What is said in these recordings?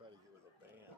try to get with a band.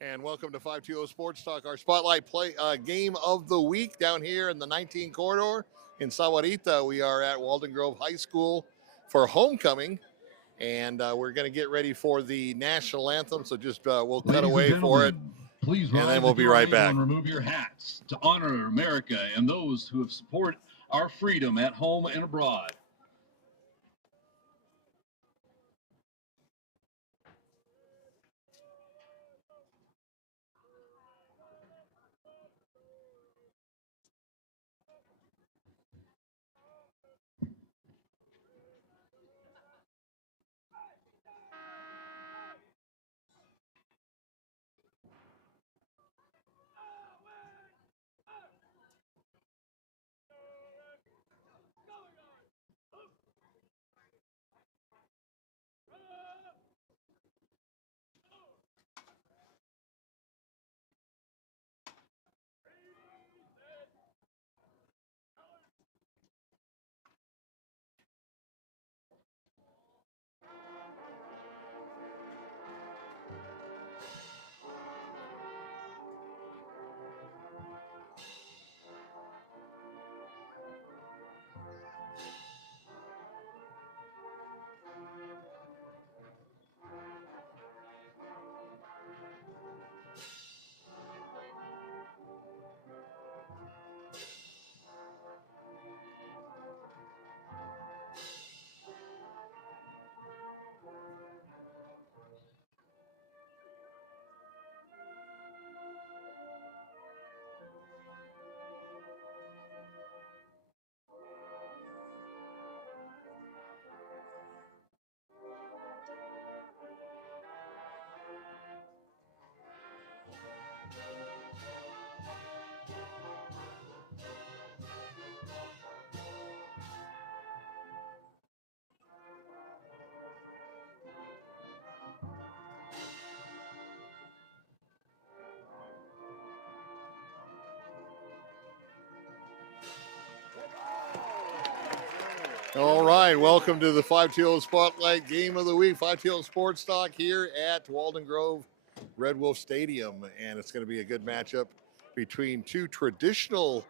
And welcome to 520 Sports Talk, our spotlight play game of the week down here in the 19 corridor in Sahuarita. We are at Waldon Grove High School for homecoming, and we're going to get ready for the national anthem. So just we'll cut away for it, please and then we'll be right back. And remove your hats to honor America and those who have supported our freedom at home and abroad. All right, welcome to the 520 Spotlight Game of the Week, 520 Sports Talk here at Waldon Grove Red Wolf Stadium, and it's going to be a good matchup between two traditionally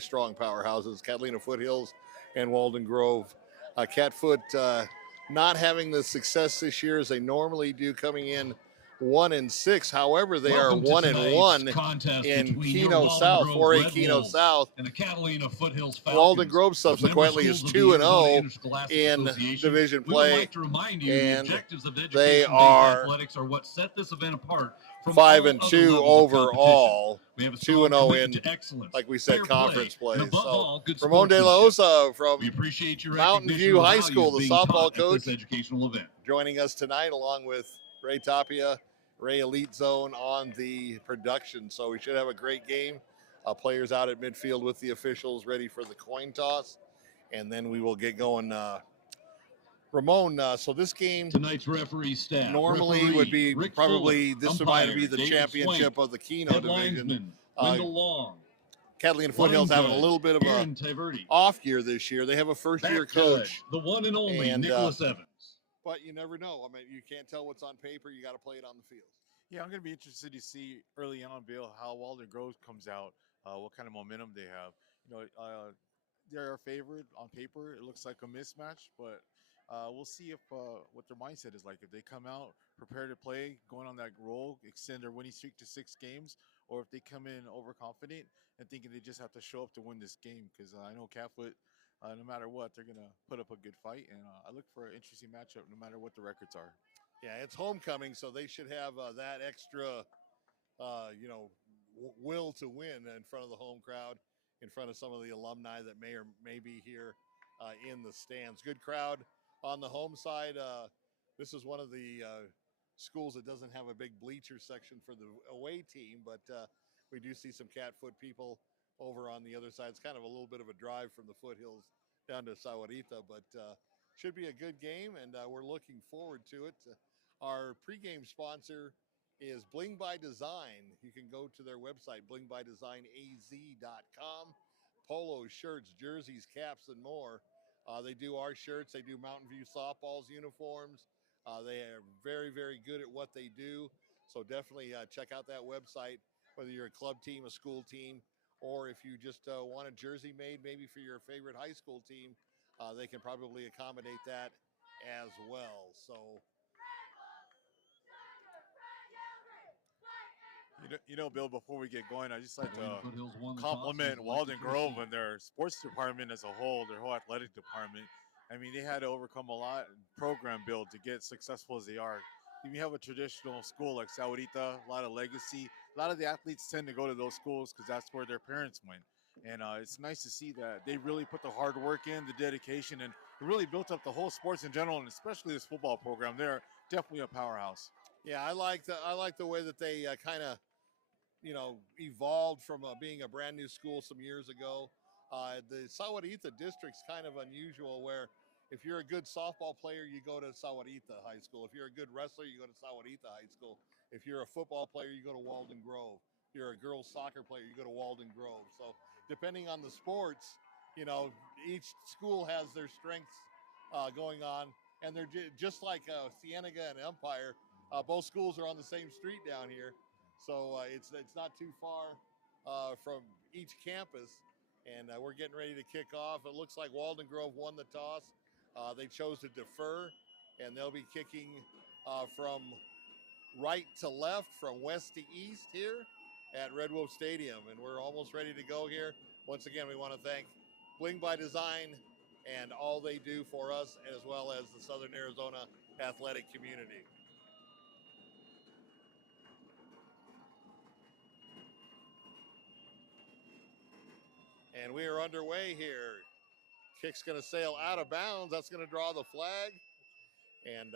strong powerhouses, Catalina Foothills and Walden Grove. Catfoot not having the success this year as they normally do, coming in 1-6. However, they are 1-1 in Keno South, 4A Keno South. And the Catalina Foothills Falcons. Walden Grove subsequently is 2-0 in division play. Like to remind you, and the objectives of they are athletics are what set this event apart from 5-2 overall, 2-0 in, like we said, conference play. So Ramon De La Osa from Mountain View High School, the softball coach, joining us tonight, along with Ray Tapia, Ray Elite Zone on the production. So we should have a great game. Players out at midfield with the officials ready for the coin toss. And then we will get going. Ramon, so this game tonight's referee staff normally would be Rick probably, Fuller, this umpire, might be the David championship Swank, of the Keno division. Wendell Long, Catalina Foothills having a little bit of a off year this year. They have a first-year coach. The one and only Nicholas Evans. But you never know. I mean, you can't tell what's on paper. You got to play it on the field. Yeah, I'm going to be interested to see early on, Bill, how Walden Grove comes out, what kind of momentum they have. You know, they're our favorite on paper. It looks like a mismatch, but we'll see if what their mindset is like. If they come out prepared to play, going on that roll, extend their winning streak to 6 games, or if they come in overconfident and thinking they just have to show up to win this game. Because I know Catfoot, no matter what, they're going to put up a good fight. And I look for an interesting matchup no matter what the records are. Yeah, it's homecoming, so they should have that extra, will to win in front of the home crowd, in front of some of the alumni that may or may be here in the stands. Good crowd on the home side. This is one of the schools that doesn't have a big bleacher section for the away team, but we do see some Catfoot people over on the other side. It's kind of a little bit of a drive from the foothills down to Sahuarita, but should be a good game, and we're looking forward to it. Our pregame sponsor is Bling by Design. You can go to their website, blingbydesignaz.com. Polos, shirts, jerseys, caps, and more. They do our shirts. They do Mountain View softballs uniforms. They are very, very good at what they do. So definitely check out that website, whether you're a club team, a school team, or if you just want a jersey made maybe for your favorite high school team, they can probably accommodate that as well. So, Bill, before we get going, I just like to Foothills won the compliment toss, Walden selected Grove first and their sports department as a whole, their whole athletic department. I mean, they had to overcome a lot in program build to get successful as they are. If you have a traditional school like Sahuarita, a lot of legacy, a lot of the athletes tend to go to those schools because that's where their parents went. And it's nice to see that they really put the hard work in, the dedication, and really built up the whole sports in general, and especially this football program. They're definitely a powerhouse. yeah, I like the way that they kind of evolved from being a brand new school some years ago. The Sahuarita district's kind of unusual, where if you're a good softball player, you go to Sahuarita High School. If you're a good wrestler, you go to Sahuarita High School. If you're a football player, you go to Waldon Grove. If you're a girls soccer player, you go to Waldon Grove. So depending on the sports, each school has their strengths going on, and they're just like Cienega and Empire. Both schools are on the same street down here. So it's not too far from each campus, and we're getting ready to kick off. It looks like Waldon Grove won the toss. They chose to defer, and they'll be kicking from right to left, from west to east here at Red Wolf Stadium, and we're almost ready to go here. Once again, we want to thank Bling by Design and all they do for us, as well as the Southern Arizona athletic community. And we are underway here. Kick's going to sail out of bounds. That's going to draw the flag. And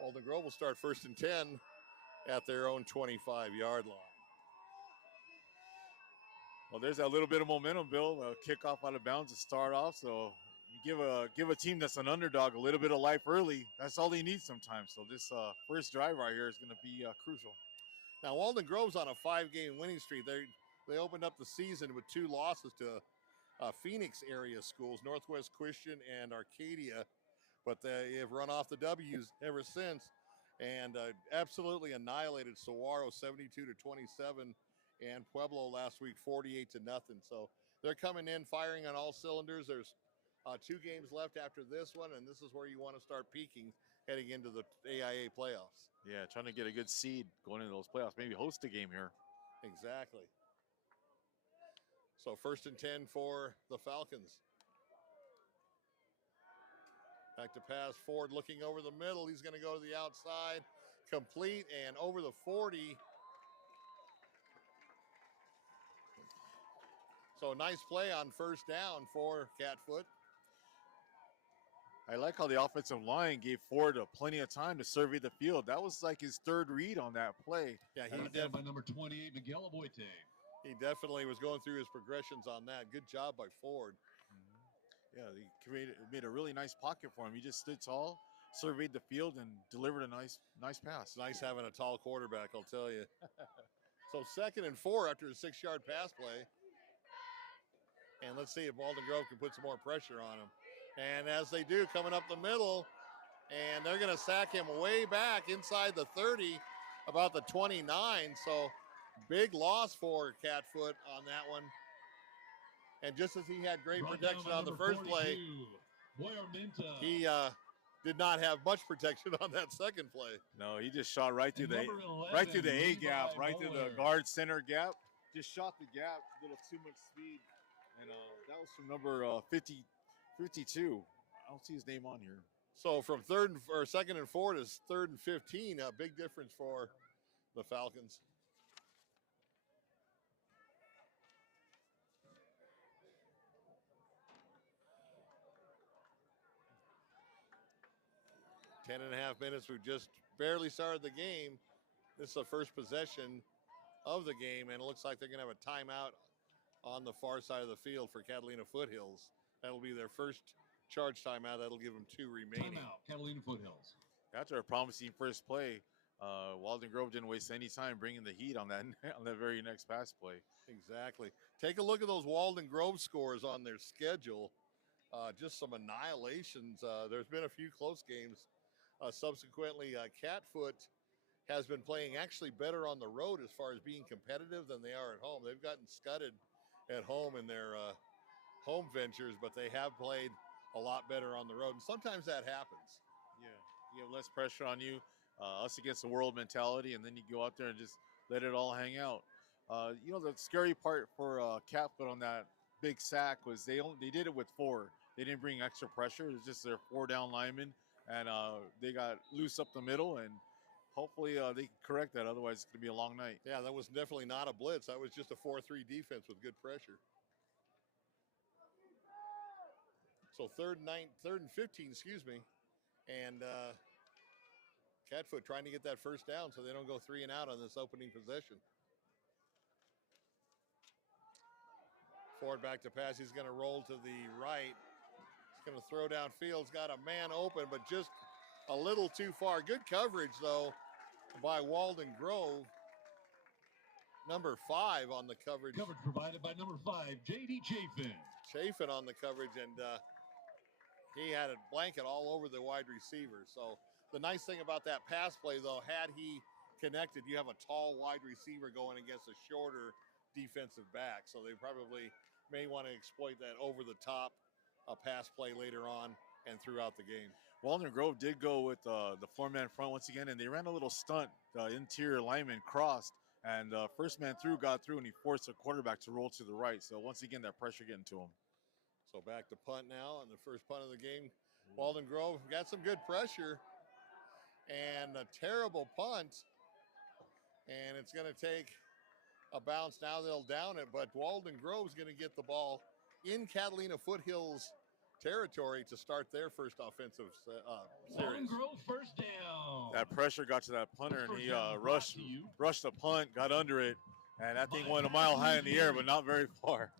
Waldon Grove will start 1st and 10 at their own 25-yard line. Well, there's that little bit of momentum, Bill. Kickoff out of bounds to start off. So you give a team that's an underdog a little bit of life early. That's all they need sometimes. So this first drive right here is going to be crucial. Now, Waldon Grove's on a 5-game winning streak. They opened up the season with 2 losses to Phoenix area schools, Northwest Christian and Arcadia, but they have run off the W's ever since and absolutely annihilated Saguaro 72-27 and Pueblo last week 48-0. So they're coming in firing on all cylinders. There's 2 games left after this one, and this is where you want to start peaking heading into the AIA playoffs. Yeah, trying to get a good seed going into those playoffs, maybe host a game here. Exactly. So 1st and 10 for the Falcons. Back to pass. Ford looking over the middle. He's going to go to the outside. Complete and over the 40. So nice play on 1st down for Catfoot. I like how the offensive line gave Ford plenty of time to survey the field. That was like his 3rd read on that play. Yeah, he did by number 28, Miguel Aboite. He definitely was going through his progressions on that. Good job by Ford. Yeah, they made a really nice pocket for him. He just stood tall, surveyed the field, and delivered a nice pass. Nice having a tall quarterback, I'll tell you. So 2nd and 4 after a 6-yard pass play. And let's see if Waldon Grove can put some more pressure on him. And as they do, coming up the middle, and they're going to sack him way back inside the 30, about the 29. So big loss for Catfoot on that one. And just as he had great protection on the first play, he did not have much protection on that second play. No, he just shot right through the A gap, right through the guard center gap. Just shot the gap, a little too much speed. And that was from number 52. I don't see his name on here. So from 2nd and 4 to 3rd and 15, a big difference for the Falcons. 10.5 minutes. We've just barely started the game. This is the first possession of the game, and it looks like they're going to have a timeout on the far side of the field for Catalina Foothills. That'll be their first charge timeout. That'll give them 2 remaining. Timeout, Catalina Foothills. After a promising first play, Walden Grove didn't waste any time bringing the heat on that on that very next pass play. Exactly. Take a look at those Walden Grove scores on their schedule. Just some annihilations. There's been a few close games. Subsequently, Catfoot has been playing actually better on the road as far as being competitive than they are at home. They've gotten scudded at home in their home ventures, but they have played a lot better on the road, and sometimes that happens. Yeah, you have less pressure on you, us against the world mentality, and then you go out there and just let it all hang out. The scary part for Catfoot on that big sack was they did it with 4. They didn't bring extra pressure. It was just their 4 down linemen, and they got loose up the middle, and hopefully they can correct that. Otherwise, it's going to be a long night. Yeah, that was definitely not a blitz. That was just a 4-3 defense with good pressure. So third and 15, and Catfoot trying to get that first down so they don't go 3 and out on this opening possession. Ford back to pass. He's going to roll to the right. He's going to throw downfield. He's got a man open, but just a little too far. Good coverage, though, by Waldon Grove. Number 5 on the coverage. Coverage provided by number 5, J.D. Chafin. Chafin on the coverage, and he had a blanket all over the wide receiver. So the nice thing about that pass play, though, had he connected, you have a tall wide receiver going against a shorter defensive back. So they probably may want to exploit that over-the-top pass play later on and throughout the game. Waldon Grove did go with the 4-man front once again, and they ran a little stunt. The interior lineman crossed, and first man through got through, and he forced the quarterback to roll to the right. So once again, that pressure getting to him. So back to punt now on the first punt of the game. Waldon Grove got some good pressure and a terrible punt. And it's going to take a bounce. Now they'll down it, but Waldon Grove's going to get the ball in Catalina Foothills territory to start their first offensive Waldon series. Grove first down. That pressure got to that punter, and he rushed the punt, got under it, and that thing went a mile high in the air, but not very far.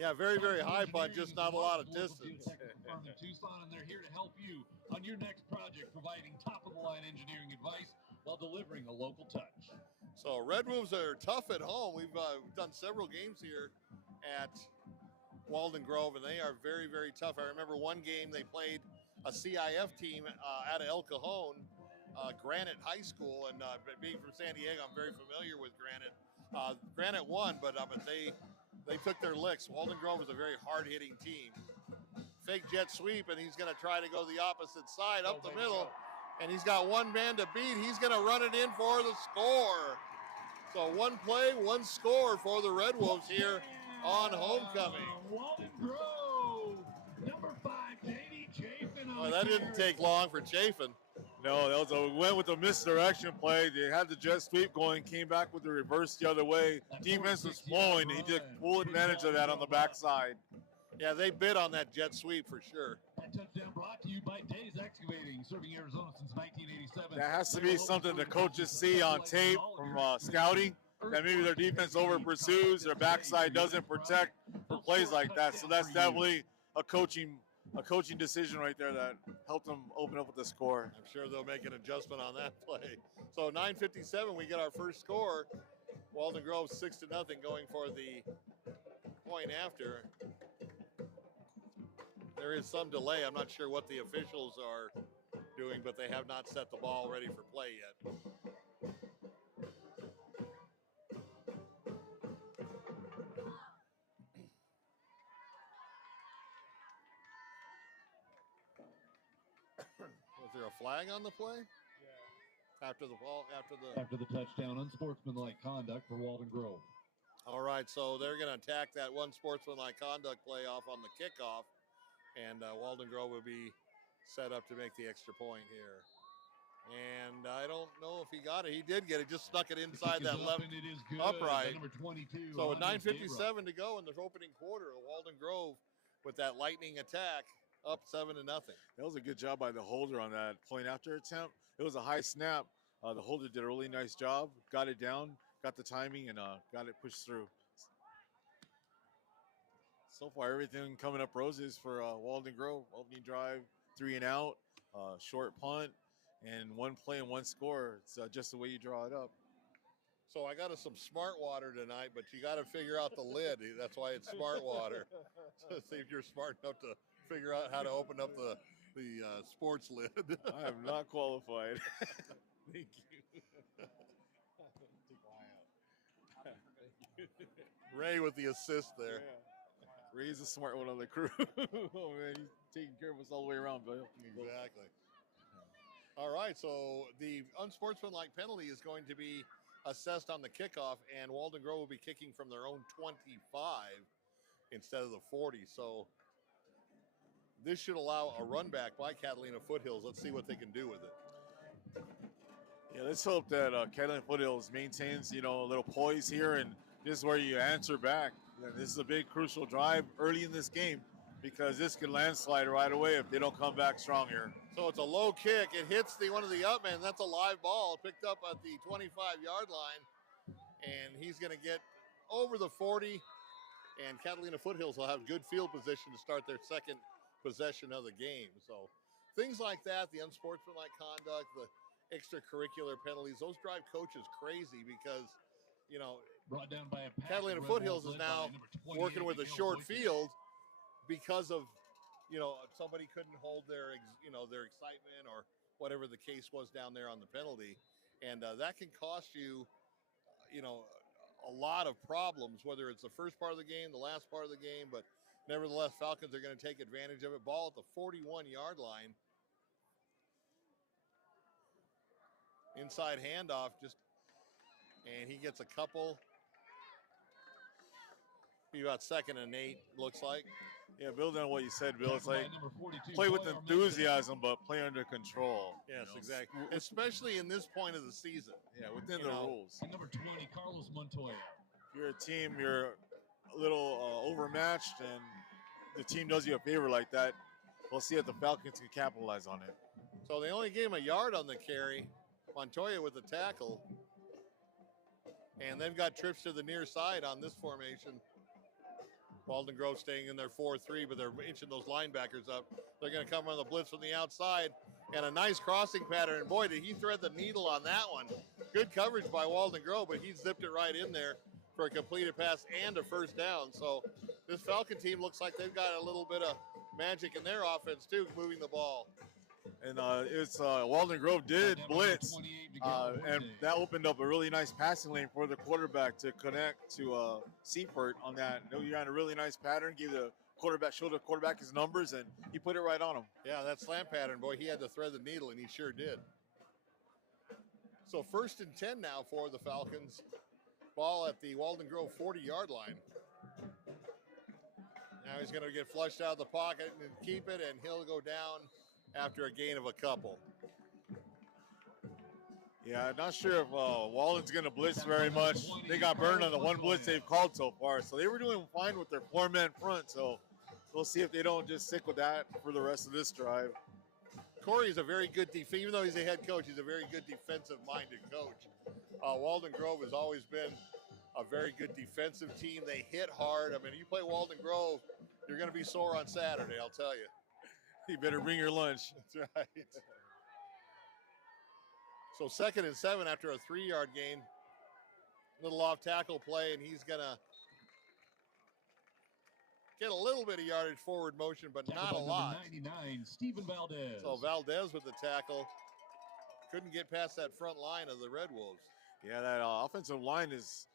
Yeah, very, very high punt, just not a lot of distance. From Tucson, and they're here to help you on your next project, providing top-of-the-line engineering advice while delivering a local touch. So Red Wolves are tough at home. We've done several games here at Walden Grove, and they are very, very tough. I remember one game they played a CIF team out of El Cajon, Granite High School, and being from San Diego, I'm very familiar with Granite. Granite won, but they took their licks. Walden Grove is a very hard-hitting team. Fake jet sweep, and he's going to try to go the opposite side, up the middle, and he's got one man to beat. He's going to run it in for the score. So one play, one score for the Red Wolves here on homecoming. Walden Grove, number 5, J.D. Chafin. Well, that didn't take long for Chafin. No, that was went with a misdirection play. They had the jet sweep going, came back with the reverse the other way. Defense was flowing. He took full advantage of that on the backside. Yeah, they bid on that jet sweep for sure. That touchdown brought to you by Days Excavating, serving Arizona since 1987. That has to be something the coaches see on tape from scouting, that maybe their defense over pursues, their backside doesn't protect for plays like that. So that's definitely a coaching decision right there that helped them open up with the score. I'm sure they'll make an adjustment on that play. So 9:57, we get our first score. Walden Grove 6-0 going for the point after. There is some delay. I'm not sure what the officials are doing, but they have not set the ball ready for play yet. Was there a flag on the play? Yeah. After the touchdown, unsportsmanlike conduct for Walden Grove. All right, so they're going to attack that one sportsmanlike conduct play off on the kickoff, and Walden Grove will be set up to make the extra point here. And I don't know if he got it. He did get it. Just snuck it inside that left upright. Number 22. So with 9:57 to go in the opening quarter, Walden Grove with that lightning attack up 7-0. That was a good job by the holder on that point after attempt. It was a high snap. The holder did a really nice job, got it down, got the timing, and got it pushed through. So far, everything coming up roses for Walden Grove. Opening drive, 3 and out, short punt, and 1 play and 1 score. It's just the way you draw it up. So I got us some smart water tonight, but you got to figure out the lid. That's why it's smart water. So see if you're smart enough to figure out how to open up the sports lid. I am not qualified. Thank you. Ray with the assist there. Yeah. Ray's a smart one on the crew. Oh man, he's taking care of us all the way around, Bill. Exactly. All right, so the unsportsmanlike penalty is going to be assessed on the kickoff, and Walden Grove will be kicking from their own 25 instead of the 40. So this should allow a run back by Catalina Foothills. Let's see what they can do with it. Yeah, let's hope that Catalina Foothills maintains, a little poise here, and this is where you answer back. Yeah, this is a big, crucial drive early in this game because this could landslide right away if they don't come back strong here. So it's a low kick. It hits one of the up men. That's a live ball picked up at the 25-yard line, and he's going to get over the 40, and Catalina Foothills will have good field position to start their second possession of the game. So things like that, the unsportsmanlike conduct, the extracurricular penalties, those drive coaches crazy because, brought down by a Catalina Foothills is now working with a short field because of, somebody couldn't hold their excitement or whatever the case was down there on the penalty. And that can cost you, a lot of problems, whether it's the first part of the game, the last part of the game. But nevertheless, Falcons are going to take advantage of it. Ball at the 41-yard line. Inside handoff, and he gets a couple. Be about 2nd and 8, looks like. Yeah, building on what you said, Bill, it's like play with enthusiasm, but play under control. Yes, exactly. Especially in this point of the season. Yeah, within the rules. Number 20, Carlos Montoya. If you're a team, you're a little overmatched, and the team does you a favor like that, we'll see if the Falcons can capitalize on it. So they only gave him a yard on the carry. Montoya with the tackle. And they've got trips to the near side on this formation. Walden Grove staying in their 4-3, but they're inching those linebackers up. They're going to come on the blitz from the outside. And a nice crossing pattern. And boy, did he thread the needle on that one. Good coverage by Walden Grove, but he zipped it right in there for a completed pass and a first down. So this Falcon team looks like they've got a little bit of magic in their offense, too, moving the ball. And it's Walden Grove did blitz, and that opened up a really nice passing lane for the quarterback to connect to Seifert on that. You ran a really nice pattern, gave the quarterback, showed the quarterback his numbers, and he put it right on him. Yeah, that slant pattern, boy, he had to thread the needle, and he sure did. So 1st and 10 now for the Falcons. Ball at the Walden Grove 40-yard line. Now he's going to get flushed out of the pocket and keep it, and he'll go down after a gain of a couple. Yeah, not sure if Walden's going to blitz very much. They got burned on the one blitz they've called so far, so they were doing fine with their 4-man front, so we'll see if they don't just stick with that for the rest of this drive. Corey is a very good even though he's a head coach, he's a very good defensive-minded coach. Walden Grove has always been a very good defensive team. They hit hard. I mean, you play Walden Grove, you're going to be sore on Saturday, I'll tell you. You better bring your lunch. That's right. So 2nd and 7 after a 3-yard gain. Little off tackle play, and he's going to get a little bit of yardage forward motion, but not a lot. 99, Stephen Valdez. So Valdez with the tackle. Couldn't get past that front line of the Red Wolves. Yeah, that offensive line is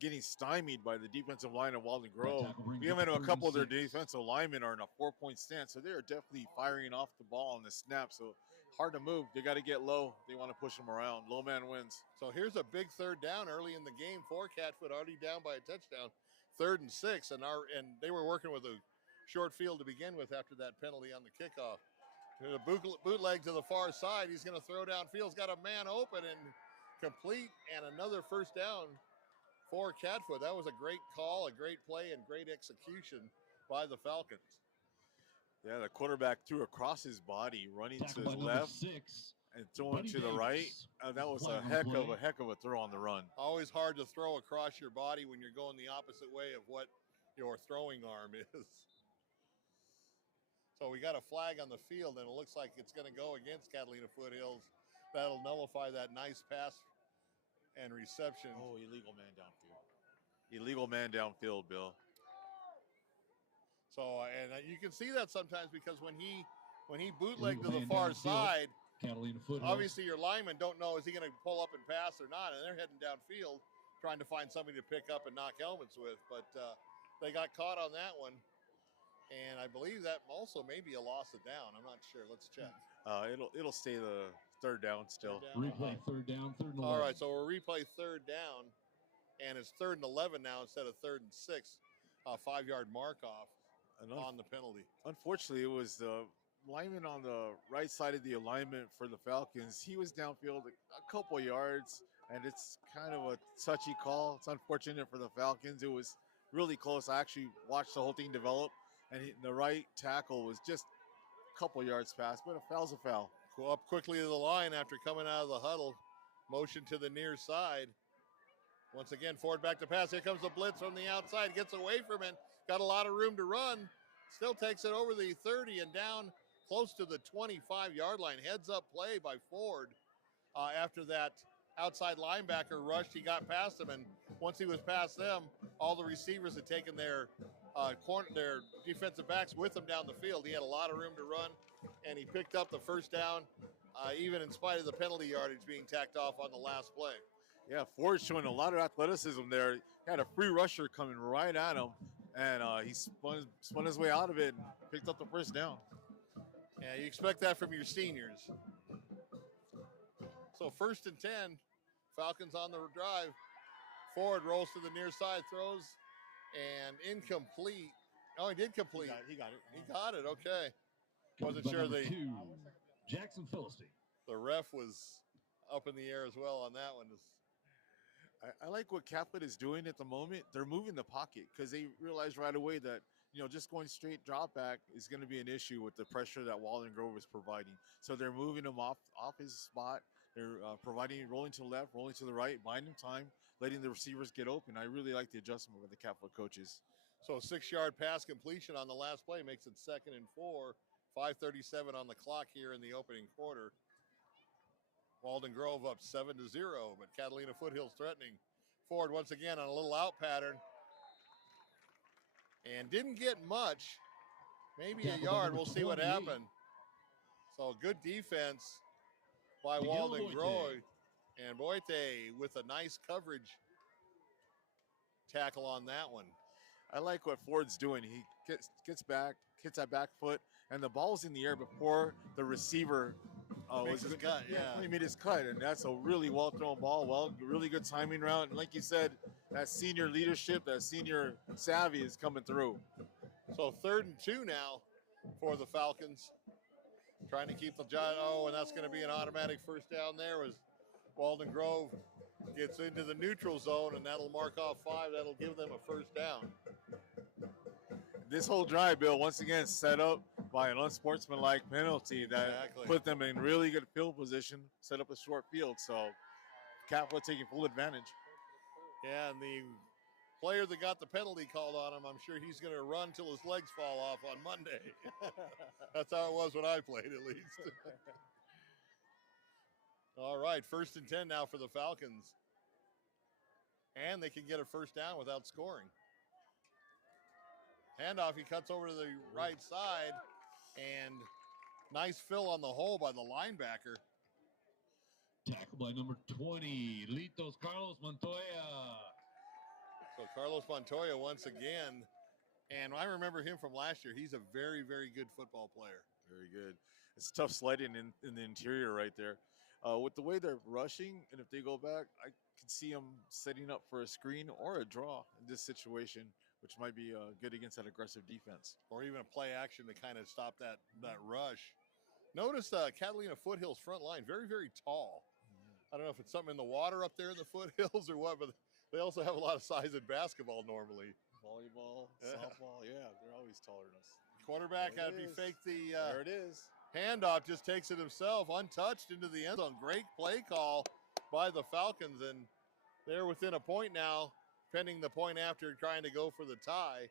getting stymied by the defensive line of Walden Grove. We have a couple of their defensive linemen are in a 4-point stance, so they are definitely firing off the ball on the snap. So hard to move. They got to get low. They want to push them around. Low man wins. So here's a big 3rd down early in the game for Catfoot, already down by a touchdown. 3rd and 6, and they were working with a short field to begin with after that penalty on the kickoff. The bootleg to the far side. He's going to throw downfield. He's got a man open and complete, and another first down for Catfoot. That was a great call, a great play, and great execution by the Falcons. Yeah, the quarterback threw across his body, running Tackle to by his number left 6. and throwing Buddy to the right. Davis. That was Flag a on the heck play. of a throw on the run. Always hard to throw across your body when you're going the opposite way of what your throwing arm is. So we got a flag on the field, and it looks like it's going to go against Catalina Foothills. That'll nullify that nice pass and reception. Oh, illegal man downfield. Illegal man downfield, Bill. So, and you can see that sometimes because when he bootlegged to Illegal the man far downfield. side, Catalina Foothills. obviously your linemen don't know, is he going to pull up and pass or not? And they're heading downfield trying to find somebody to pick up and knock helmets with. But they got caught on that one. And I believe that also may be a loss of down. I'm not sure. Let's check. It'll stay the third down still. Replay third down, third and 11. All right, so we'll replay third down, and it's 3rd and 11 now instead of 3rd and 6. 5-yard mark off on the penalty. Unfortunately, it was the lineman on the right side of the alignment for the Falcons. He was downfield a couple yards, and it's kind of a touchy call. It's unfortunate for the Falcons. It was really close. I actually watched the whole thing develop, and the right tackle was just a couple yards past, but a foul's a foul. Go up quickly to the line after coming out of the huddle. Motion to the near side. Once again, Ford back to pass. Here comes the blitz from the outside. Gets away from it. Got a lot of room to run. Still takes it over the 30 and down close to the 25-yard line. Heads up play by Ford. After that outside linebacker rushed, he got past him, and once he was past them, all the receivers had taken their defensive backs with him down the field. He had a lot of room to run, and he picked up the first down, even in spite of the penalty yardage being tacked off on the last play. Yeah, Ford showing a lot of athleticism there. He had a free rusher coming right at him, and he spun his way out of it and picked up the first down. Yeah, you expect that from your seniors. So 1st and 10, Falcons on the drive. Ford rolls to the near side, throws, and incomplete. Oh, he did complete. He got it. He got it, okay. Covered Wasn't by sure number the 2, Jackson Philistine. ref was up in the air as well on that one. I like what Catholic is doing at the moment. They're moving the pocket because they realize right away that, just going straight drop back is going to be an issue with the pressure that Waldon Grove is providing. So they're moving him off his spot. They're rolling to the left, rolling to the right, buying him time, letting the receivers get open. I really like the adjustment with the Catholic coaches. So 6-yard pass completion on the last play makes it 2nd and 4. 5:37 on the clock here in the opening quarter. Walden Grove up 7-0, but Catalina Foothills threatening. Ford once again on a little out pattern. And didn't get much. Maybe a yard. We'll see what happened. So good defense by Walden Grove. And Boite with a nice coverage tackle on that one. I like what Ford's doing. He gets back, hits that back foot, and the ball's in the air before the receiver Makes his cut, yeah. He made his cut, and that's a really well-thrown ball. Really good timing route. And like you said, that senior leadership, that senior savvy is coming through. So 3rd and 2 now for the Falcons. Trying to keep the Giant. Oh, and that's going to be an automatic first down there as Walden Grove gets into the neutral zone, and that'll mark off 5. That'll give them a first down. This whole drive, Bill, once again set up by an unsportsmanlike penalty that put them in really good field position, set up a short field. So Catholic taking full advantage. Yeah, and the player that got the penalty called on him, I'm sure he's going to run till his legs fall off on Monday. That's how it was when I played, at least. All right, 1st and 10 now for the Falcons. And they can get a first down without scoring. Handoff, he cuts over to the right side, and nice fill on the hole by the linebacker. Tackle by number 20, Litos Carlos Montoya. So Carlos Montoya once again, and I remember him from last year. He's a very, very good football player. Very good. It's tough sledding in the interior right there. With the way they're rushing, and if they go back, I can see them setting up for a screen or a draw in this situation, which might be good against that aggressive defense. Or even a play action to kind of stop that rush. Notice Catalina Foothills front line, very, very tall. I don't know if it's something in the water up there in the foothills or what, but they also have a lot of size in basketball normally. Volleyball, softball, yeah, they're always taller than us. quarterback had to be faked the there it is. handoff, just takes it himself, untouched into the end zone. Great play call by the Falcons, and they're within a point now, pending the point after, trying to go for the tie,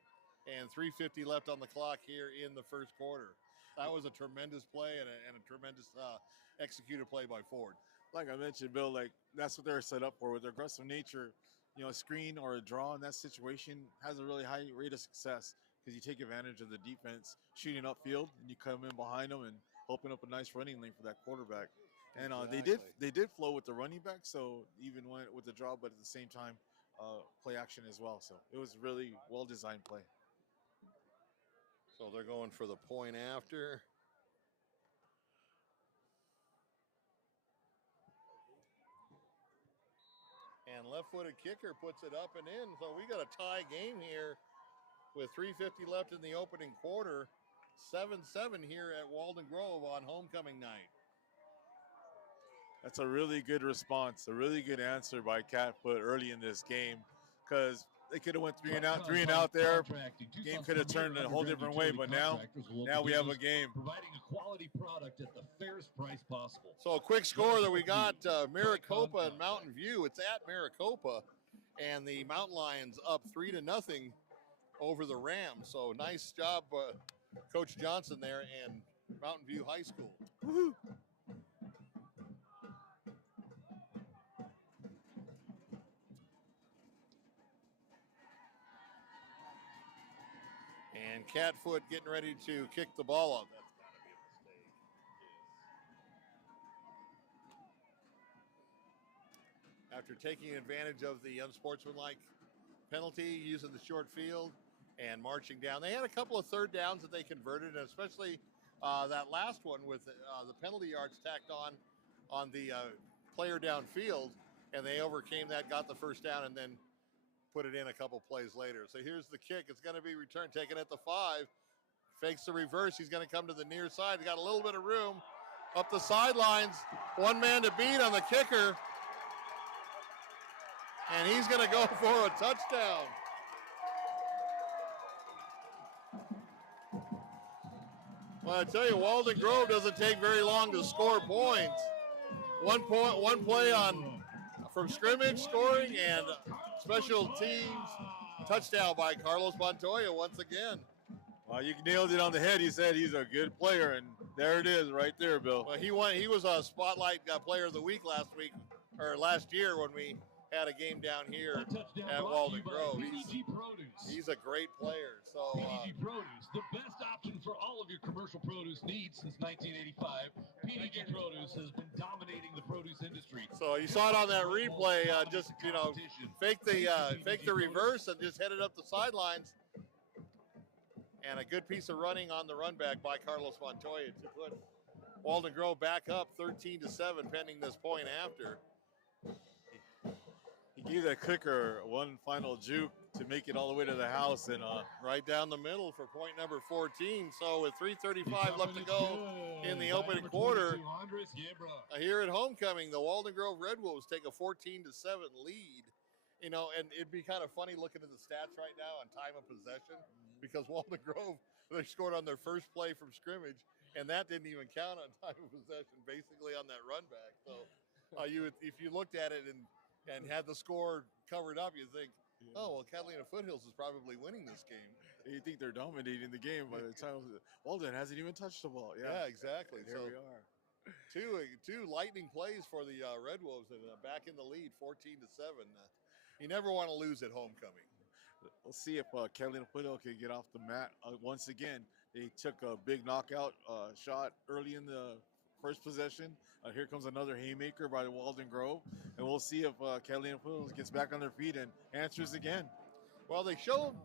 and 3:50 left on the clock here in the first quarter. That was a tremendous play and a tremendous executed play by Ford. Like I mentioned, Bill, like that's what they're set up for with their aggressive nature. You know, a screen or a draw in that situation has a really high rate of success because you take advantage of the defense shooting upfield and you come in behind them and open up a nice running lane for that quarterback. And they did flow with the running back, so even went with the draw, but at the same time, play action as well. So it was really well designed play. So they're going for the point after. And left-footed kicker puts it up and in. So we got a tie game here with 3:50 left in the opening quarter. 7-7 here at Walden Grove on homecoming night. That's a really good response, a really good answer by Catfoot early in this game, because they could have went three and out there. Game could have turned a whole different way, but now we have a game. Providing a quality product at the fairest price possible. So a quick score that we got, Maricopa and Mountain View. It's at Maricopa, and the Mountain Lions up 3-0 over the Rams. So nice job, Coach Johnson there and Mountain View High School. Woo-hoo. And Catfoot getting ready to kick the ball up. That's got to be a mistake. After taking advantage of the unsportsmanlike penalty, using the short field and marching down. They had a couple of third downs that they converted, and especially that last one with the penalty yards tacked on the player downfield, and they overcame that, got the first down, and then put it in a couple plays later. So here's the kick. It's going to be returned, taken at the 5. Fakes the reverse. He's going to come to the near side. He's got a little bit of room. Up the sidelines. One man to beat on the kicker. And he's going to go for a touchdown. Well, I tell you, Walden Grove doesn't take very long to score points. One play from scrimmage scoring, and special teams touchdown by Carlos Montoya once again. Well, you nailed it on the head. He said he's a good player, and there it is right there, Bill. Well, he was a Spotlight Player of the Week last year when we had a game down here at Walden Grove. He's a great player. So PDG Produce, the best option for all of your commercial produce needs since 1985. PDG Produce has been dominating the produce industry. So you saw it on that replay. Just fake the reverse and just headed up the sidelines. And a good piece of running on the run back by Carlos Montoya to put Walden Grove back up 13-7, pending this point after. He gave that kicker one final juke to make it all the way to the house, and right down the middle for point number 14. So with 3:35 left to go in the opening quarter, here at homecoming, the Waldon Grove Red Wolves take a 14-7 lead. You know, and it'd be kind of funny looking at the stats right now on time of possession, because Walden Grove, they scored on their first play from scrimmage, and that didn't even count on time of possession, basically on that run back. So if you looked at it and had the score covered up, you think, oh, well, Catalina Foothills is probably winning this game. You think they're dominating the game by the time Walden hasn't even touched the ball. Yeah, exactly. Here we are. Two lightning plays for the Red Wolves, and back in the lead, 14-7. You never want to lose at homecoming. We'll see if Catalina Foothills can get off the mat once again. They took a big knockout shot early in the first possession. Here comes another haymaker by Walden Grove, and we'll see if Catalina Foothills gets back on their feet and answers again. Well, they've shown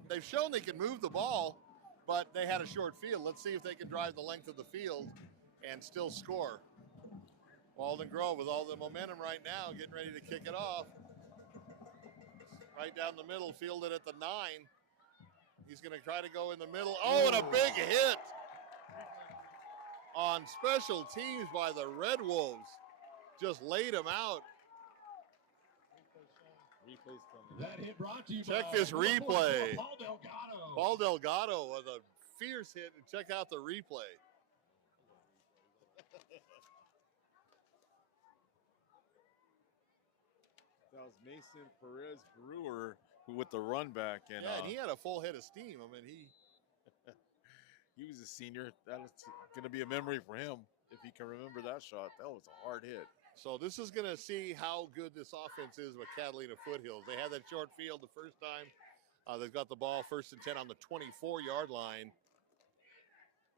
they can move the ball, but they had a short field. Let's see if they can drive the length of the field and still score. Walden Grove with all the momentum right now, getting ready to kick it off. Right down the middle, fielded at the 9. He's going to try to go in the middle. Oh, and a big hit on special teams by the Red Wolves. Just laid him out. That hit brought to you Check by this replay. Paul Delgado. Paul Delgado with a fierce hit, and check out the replay. That was Mason Perez Brewer with the run back, and yeah, and he had a full head of steam. I mean, he was a senior. That's going to be a memory for him if he can remember that shot. That was a hard hit. So this is going to see how good this offense is with Catalina Foothills. They had that short field the first time. They've got the ball 1st and 10 on the 24-yard line.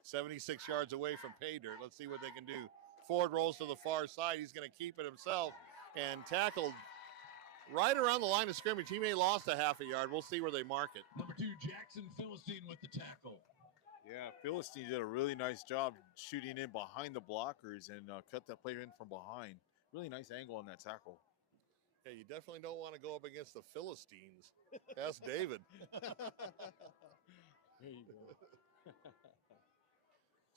76 yards away from pay dirt. Let's see what they can do. Ford rolls to the far side. He's going to keep it himself and tackled right around the line of scrimmage. He may have lost a half a yard. We'll see where they mark it. Number 2, Jackson Philistine with the tackle. Yeah, Philistine did a really nice job shooting in behind the blockers and cut that player in from behind. Really nice angle on that tackle. Yeah, you definitely don't want to go up against the Philistines. Ask David. There you go.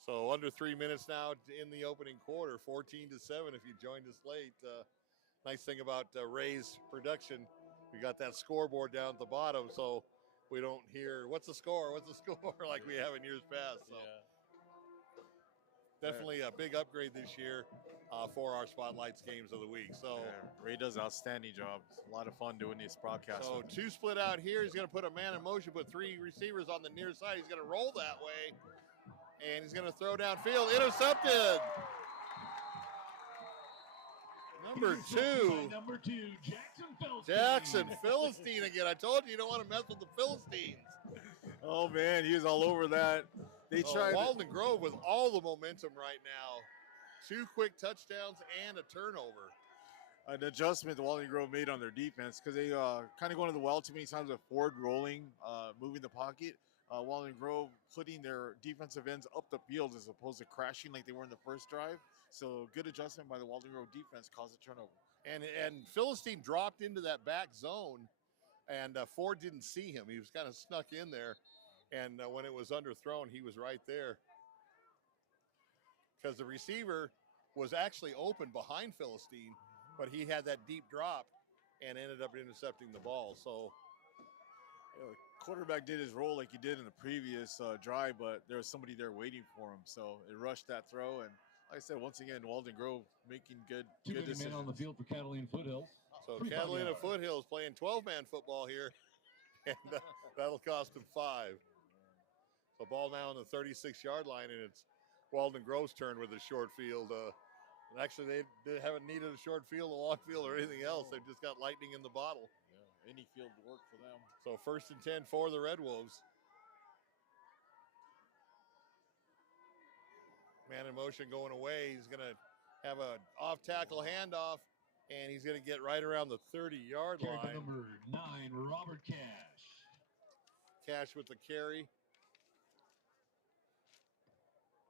So under 3 minutes now in the opening quarter, 14-7 if you joined us late. Nice thing about Ray's production, we got that scoreboard down at the bottom, so we don't hear, what's the score, like we have in years past. So definitely a big upgrade this year for our Spotlights games of the week. So Ray does an outstanding job. It's a lot of fun doing this broadcast. So 2 split out here. He's going to put a man in motion, put 3 receivers on the near side. He's going to roll that way, and he's going to throw downfield. Intercepted. Number 2. Number 2, Jackson Philistine. Jackson Philistine again. I told you don't want to mess with the Philistines. Oh, man, he was all over that. They tried. Waldon Grove with all the momentum right now. 2 quick touchdowns and a turnover. An adjustment the Walden Grove made on their defense because they kind of going to the well too many times with Ford rolling, moving the pocket. Walden Grove putting their defensive ends up the field as opposed to crashing like they were in the first drive. So good adjustment by the Walden Grove defense caused a turnover. And Philistine dropped into that back zone, and Ford didn't see him. He was kind of snuck in there, and when it was underthrown, he was right there. Because the receiver was actually open behind Philistine, but he had that deep drop and ended up intercepting the ball. So quarterback did his role like he did in the previous drive, but there was somebody there waiting for him. So it rushed that throw. And like I said, once again, Walden Grove making good decisions. 2 men on the field for Catalina Foothills. So Catalina Foothills playing 12-man football here, and that'll cost them 5. So ball now on the 36-yard line, and it's Walden Grove's turn with a short field. Actually, they haven't needed a short field, a long field, or anything else. They've just got lightning in the bottle. Yeah, any field work for them. So 1st and 10 for the Red Wolves. Man in motion going away. He's going to have a off-tackle handoff, and he's going to get right around the 30-yard line. Number 9, Robert Cash. Cash with the carry.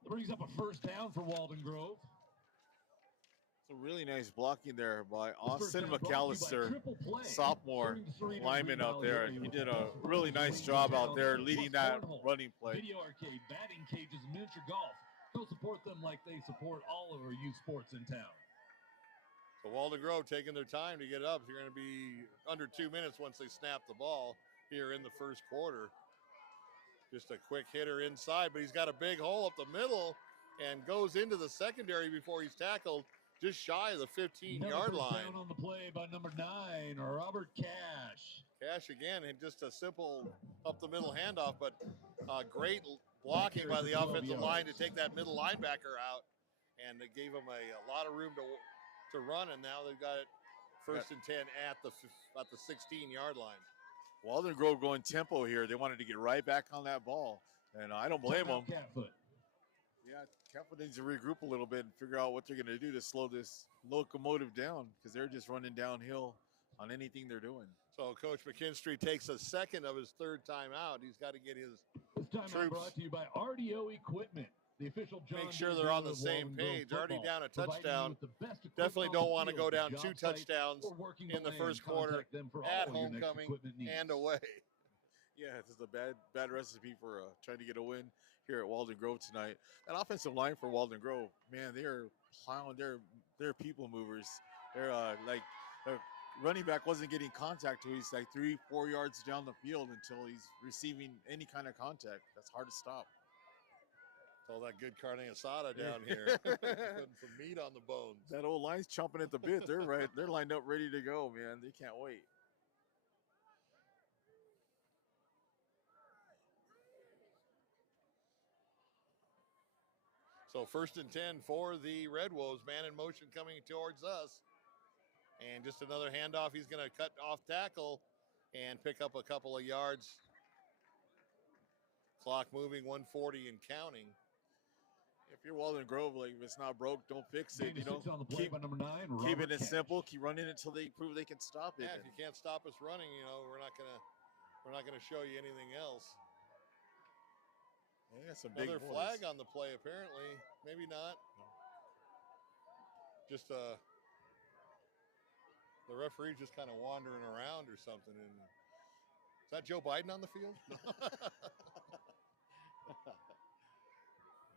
That brings up a first down for Walden Grove. It's a really nice blocking there by Austin McAllister, sophomore lineman out there. He did a really nice job out there leading that running play. Video arcade, batting cages, miniature golf. Go support them like they support all of our youth sports in town. So Walden Grove taking their time to get up. You're going to be under 2 minutes once they snap the ball here in the first quarter. Just a quick hitter inside, but he's got a big hole up the middle and goes into the secondary before he's tackled just shy of the 15-yard line. Down on the play by number 9, Robert Cash. Cash again, and just a simple up-the-middle handoff, but great blocking by the offensive line to take that middle linebacker out, and it gave him a lot of room to run, and now they've got it 1st and 10 at the 16-yard line. Walden Grove going tempo here. They wanted to get right back on that ball, and I don't blame them. Yeah, Catfoot needs to regroup a little bit and figure out what they're going to do to slow this locomotive down because they're just running downhill on anything they're doing. So Coach McKinstry takes a second of his 3rd time out. He's got to get his troops. Brought to you by RDO Equipment, the official John Make sure they're on the same page. Already down a touchdown. Definitely don't want to go down 2 touchdowns in the first quarter at homecoming and away. Yeah, this is a bad recipe for trying to get a win here at Walden Grove tonight. That offensive line for Walden Grove, man, they're plowing. They're people movers. They're like running back wasn't getting contact to. He's like 3-4 yards down the field until he's receiving any kind of contact. That's hard to stop. All that good carne asada down here. Putting some meat on the bones. That old line's chomping at the bit. They're right. They're lined up ready to go, man. They can't wait. So 1st and 10 for the Red Wolves. Man in motion coming towards us. And just another handoff. He's going to cut off tackle and pick up a couple of yards. Clock moving, 140 and counting. If you're Waldon Grove, like if it's not broke, don't fix it. You know, on the play by number 9, keep Robert it Cash. simple. Keep running until they prove they can stop it. Yeah, if you can't stop us running, you know, we're not gonna show you anything else. Yeah, that's a big Another voice. flag on the play, apparently. Maybe not. No. Just the referee's just kind of wandering around or something. And is that Joe Biden on the field?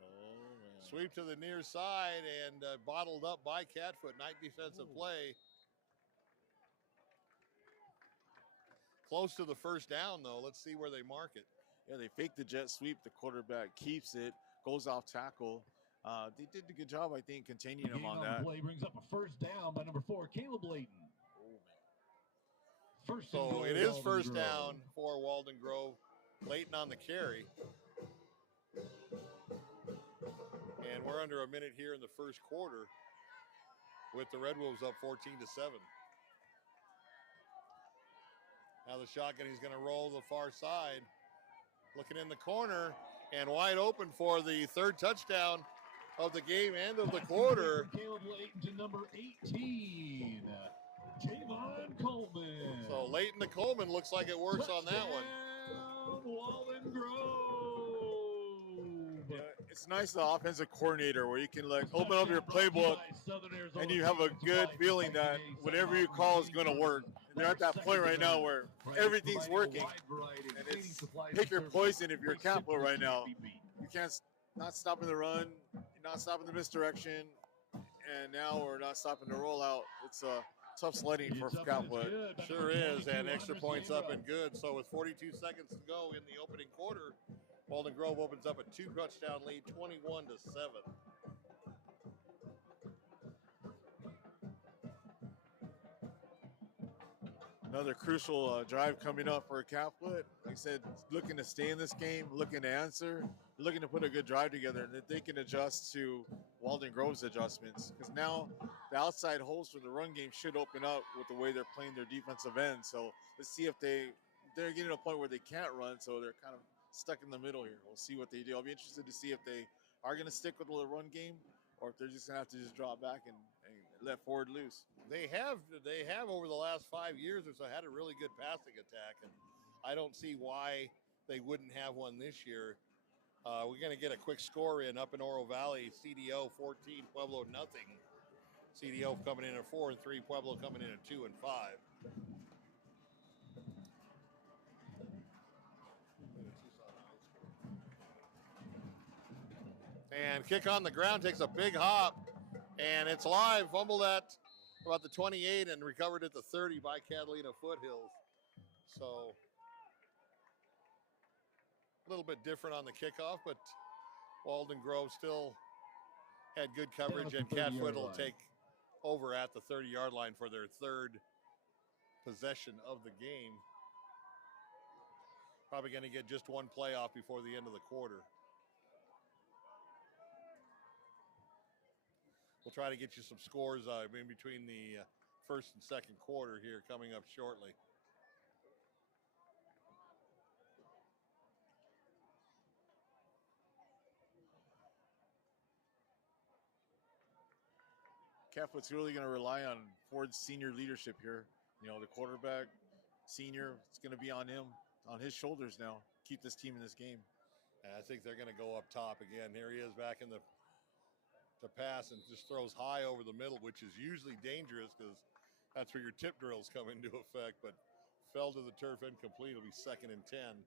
Oh, man. Sweep to the near side and bottled up by Catfoot. Nice defensive play. Close to the first down, though. Let's see where they mark it. Yeah, they fake the jet sweep. The quarterback keeps it, goes off tackle. They did a good job, I think, containing him on that. Play brings up a first down by number 4, Caleb Layton. So it is first down for Waldon Grove. Layton on the carry. And we're under a minute here in the first quarter with the Red Wolves up 14-7. Now the shotgun, he's going to roll the far side. Looking in the corner and wide open for the third touchdown of the game and of the quarter. Caleb Layton to number 18, Javon Coleman. So Layton to Coleman, looks like it works on that one. Walden Grove. Yeah, it's nice, the offensive coordinator, where you can like open up your playbook and you have a good feeling that whatever you call is going to work. They're at that point right now where everything's working, and it's pick your poison if you're Capital right now. You can't not stopping the run, you're not stopping the misdirection, and now we're not stopping the rollout. It's tough sledding for Capital. Sure is, and extra points up and good. So with 42 seconds to go in the opening quarter, Waldon Grove opens up a 2-touchdown lead, 21-7. Another crucial drive coming up for Capwood. Like I said, looking to stay in this game, looking to answer, looking to put a good drive together, and that they can adjust to Waldon Grove's adjustments. Because now the outside holes for the run game should open up with the way they're playing their defensive end. So let's see if they're getting to a point where they can't run, so they're kind of stuck in the middle here. We'll see what they do. I'll be interested to see if they are going to stick with the run game or if they're just going to have to just drop back and let Ford loose. They have over the last 5 years or so had a really good passing attack, and I don't see why they wouldn't have one this year. We're going to get a quick score in up in Oro Valley. CDO 14, Pueblo nothing. CDO coming in at 4 and 3, Pueblo coming in at 2 and 5. And kick on the ground, takes a big hop, and it's live. Fumbled at about the 28 and recovered at the 30 by Catalina Foothills. So a little bit different on the kickoff, but Walden Grove still had good coverage, and Catfoot will take over at the 30-yard line for their third possession of the game. Probably going to get just one play off before the end of the quarter. We'll try to get you some scores in between the first and second quarter here coming up shortly. Catfoot's really going to rely on Ford's senior leadership here. You know, the quarterback, senior, it's going to be on him, on his shoulders now. Keep this team in this game. And I think they're going to go up top again. Here he is back in the pass and just throws high over the middle, which is usually dangerous because that's where your tip drills come into effect. But fell to the turf, incomplete. It'll be 2nd and 10.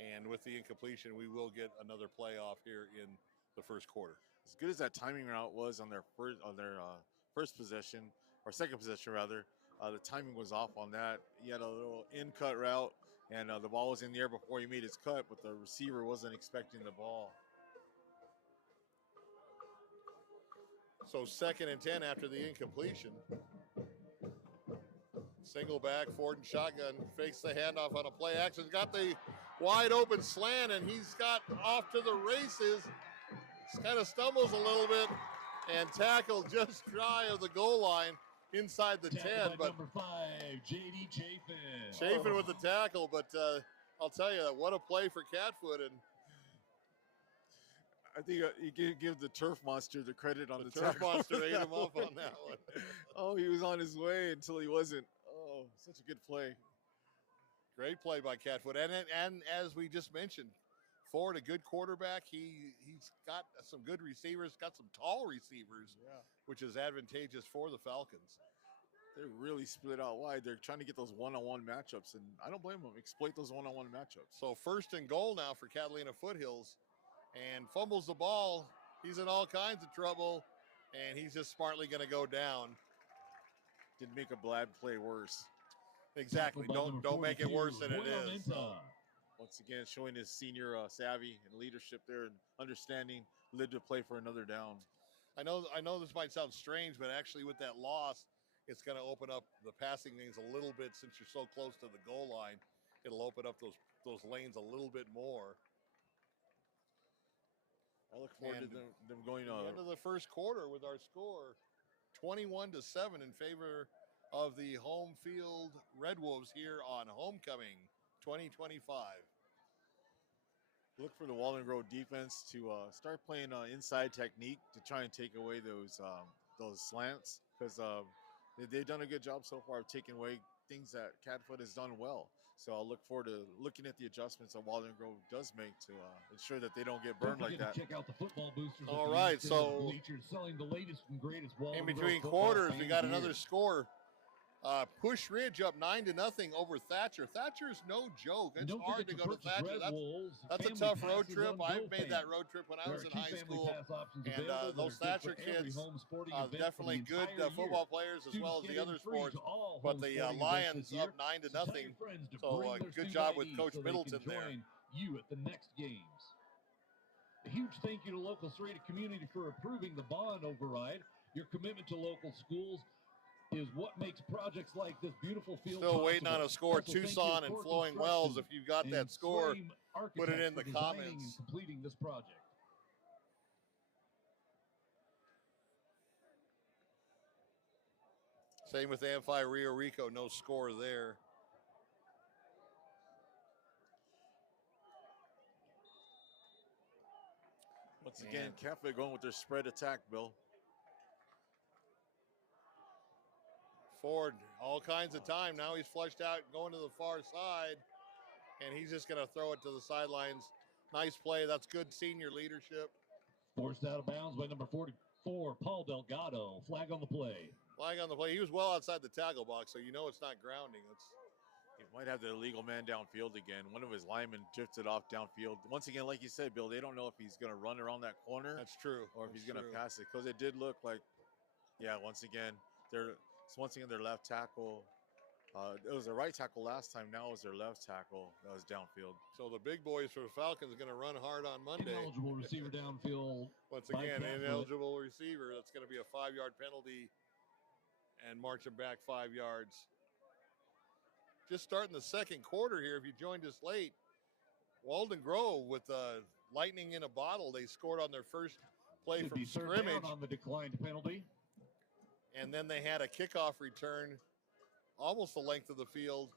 And with the incompletion, we will get another playoff here in the first quarter. As good as that timing route was on their first possession, or second possession rather, the timing was off on that. He had a little in-cut route, and the ball was in the air before he made his cut, but the receiver wasn't expecting the ball. So 2nd and 10 after the incompletion. Single back, Ford and shotgun, fakes the handoff on a play action. Got the wide open slant, and he's got off to the races. Kind of stumbles a little bit and tackled just shy of the goal line inside the 10. But number 5, J.D. Chafin. Chafin with the tackle, but I'll tell you, what a play for Catfoot. And I think you give the turf monster the credit on the turf tackle. monster ate him up on that one. Oh, he was on his way until he wasn't. Oh, such a good play. Great play by Catfoot. And as we just mentioned, Ford, a good quarterback. He's got some good receivers, got some tall receivers, which is advantageous for the Falcons. They're really split out wide. They're trying to get those one-on-one matchups, and I don't blame them. Exploit those one-on-one matchups. So 1st and goal now for Catalina Foothills, and fumbles the ball. He's in all kinds of trouble, and he's just smartly going to go down. Didn't make a bad play worse. Exactly. Don't make it worse than it is. So. Once again, showing his senior savvy and leadership there and understanding, live to play for another down. I know this might sound strange, but actually with that loss, it's going to open up the passing lanes a little bit since you're so close to the goal line. It'll open up those lanes a little bit more. I look forward to them going the end of the first quarter with our score 21-7 in favor of the home field Red Wolves here on Homecoming 2025. Look for the Walden Grove defense to start playing inside technique to try and take away those slants, because they've done a good job so far of taking away things that Catfoot has done well. So I'll look forward to looking at the adjustments that Walden Grove does make to ensure that they don't get burned like that. Check out the football boosters. All right, so selling the latest and greatest Walden in between quarters, we got another score. Push Ridge up 9-0 over Thatcher. Thatcher's no joke. It's hard to go to Thatcher. That's a tough road trip. I've made that road trip when I was in high school. And those Thatcher kids, definitely good football players as well as the other sports. But the Lions up 9-0. So good job with Coach Middleton there. You at the next games. A huge thank you to local Serena community for approving the bond override. Your commitment to local schools is what makes projects like this beautiful field Still possible. waiting on a score. Also, Tucson and Flowing Wells. If you've got that score, put it in the comments. And completing this project. Same with Amphi Rio Rico. No score there. Once again, Catholic going with their spread attack, Bill. Ford, all kinds of time. Now he's flushed out, going to the far side, and he's just going to throw it to the sidelines. Nice play. That's good senior leadership. Forced out of bounds by number 44, Paul Delgado. Flag on the play. Flag on the play. He was well outside the tackle box, so you know it's not grounding. He might have the illegal man downfield again. One of his linemen drifted off downfield. Once again, like you said, Bill, they don't know if he's going to run around that corner. That's true. Or if he's going to pass it, because it did look like, once again, their left tackle. It was the right tackle last time. Now it was their left tackle that was downfield. So the big boys for the Falcons are going to run hard on Monday. Ineligible receiver downfield. Once again, ineligible receiver. That's going to be a 5-yard penalty and march him back 5 yards. Just starting the second quarter here. If you joined us late, Waldon Grove with lightning in a bottle. They scored on their first play from scrimmage. On the declined penalty. And then they had a kickoff return almost the length of the field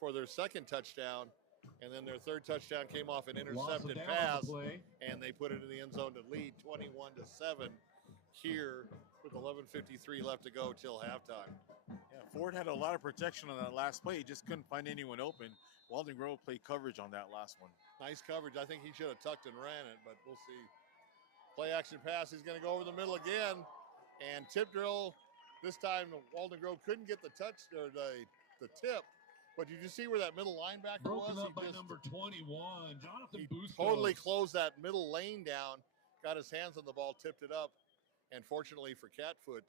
for their second touchdown. And then their third touchdown came off an intercepted pass, and they put it in the end zone to lead 21-7 here with 11:53 left to go till halftime. Yeah, Ford had a lot of protection on that last play. He just couldn't find anyone open. Waldon Grove played coverage on that last one. Nice coverage. I think he should have tucked and ran it, but we'll see. Play action pass. He's going to go over the middle again. And tip drill. This time, Waldon Grove couldn't get the touch or the tip. But did you see where that middle linebacker Broken was? Up by number 21, Jonathan Bustos. Totally closed that middle lane down, got his hands on the ball, tipped it up. And fortunately for Catfoot,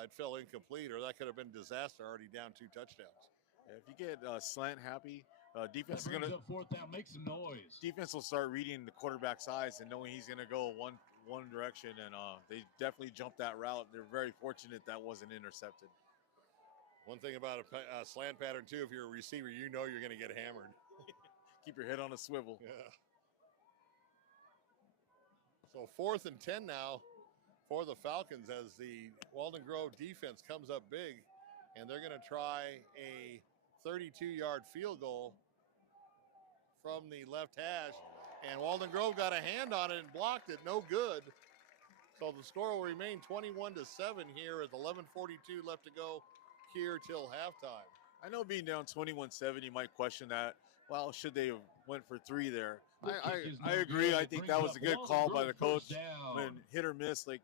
it fell incomplete, or that could have been disaster, already down 2 touchdowns. Yeah, if you get slant happy, defense is going to fourth down, make some noise. Defense will start reading the quarterback's eyes and knowing he's going to go one one direction, and they definitely jumped that route. They're very fortunate that wasn't intercepted. One thing about a slant pattern, too, if you're a receiver, you know you're going to get hammered. Keep your head on a swivel. Yeah. So 4th and 10 now for the Falcons as the Waldon Grove defense comes up big, and they're going to try a 32-yard field goal from the left hash. And Waldon Grove got a hand on it and blocked it. No good. So the score will remain 21-7 here with 11:42 left to go here till halftime. I know being down 21-7, you might question that. Well, should they have went for 3 there? I agree. I think that was a good call by the coach. When hit or miss, like,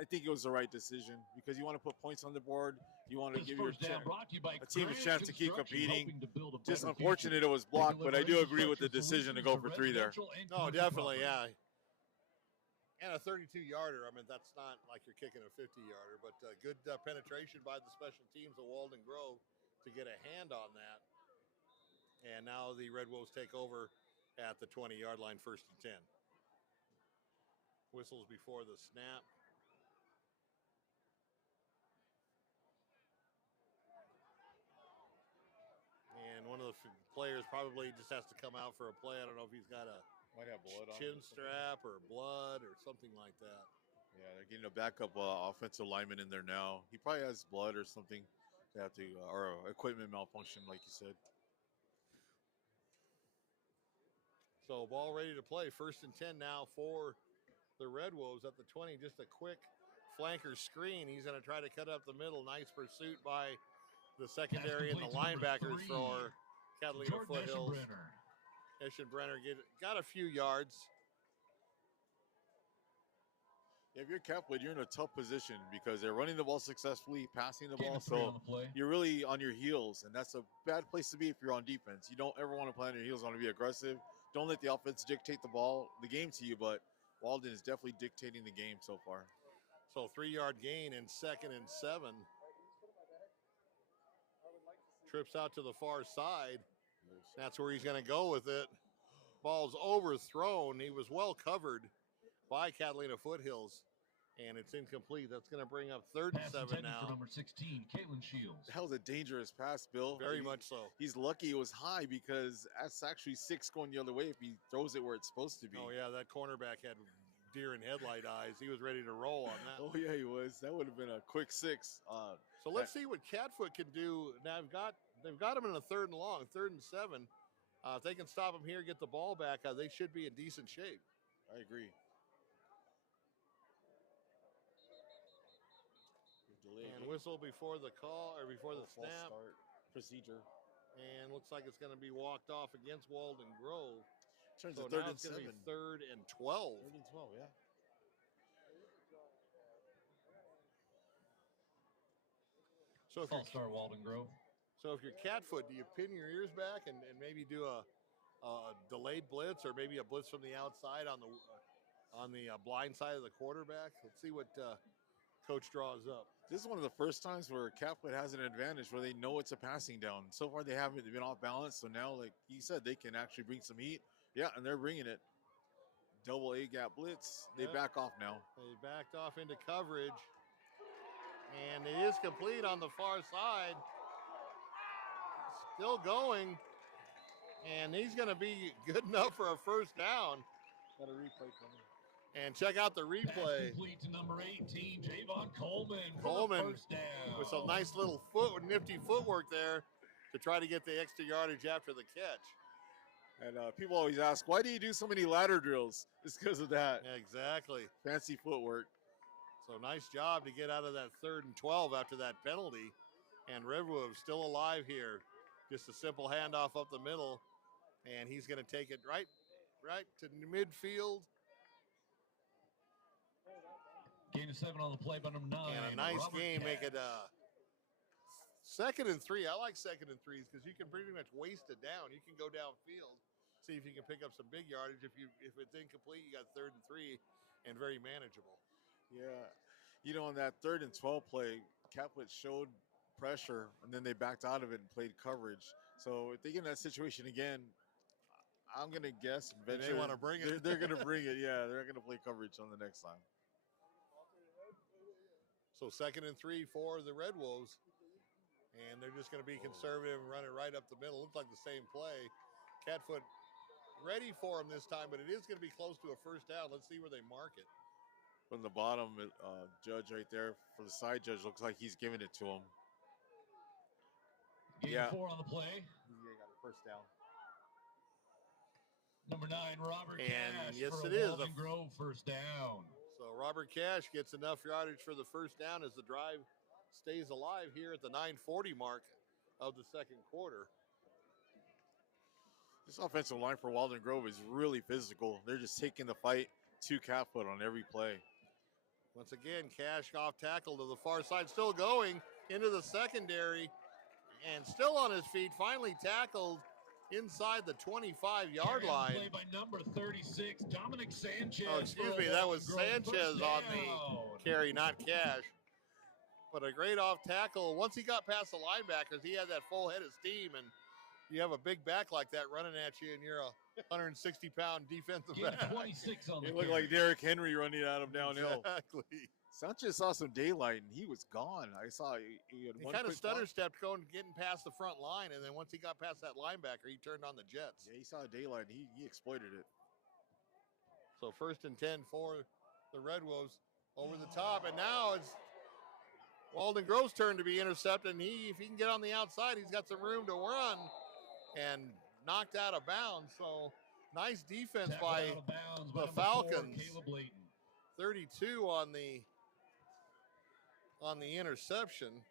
I think it was the right decision because you want to put points on the board. You want to give your a team a chance to keep competing. Just unfortunate it was blocked, but I do agree with the decision to go for 3 there. No, definitely, yeah. And a 32-yarder, I mean, that's not like you're kicking a 50-yarder, but good penetration by the special teams of Waldon Grove to get a hand on that. And now the Red Wolves take over at the 20-yard line, 1st and 10. Whistles before the snap. And one of the players probably just has to come out for a play. I don't know if he's got a Might have blood on chin strap or blood or something like that. Yeah, they're getting a backup offensive lineman in there now. He probably has blood or something. They have to, or equipment malfunction, like you said. So ball ready to play. 1st and 10 now for the Red Wolves at the 20. Just a quick flanker screen. He's going to try to cut up the middle. Nice pursuit by the secondary and the linebackers for Catalina Foothills. Brenner got a few yards. If you're Kepwood, you're in a tough position because they're running the ball successfully, passing the ball, so you're really on your heels, and that's a bad place to be if you're on defense. You don't ever want to play on your heels. You want to be aggressive. Don't let the offense dictate the game to you, but Walden is definitely dictating the game so far. So 3-yard gain and 2nd and 7. Trips out to the far side. That's where he's going to go with it. Ball's overthrown. He was well covered by Catalina Foothills, and it's incomplete. That's going to bring up 3rd and 7 now. For number 16, Caitlin Shields. That was a dangerous pass, Bill. Very much so. He's lucky it was high because that's actually 6 going the other way if he throws it where it's supposed to be. Oh, yeah, that cornerback had deer in headlight eyes. He was ready to roll on that. Oh, yeah, he was. That would have been a quick 6. So let's see what Catfoot can do. Now they've got him in a 3rd and long, 3rd and 7. If they can stop him here, get the ball back, they should be in decent shape. I agree. And whistle before the call or before the snap. Start procedure. And looks like it's going to be walked off against Waldon Grove. Turns so to 3rd now and it's going to 7. be 3rd and 12. 3rd and 12, yeah. So if False start, Waldon Grove. So if you're Catfoot, do you pin your ears back and maybe do a delayed blitz or maybe a blitz from the outside on the blind side of the quarterback? Let's see what coach draws up. This is one of the first times where Catfoot has an advantage where they know it's a passing down. So far they haven't been off balance. So now, like he said, they can actually bring some heat. Yeah, and they're bringing it. Double A gap blitz. They back off now. They backed off into coverage. And it is complete on the far side. Still going. And he's going to be good enough for a 1st down. Got a replay coming. And check out the replay. Pass complete to number 18, Javon Coleman. Coleman First down. with some nice little nifty footwork there to try to get the extra yardage after the catch. And people always ask, why do you do so many ladder drills? It's because of that. Exactly. Fancy footwork. So nice job to get out of that 3rd and 12 after that penalty. And Red Wolves still alive here. Just a simple handoff up the middle. And he's going to take it right to midfield. Gain of 7 on the play by number 9. And a nice Robert game. Make it Cash. 2nd and 3. I like 2nd and 3s because you can pretty much waste it down. You can go downfield, see if you can pick up some big yardage. If it's incomplete, you got 3rd and 3 and very manageable. Yeah. You know, on that 3rd and 12 play, Caplet showed pressure, and then they backed out of it and played coverage. So if they get in that situation again, I'm gonna guess. And they want to bring it. They're gonna bring it. Yeah, they're gonna play coverage on the next time. So 2nd and 3 for the Red Wolves. And they're just going to be conservative and run it right up the middle. Looks like the same play. Catfoot ready for him this time, but it is going to be close to a first down. Let's see where they mark it. From the bottom, judge right there for the side judge looks like he's giving it to him. Gain 4 on the play. Yeah, got a first down. Number 9, Robert And Cash yes, for it is. Waldon Grove first down. So Robert Cash gets enough yardage for the first down as the drive stays alive here at the 9:40 mark of the second quarter. This offensive line for Waldon Grove is really physical. They're just taking the fight to Catfoot on every play. Once again, Cash off tackle to the far side, still going into the secondary and still on his feet, finally tackled inside the 25-yard line. Play by number 36, Dominic Sanchez. Oh, excuse me, that was Sanchez on the carry, not Cash. But a great off tackle. Once he got past the linebackers, he had that full head of steam, and you have a big back like that running at you, and you're a 160-pound defensive back. 26 on the It looked like Derrick Henry running at him downhill. Exactly. Sanchez saw some daylight, and he was gone. I saw he had He one kind of quick stutter-stepped getting past the front line, and then once he got past that linebacker, he turned on the Jets. Yeah, he saw daylight, and he exploited it. So 1st and 10 for the Red Wolves over the top, and now it's Walden Grove's turn to be intercepted, and if he can get on the outside, he's got some room to run, and knocked out of bounds. So nice defense by the Falcons. 32 on the interception.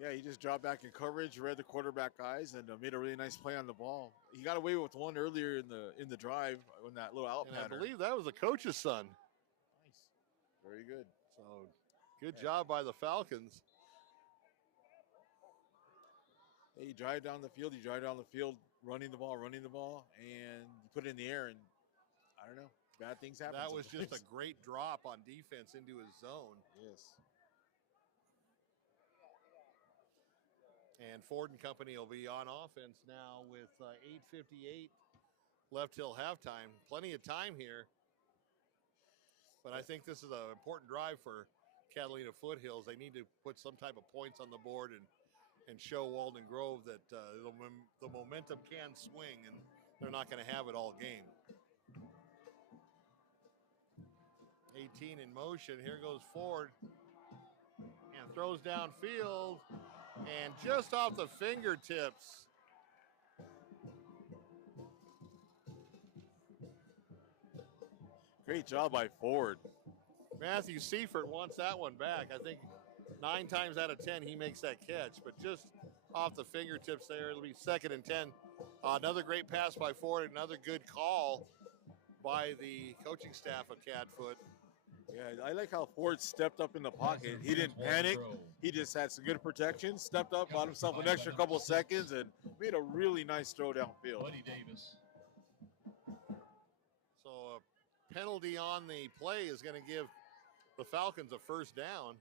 Yeah, he just dropped back in coverage, read the quarterback eyes, and made a really nice play on the ball. He got away with one earlier in the drive on that little out And I pattern. believe that was the coach's son. Nice, very good. So good job by the Falcons. Hey, you drive down the field, running the ball, and you put it in the air, and I don't know, bad things happen. That was sometimes. just a great drop on defense into his zone. Yes. And Ford and company will be on offense now with 8:58 left till halftime. Plenty of time here. But I think this is an important drive for Catalina Foothills. They need to put some type of points on the board and show Walden Grove that the momentum can swing, and they're not going to have it all game. 18 in motion. Here goes Ford and throws downfield, and just off the fingertips. Great job by Ford. Matthew Seifert wants that one back. I think 9 times out of 10 he makes that catch, but just off the fingertips there. It'll be 2nd and 10. Another great pass by Ford, another good call by the coaching staff of Cadfoot. Yeah, I like how Ford stepped up in the pocket. He didn't panic. He just had some good protection, stepped up, bought himself an extra couple seconds, and made a really nice throw downfield. Buddy Davis. So a penalty on the play is going to give the Falcons a first down.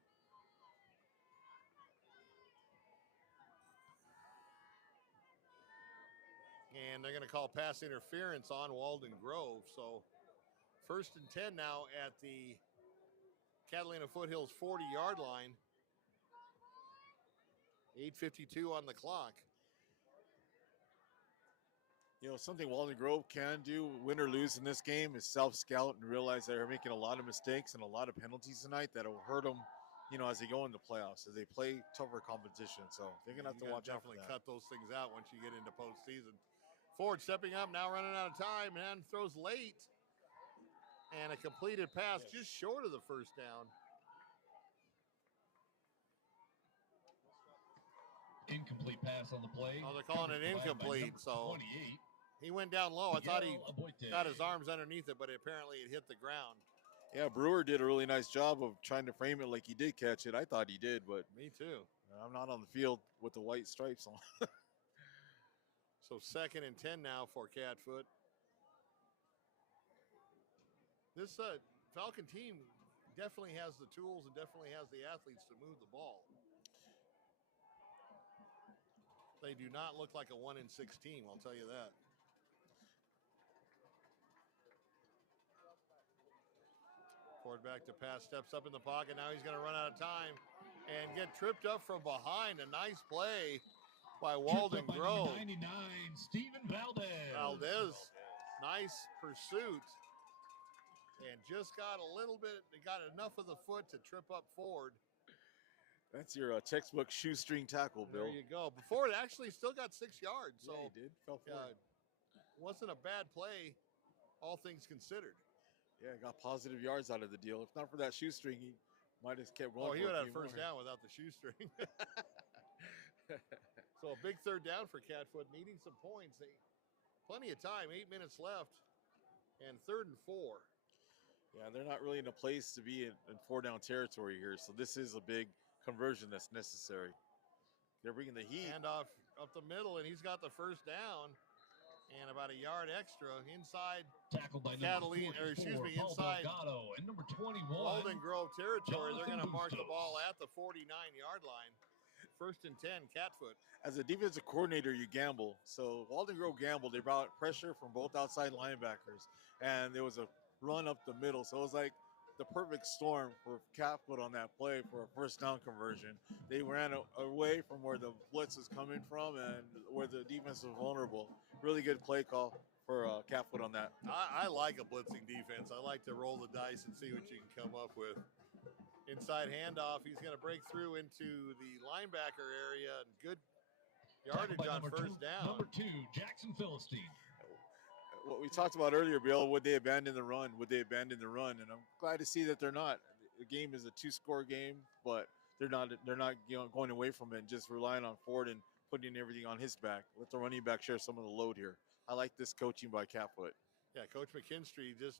And they're going to call pass interference on Walden Grove. So 1st and 10 now at the Catalina Foothills 40-yard line. 8:52 on the clock. You know, something Walden Grove can do, win or lose in this game, is self-scout and realize they're making a lot of mistakes and a lot of penalties tonight that'll hurt them, you know, as they go into playoffs, as they play tougher competition. So they're going to have to watch out for definitely that. cut those things out once you get into postseason. Ford stepping up, now running out of time, and throws late. And a completed pass just short of the first down. Incomplete pass on the play. Oh, they're calling it incomplete. So 28. he went down low. I thought he Aboite. got his arms underneath it, but apparently it hit the ground. Yeah, Brewer did a really nice job of trying to frame it like he did catch it. I thought he did, but Me too. I'm not on the field with the white stripes on. So 2nd and 10 now for Cadfoot. This Falcon team definitely has the tools and definitely has the athletes to move the ball. They do not look like a 1-6 team, I'll tell you that. Quarterback to pass, steps up in the pocket. Now he's going to run out of time and get tripped up from behind. A nice play by Walden Grove. 99, Steven Valdez. Valdez, nice pursuit. And just got a little bit, got enough of the foot to trip up forward. That's your textbook shoestring tackle, Bill. There you go. Before it actually still got 6 yards. So yeah, he did. Fell forward. Wasn't a bad play, all things considered. Yeah, got positive yards out of the deal. If not for that shoestring, he might have kept going. Oh, he would have first down without the shoestring. So a big third down for Catfoot, needing some points. Plenty of time, 8 minutes left, and 3rd and 4. Yeah, they're not really in a place to be in 4-down territory here, so this is a big conversion that's necessary. They're bringing the heat. Hand off up the middle, and he's got the first down. And about a yard extra inside tackled by Catalina, inside Delgado, and number 21. Walden Grove territory. They're going to mark the Bustos. ball at the 49-yard line. 1st and 10, Catfoot. As a defensive coordinator, you gamble. So Walden Grove gambled. They brought pressure from both outside linebackers, and there was a run up the middle. So it was like the perfect storm for Catfoot on that play for a first down conversion. They ran away from where the blitz was coming from and where the defense was vulnerable. Really good play call for Catfoot on that. I like a blitzing defense. I like to roll the dice and see what you can come up with. Inside handoff, he's going to break through into the linebacker area, and good yardage on first down. Number 2, Jackson Philistine. What we talked about earlier, Bill, would they abandon the run? Would they abandon the run? And I'm glad to see that they're not. The game is a 2-score game, but they're not going away from it and just relying on Ford and putting everything on his back. Let the running back share some of the load here. I like this coaching by Catfoot. Yeah, Coach McKinstry just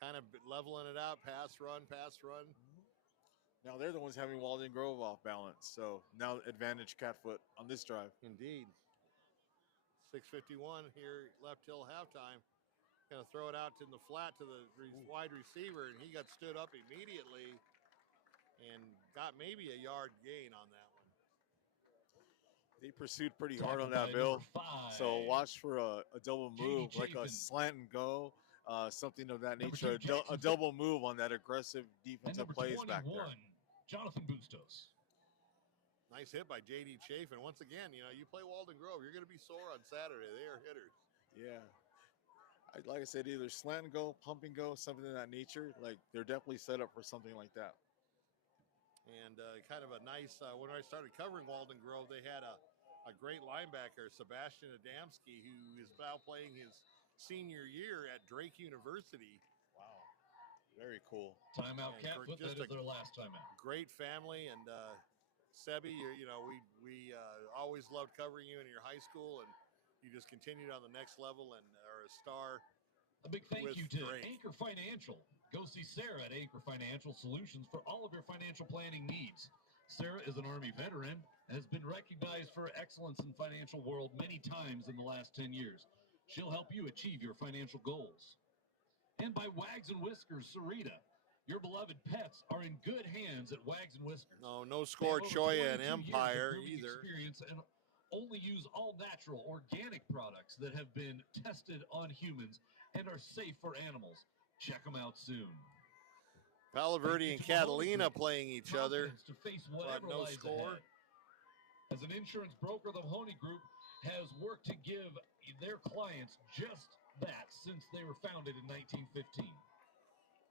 kind of leveling it out, pass, run. Now they're the ones having Walden Grove off balance. So now advantage Catfoot on this drive. Indeed. 6:51 here left till halftime. Going to throw it out in the flat to the wide receiver, and he got stood up immediately and got maybe a yard gain on that one. They pursued pretty hard on that, Bill. So watch for a double move, like a slant and go, something of that nature. A double move on that aggressive defensive plays back there. Jonathan Bustos. Nice hit by J.D. Chafin. Once again, you play Walden Grove, you're going to be sore on Saturday. They are hitters. Yeah. Like I said, either slant and go, pump and go, something of that nature. Like, they're definitely set up for something like that. And kind of a nice, when I started covering Walden Grove, they had a great linebacker, Sebastian Adamski, who is now playing his senior year at Drake University. Wow. Very cool. Timeout, Catfoot. That is their last timeout. Great family, and Sebi, we always loved covering you in your high school, and you just continued on the next level and are a star. A big thank you to Drake. Anchor Financial. Go see Sarah at Anchor Financial Solutions for all of your financial planning needs. Sarah is an Army veteran and has been recognized for excellence in financial world many times in the last 10 years. She'll help you achieve your financial goals. And by Wags and Whiskers Sarita. Your beloved pets are in good hands at Wags and Whiskers. No score Choya and 22 Empire years of either. Experience and only use all natural, organic products that have been tested on humans and are safe for animals. Check them out soon. Palo Verde and Catalina playing each other, to face but whatever no lies score. ahead. As an insurance broker, the Mahoney Group has worked to give their clients just that since they were founded in 1915.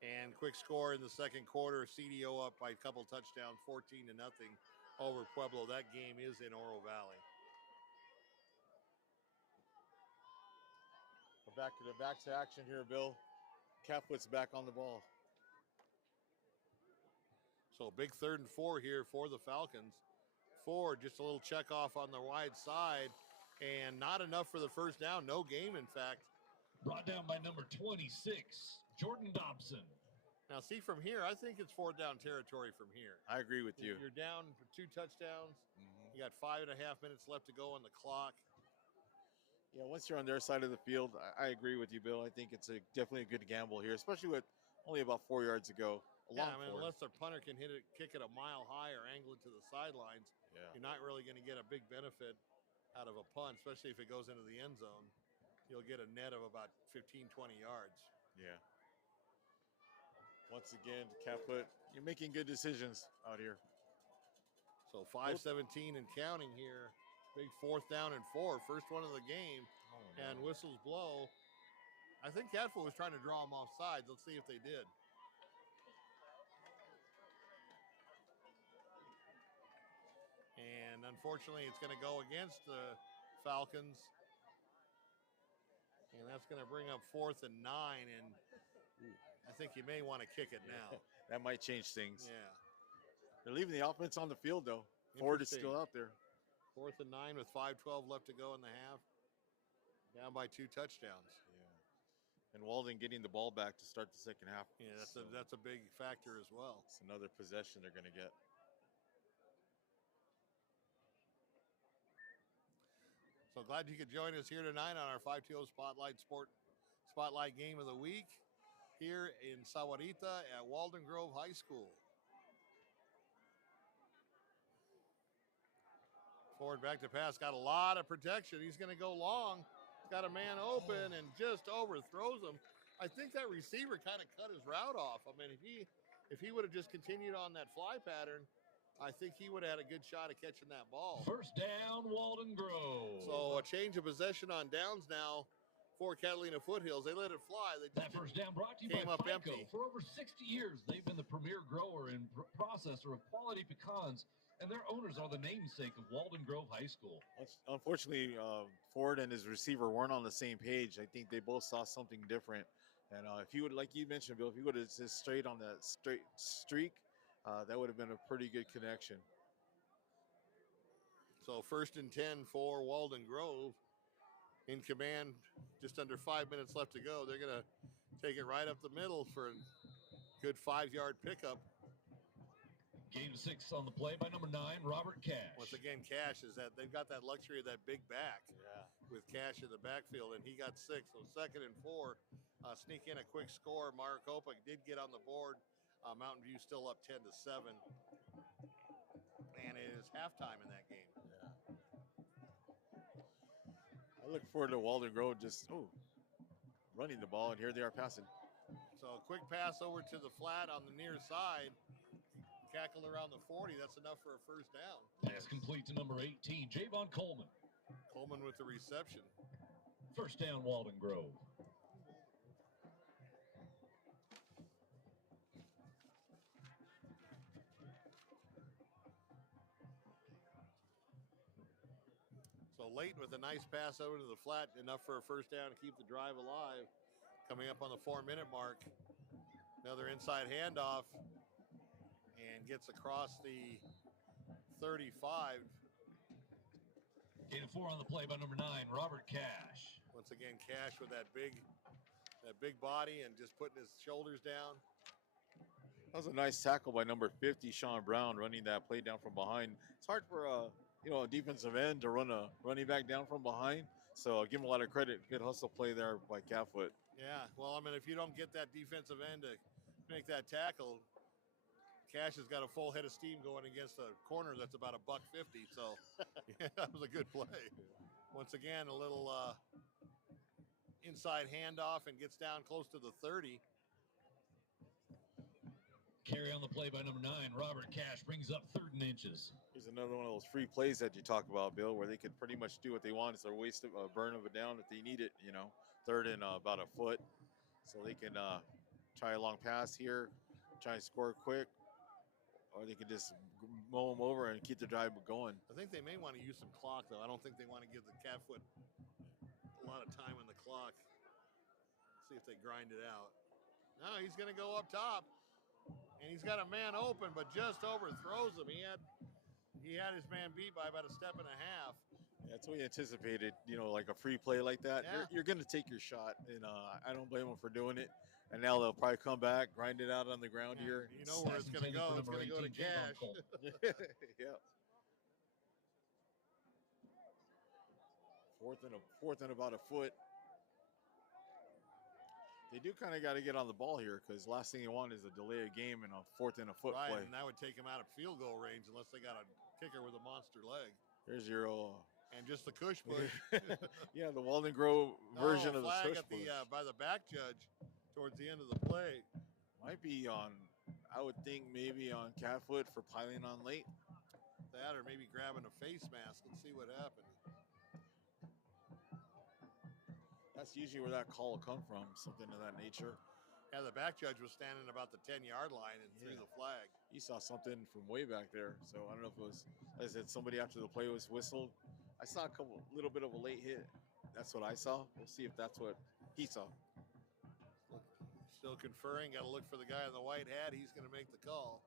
And quick score in the second quarter, CDO up by a couple touchdowns, 14-0 over Pueblo. That game is in Oro Valley. We're back to action here, Bill. Catfoot's back on the ball. So big 3rd and 4 here for the Falcons. Ford, just a little check off on the wide side, and not enough for the first down. No game, in fact. Brought down by number 26, Jordan Dobson. Now, see, from here, I think it's 4th down territory from here. I agree with you. You're down for 2 touchdowns. You got 5.5 minutes left to go on the clock. Yeah, once you're on their side of the field, I agree with you, Bill. I think it's definitely a good gamble here, especially with only about 4 yards to go. Unless their punter can kick it a mile high or angle it to the sidelines, you're not really going to get a big benefit out of a punt, especially if it goes into the end zone. You'll get a net of about 15, 20 yards. Yeah. Once again, Cat Foot, you're making good decisions out here. So 5:17 and counting here. Big 4th down and 4. First one of the game. And whistles blow. I think Catfoot was trying to draw them off sides. Let's see if they did. And unfortunately, it's going to go against the Falcons. And that's going to bring up 4th and 9. And I think you may want to kick it now. That might change things. Yeah. They're leaving the offense on the field, though. Ford is still out there. 4th and 9 with 5:12 left to go in the half. Down by 2 touchdowns. Yeah. And Walden getting the ball back to start the second half. Yeah, that's a big factor as well. It's another possession they're going to get. So glad you could join us here tonight on our 5-2 Spotlight Game of the Week here in Sahuarita at Waldon Grove High School. Ford back to pass, got a lot of protection. He's going to go long. He's got a man open and just overthrows him. I think that receiver kind of cut his route off. I mean, if he would have just continued on that fly pattern, I think he would have had a good shot at catching that ball. First down, Waldon Grove. So a change of possession on downs now for Catalina Foothills. They let it fly. That first down brought to you came by up FICO. empty. For over 60 years, they've been the premier grower and processor of quality pecans, and their owners are the namesake of Waldon Grove High School. Unfortunately, Ford and his receiver weren't on the same page. I think they both saw something different. And if he would, like you mentioned, Bill, if he would have just straight on that straight streak, that would have been a pretty good connection. So 1st and 10 for Waldon Grove. In command, just under 5 minutes left to go. They're going to take it right up the middle for a good 5-yard pickup. Gain of 6 on the play by number 9, Robert Cash. Once again, Cash is that they've got that luxury of that big back. Yeah. With Cash in the backfield, and he got 6. So 2nd and 4, sneak in a quick score. Maricopa did get on the board. Mountain View still up 10-7, and it is halftime in that game. Yeah. I look forward to Walden Grove just running the ball, and here they are passing. So a quick pass over to the flat on the near side. Cackle around the 40. That's enough for a first down. Pass complete to number 18, Javon Coleman. Coleman with the reception. First down, Waldon Grove. So Leighton with a nice pass over to the flat, enough for a first down to keep the drive alive. Coming up on the 4-minute mark. Another inside handoff and gets across the 35. Gain of 4 on the play by number 9, Robert Cash. Once again, Cash with that big body and just putting his shoulders down. That was a nice tackle by number 50, Sean Brown, running that play down from behind. It's hard for a defensive end to run a running back down from behind. So I'll give him a lot of credit. Good hustle play there by Catfoot. Yeah, well, I mean, if you don't get that defensive end to make that tackle, Cash has got a full head of steam going against a corner that's about $150. So yeah, that was a good play. Once again, a little inside handoff and gets down close to the 30. Carry on the play by number 9, Robert Cash brings up 3rd and inches. Here's another one of those free plays that you talk about, Bill, where they could pretty much do what they want. It's a waste of a burn of it down if they need it, 3rd and about a foot. So they can try a long pass here, try and score quick, or they can just mow them over and keep the drive going. I think they may want to use some clock, though. I don't think they want to give the Catfoot a lot of time on the clock. See if they grind it out. No, he's going to go up top. And he's got a man open, but just overthrows him. He had his man beat by about a step and a half. Yeah, that's what we anticipated, like a free play like that. Yeah. You're going to take your shot, and I don't blame them for doing it. And now they'll probably come back, grind it out on the ground here. You know where it's going to go. It's going to go to Cash. Yeah. Fourth and about a foot. They do kind of got to get on the ball here because last thing you want is a delay of game and a 4th and a foot right, play. And that would take them out of field goal range unless they got a kicker with a monster leg. There's your and just the cush push. Yeah, the Walden Grove version of the flag tush at the push. by the back judge towards the end of the play. Might be on, I would think maybe on Catfoot for piling on late. That or maybe grabbing a face mask. Let's see what happened. That's usually where that call will come from, something of that nature. Yeah, the back judge was standing about the 10-yard line and threw the flag. He saw something from way back there. So I don't know if it was, as I said, somebody after the play was whistled. I saw a little bit of a late hit. That's what I saw. We'll see if that's what he saw. Still conferring. Got to look for the guy in the white hat. He's going to make the call.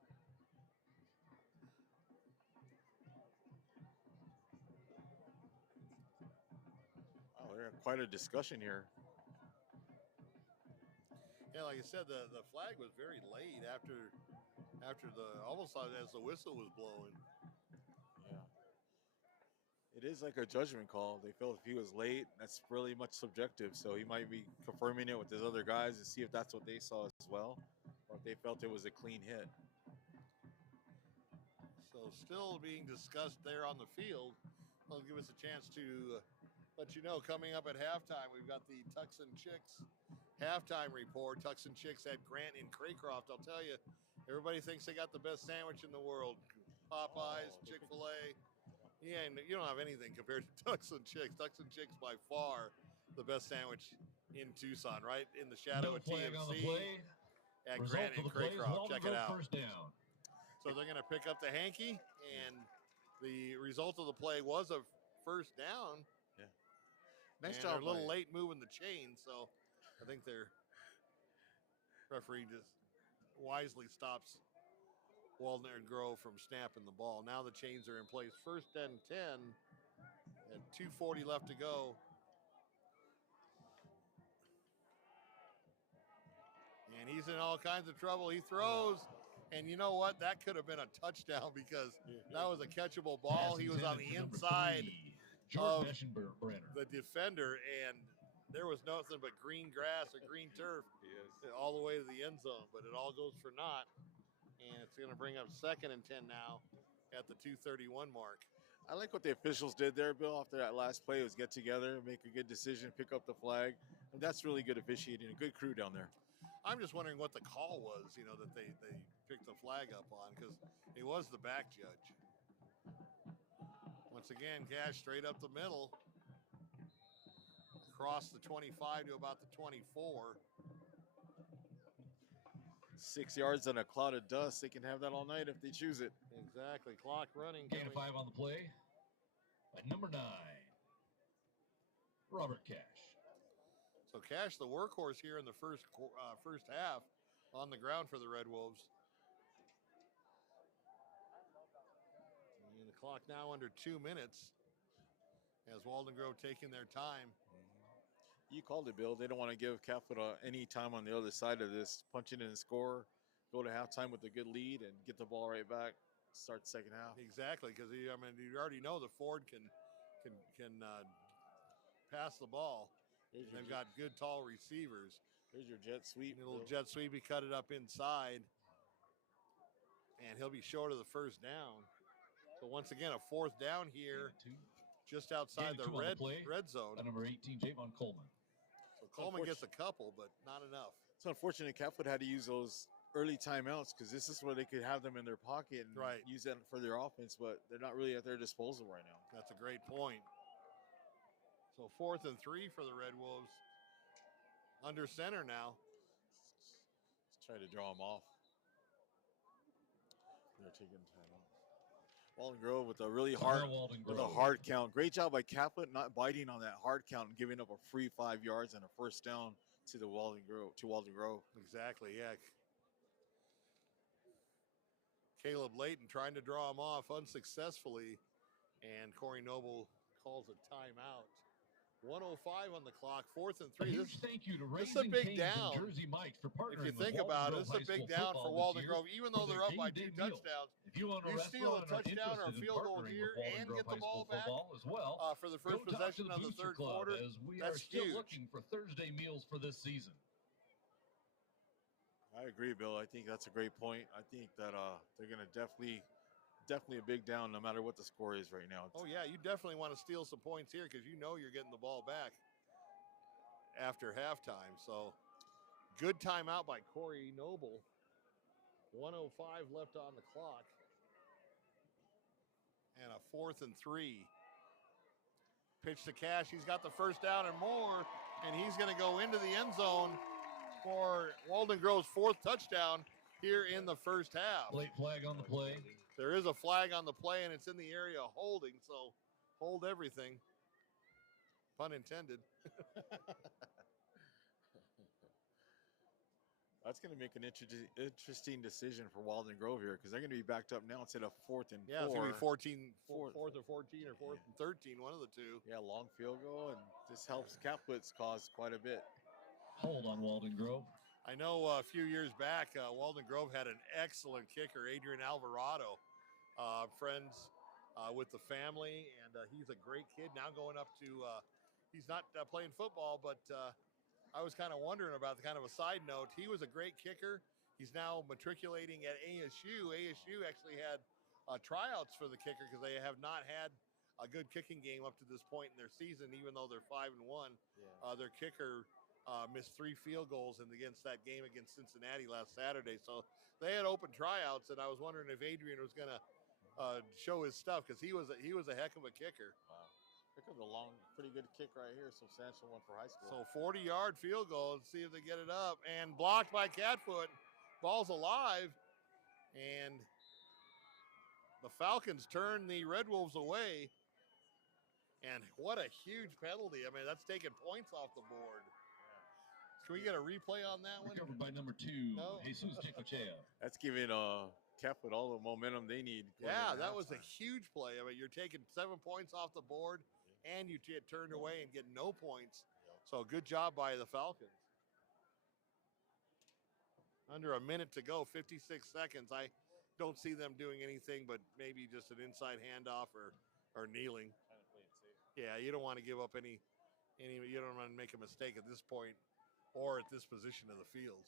Oh, we had quite a discussion here. Yeah, like I said, the flag was very late after almost as the whistle was blowing. Yeah. It is like a judgment call. They felt if he was late, that's really much subjective. So he might be confirming it with his other guys to see if that's what they saw as well, or if they felt it was a clean hit. So still being discussed there on the field. That'll give us a chance to let you know coming up at halftime, we've got the Tucson Chicks halftime report. Tucson Chicks at Grant and Craycroft. I'll tell you, everybody thinks they got the best sandwich in the world. Popeyes, Chick-fil-A. Yeah, you don't have anything compared to Tucson Chicks. Tucson Chicks by far the best sandwich in Tucson, right in the shadow of TMC at Grant and Craycroft. Check it out. First down. So they're going to pick up the hanky, and the result of the play was a first down. Yeah. Nice and job. They're a little late moving the chain, so I think their referee just wisely stops Waldon Grove from snapping the ball. Now the chains are in place. First and 10, and 2:40 left to go. And he's in all kinds of trouble. He throws, and you know what? That could have been a touchdown because that was a catchable ball. He was on the inside of the defender, and there was nothing but green grass or green turf all the way to the end zone, but it all goes for naught. And it's going to bring up 2nd and 10 now at the 2:31 mark. I like what the officials did there, Bill, after that last play was get together, make a good decision, pick up the flag. And that's really good officiating, a good crew down there. I'm just wondering what the call was, that they picked the flag up on, because it was the back judge. Once again, Cash straight up the middle. Across the 25 to about the 24. 6 yards on a cloud of dust. They can have that all night if they choose it. Exactly. Clock running. Gain of 5 on the play. At number 9, Robert Cash. So Cash, the workhorse here in the first half, on the ground for the Red Wolves. And the clock now under 2 minutes as Waldon Grove taking their time. You called it, Bill. They don't want to give Catfoot any time on the other side of this. Punch it in and score, go to halftime with a good lead, and get the ball right back. Start the second half. Exactly, because you already know the Ford can pass the ball. They've got good tall receivers. Here's your jet sweep. A little jet sweep. He cut it up inside, and he'll be short of the first down. So once again, a 4th down here, just outside the red zone. Number 18, Javon Coleman. So Coleman gets a couple, but not enough. It's unfortunate Catfoot had to use those early timeouts because this is where they could have them in their pocket and use that for their offense, but they're not really at their disposal right now. That's a great point. So 4th and 3 for the Red Wolves. Under center now. Let's try to draw them off. They're taking timeout. Waldon Grove with a really hard count. Great job by Catfoot not biting on that hard count and giving up a free 5 yards and a first down to the Waldon Grove. Exactly, yeah. Caleb Layton trying to draw him off unsuccessfully, and Corey Noble calls a timeout. 1:05 on the clock, 4th and 3. Thank you to this is a big down. Jersey Mike's for partnering if you think about it, it's a big down for Waldon Grove. Even though they're up by 2 touchdowns, you steal a touchdown or a field goal here and get the ball back as well, for the first possession of the third quarter. As we that's are still huge. Looking for Thursday meals for this season. I agree, Bill. I think that's a great point. I think that they're going to definitely a big down no matter what the score is right now. Oh, yeah, you definitely want to steal some points here because you know you're getting the ball back after halftime. So Good timeout by Corey Noble. 1:05 left on the clock. And a 4th and 3. Pitch to Cash. He's got the first down and more, and he's going to go into the end zone for Waldon Grove's 4th touchdown here in the first half. Late flag on the play. There is a flag on the play, and it's in the area of holding, so hold everything. Pun intended. That's going to make an interesting decision for Walden Grove here because they're going to be backed up now instead of 4th and 4. Yeah, it's going to be 4th or 14 or 4th and 13, one of the two. Yeah, long field goal, and this helps Caplitz cause quite a bit. Hold on Walden Grove. I know a few years back, Walden Grove had an excellent kicker, Adrian Alvarado. Friends with the family, and he's a great kid. Now going up to, he's not playing football, but I was kind of wondering about the kind of a side note. He was a great kicker. He's now matriculating at ASU. ASU actually had tryouts for the kicker because they have not had a good kicking game up to this point in their season, even though they're 5-1. Yeah. Their kicker missed 3 field goals against that game against Cincinnati last Saturday. So they had open tryouts, and I was wondering if Adrian was going to show his stuff because he was a heck of a kicker. Wow. Pick up a long, pretty good kick right here. Substantial one for high school. So 40-yard field goal. Let's see if they get it up. And blocked by Catfoot. Ball's alive. And the Falcons turn the Red Wolves away. And what a huge penalty. I mean, that's taking points off the board. Can we get a replay on that one? Recovered by number 2, No. Jesus Chicochea. That's giving Catfoot all the momentum they need. Yeah, that was a huge play. I mean, you're taking 7 points off the board, and you get turned away and get no points. So good job by the Falcons. Under a minute to go, 56 seconds. I don't see them doing anything but maybe just an inside handoff or kneeling. Trying to play it safe. Yeah, you don't want to give up any. You don't want to make a mistake at this point or at this position of the field.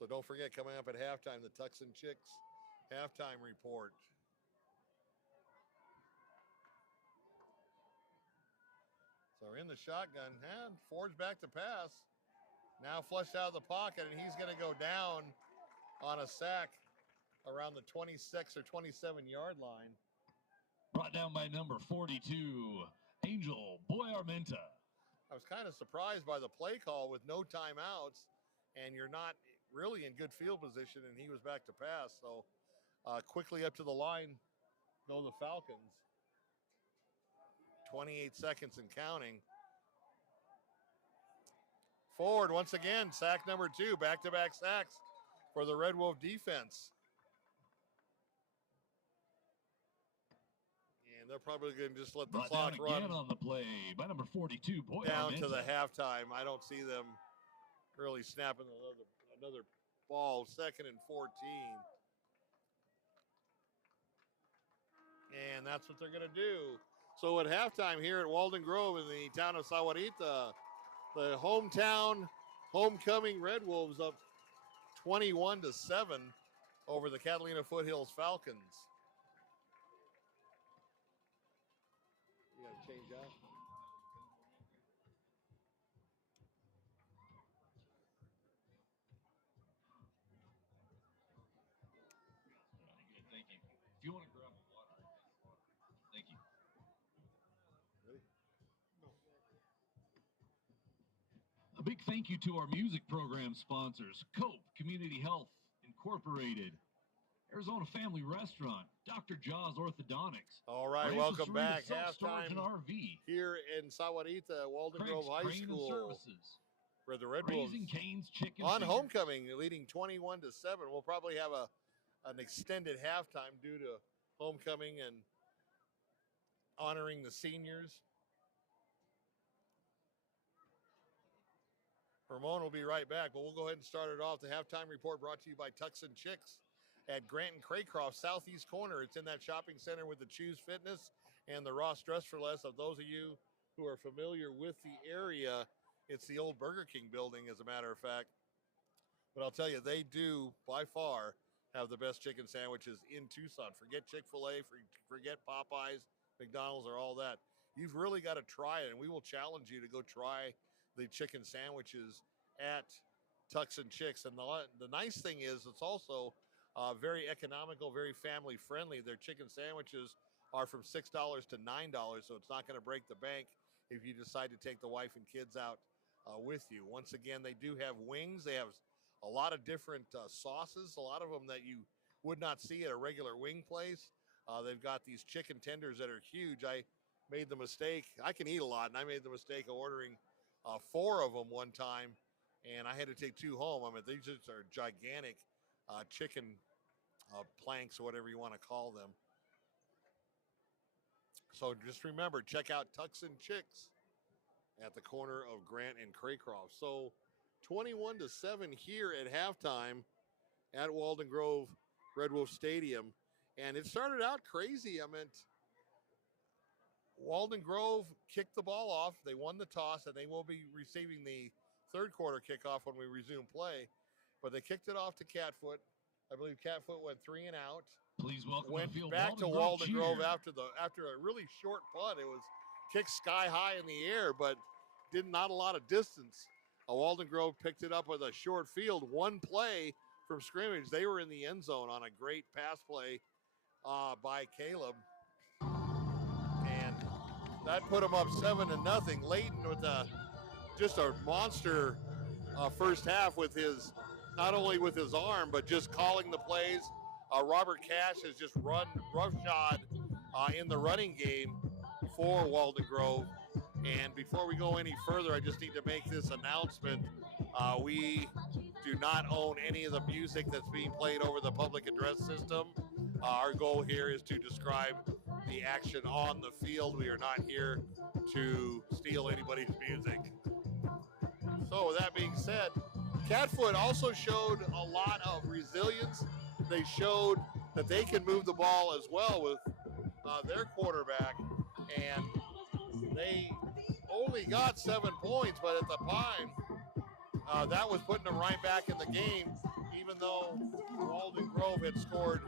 So don't forget, coming up at halftime, the Tucson Chicks halftime report. So we're in the shotgun. And Ford's back to pass. Now flushed out of the pocket, and he's going to go down on a sack around the 26 or 27-yard line. Brought down by number 42, Angel Boy-Armenta. I was kind of surprised by the play call with no timeouts, and you're not really in good field position, and he was back to pass. So quickly up to the line go the Falcons. 28 seconds and counting. Forward once again, sack number 2, back-to-back sacks for the Red Wolf defense. And they're probably going to just let the clock run again on the play by number 42, down to the halftime. I don't see them really snapping another ball. 2nd and 14. And that's what they're going to do. So at halftime here at Waldon Grove in the town of Sahuarita, the homecoming Red Wolves up 21-7 over the Catalina Foothills Falcons. You got to change out. Thank you. If you want to grab a water, thank you. Ready? A big thank you to our music program sponsors, Cope Community Health Incorporated, Arizona Family Restaurant, Dr. Jaws Orthodontics. All right, Rancho welcome Serena back. Self-Storage and Halftime RV. here in Sahuarita, Walden Craig's Grove High Crane and School, Services. where the Red Wolves Raising Cane's Chicken on Fingers. homecoming, leading 21-7. We'll probably have an extended halftime due to homecoming and honoring the seniors. Ramon will be right back, but we'll go ahead and start it off. The halftime report brought to you by Tucson Chicks at Grant and Craycroft, southeast corner. It's in that shopping center with the Choose Fitness and the Ross Dress for Less. Of those of you who are familiar with the area, it's the old Burger King building, as a matter of fact. But I'll tell you, they do, by far, have the best chicken sandwiches in Tucson. Forget Chick-fil-A, forget Popeyes, McDonald's, or all that. you've really got to try it. And we will challenge you to go try the chicken sandwiches at Tucks and Chicks. And the nice thing is it's also very economical, very family friendly. Their chicken sandwiches are from $6 to $9, so it's not going to break the bank if you decide to take the wife and kids out with you. Once again, they do have wings. They have a lot of different sauces, a lot of them that you would not see at a regular wing place. They've got these chicken tenders that are huge. I made the mistake. I can eat a lot, and I made the mistake of ordering 4 of them one time, and I had to take 2 home. I mean, these just are gigantic chicken planks, or whatever you want to call them. So just remember, check out Tucks and Chicks at the corner of Grant and Craycroft. So 21-7 here at halftime at Waldon Grove Red Wolf Stadium. And it started out crazy. I mean, Walden Grove kicked the ball off. They won the toss, and they will be receiving the third quarter kickoff when we resume play. But they kicked it off to Catfoot. I believe Catfoot went 3 and out. Please welcome Went to the field, back to Walden Grove cheer. after a really short punt. It was kicked sky high in the air, but not a lot of distance. Walden Grove picked it up with a short field. One play from scrimmage, they were in the end zone on a great pass play by Caleb, and that put them up 7-0. Layton with just a monster first half with his, not only with his arm, but just calling the plays. Robert Cash has just run roughshod in the running game for Walden Grove. And before we go any further, I just need to make this announcement. We do not own any of the music that's being played over the public address system. Our goal here is to describe the action on the field. We are not here to steal anybody's music. So with that being said, Catfoot also showed a lot of resilience. They showed that they can move the ball as well with their quarterback, and they only got 7 points, but at the time, that was putting them right back in the game, even though Walden Grove had scored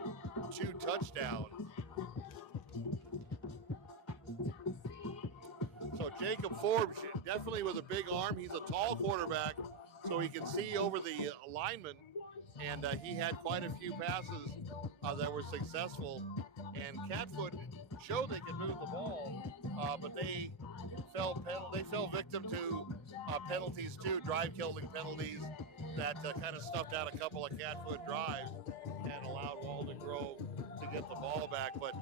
2 touchdowns. So Jacob Forbes, definitely with a big arm. He's a tall quarterback, so he can see over the lineman, and he had quite a few passes that were successful. And Catfoot showed they could move the ball, but they fell victim to penalties too, drive-killing penalties that kind of stuffed out a couple of Catfoot drives and allowed Walden Grove to get the ball back. But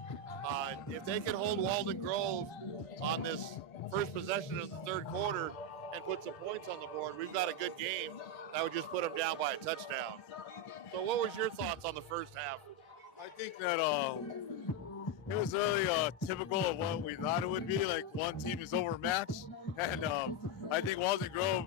if they can hold Walden Grove on this first possession of the third quarter and put some points on the board, we've got a good game. That would just put them down by a touchdown. So what was your thoughts on the first half? I think that it was really typical of what we thought it would be. Like, one team is overmatched, and I think Walden Grove,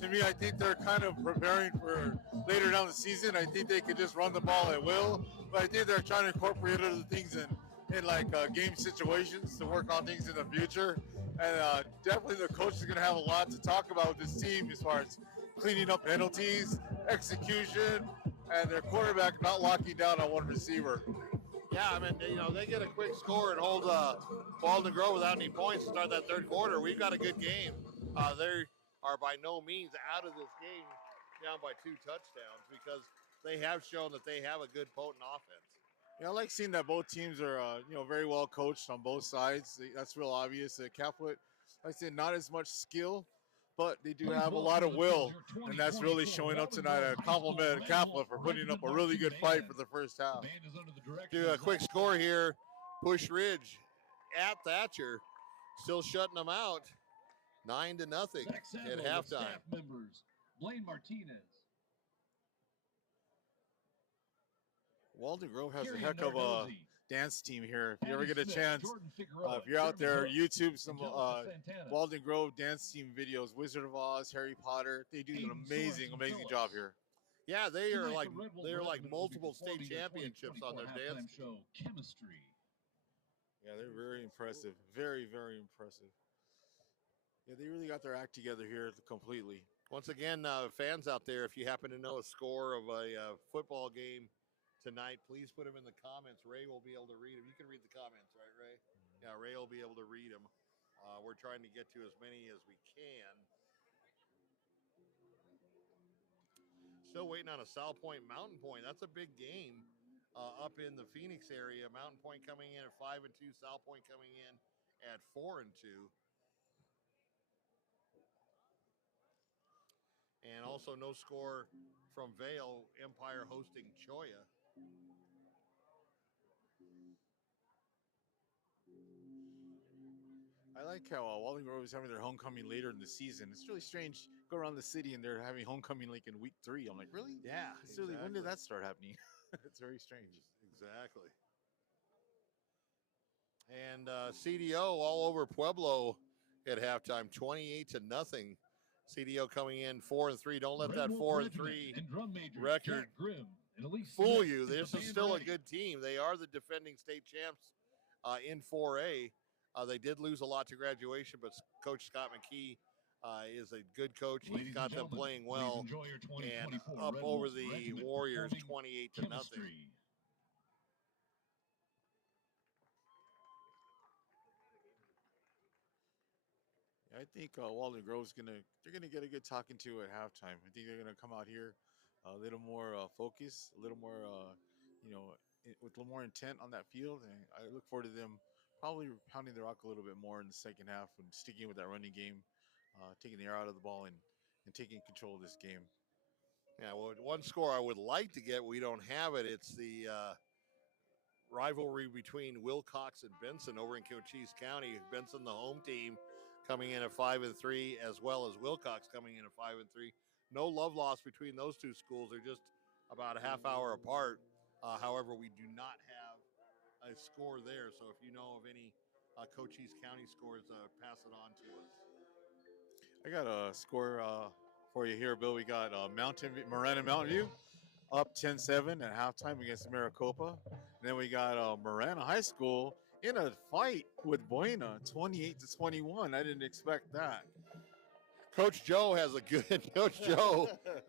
to me, I think they're kind of preparing for later down the season. I think they could just run the ball at will, but I think they're trying to incorporate other things in like game situations to work on things in the future. And definitely the coach is going to have a lot to talk about with this team as far as cleaning up penalties, execution, and their quarterback not locking down on one receiver. Yeah, I mean, they get a quick score and hold Walden Grove without any points to start that third quarter. We've got a good game. They are by no means out of this game down by 2 touchdowns, because they have shown that they have a good, potent offense. Yeah, I like seeing that both teams are, very well coached on both sides. That's real obvious. Catfoot, like I said, not as much skill, but they do have a lot of will, and that's really showing up tonight. A compliment to Catfoot for putting up a really good fight for the first half. Do a quick score here. Push Ridge at Thatcher, still shutting them out, 9-0 at halftime. Staff members, Blaine Martinez. Walden Grove has a heck of a dance team here. If you ever get a chance, if you're out there, YouTube some Walden Grove dance team videos, Wizard of Oz, Harry Potter. They do an amazing job here. Yeah, they are like multiple state championships on their dance show. Chemistry. Yeah, they're very impressive. Very, very impressive. Yeah, they really got their act together here completely. Once again, fans out there, if you happen to know a score of a football game tonight, please put them in the comments. Ray will be able to read them. You can read the comments, right, Ray? Yeah, Ray will be able to read them. We're trying to get to as many as we can. Still waiting on a Sal Point Mountain Point. That's a big game up in the Phoenix area. Mountain Point coming in at 5-2. Sal Point coming in at 4-2. And also no score from Vale, Empire hosting Choya. I like how Waldon Grove is having their homecoming later in the season. It's really strange. Go around the city and they're having homecoming like in week 3. I'm like, really? Yeah, It's really, when did that start happening? It's very strange. Exactly. And CDO all over Pueblo at halftime, 28-0. CDO coming in 4-3. Don't let that 4-3 record fool you. This is still a good team. They are the defending state champs in 4A. They did lose a lot to graduation, but Coach Scott McKee is a good coach. He's got them playing well and up over the Warriors 28-0. I think Walden Grove's they're gonna get a good talking to at halftime. I think they're gonna come out here a little more focused, a little more, with a little more intent on that field. And I look forward to them probably pounding the rock a little bit more in the second half and sticking with that running game, taking the air out of the ball and taking control of this game. Yeah, well, one score I would like to get, we don't have it. It's the rivalry between Wilcox and Benson over in Cochise County. Benson, the home team, coming in at 5-3, as well as Wilcox coming in at 5-3. No love lost between those two schools. They're just about a half hour apart. However, we do not have a score there. So if you know of any Cochise County scores, pass it on to us. I got a score for you here, Bill. We got Marana Mountain View up 10-7 at halftime against Maricopa. And then we got Marana High School in a fight with Buena, 28-21. I didn't expect that. Coach Joe has a good Coach Joe.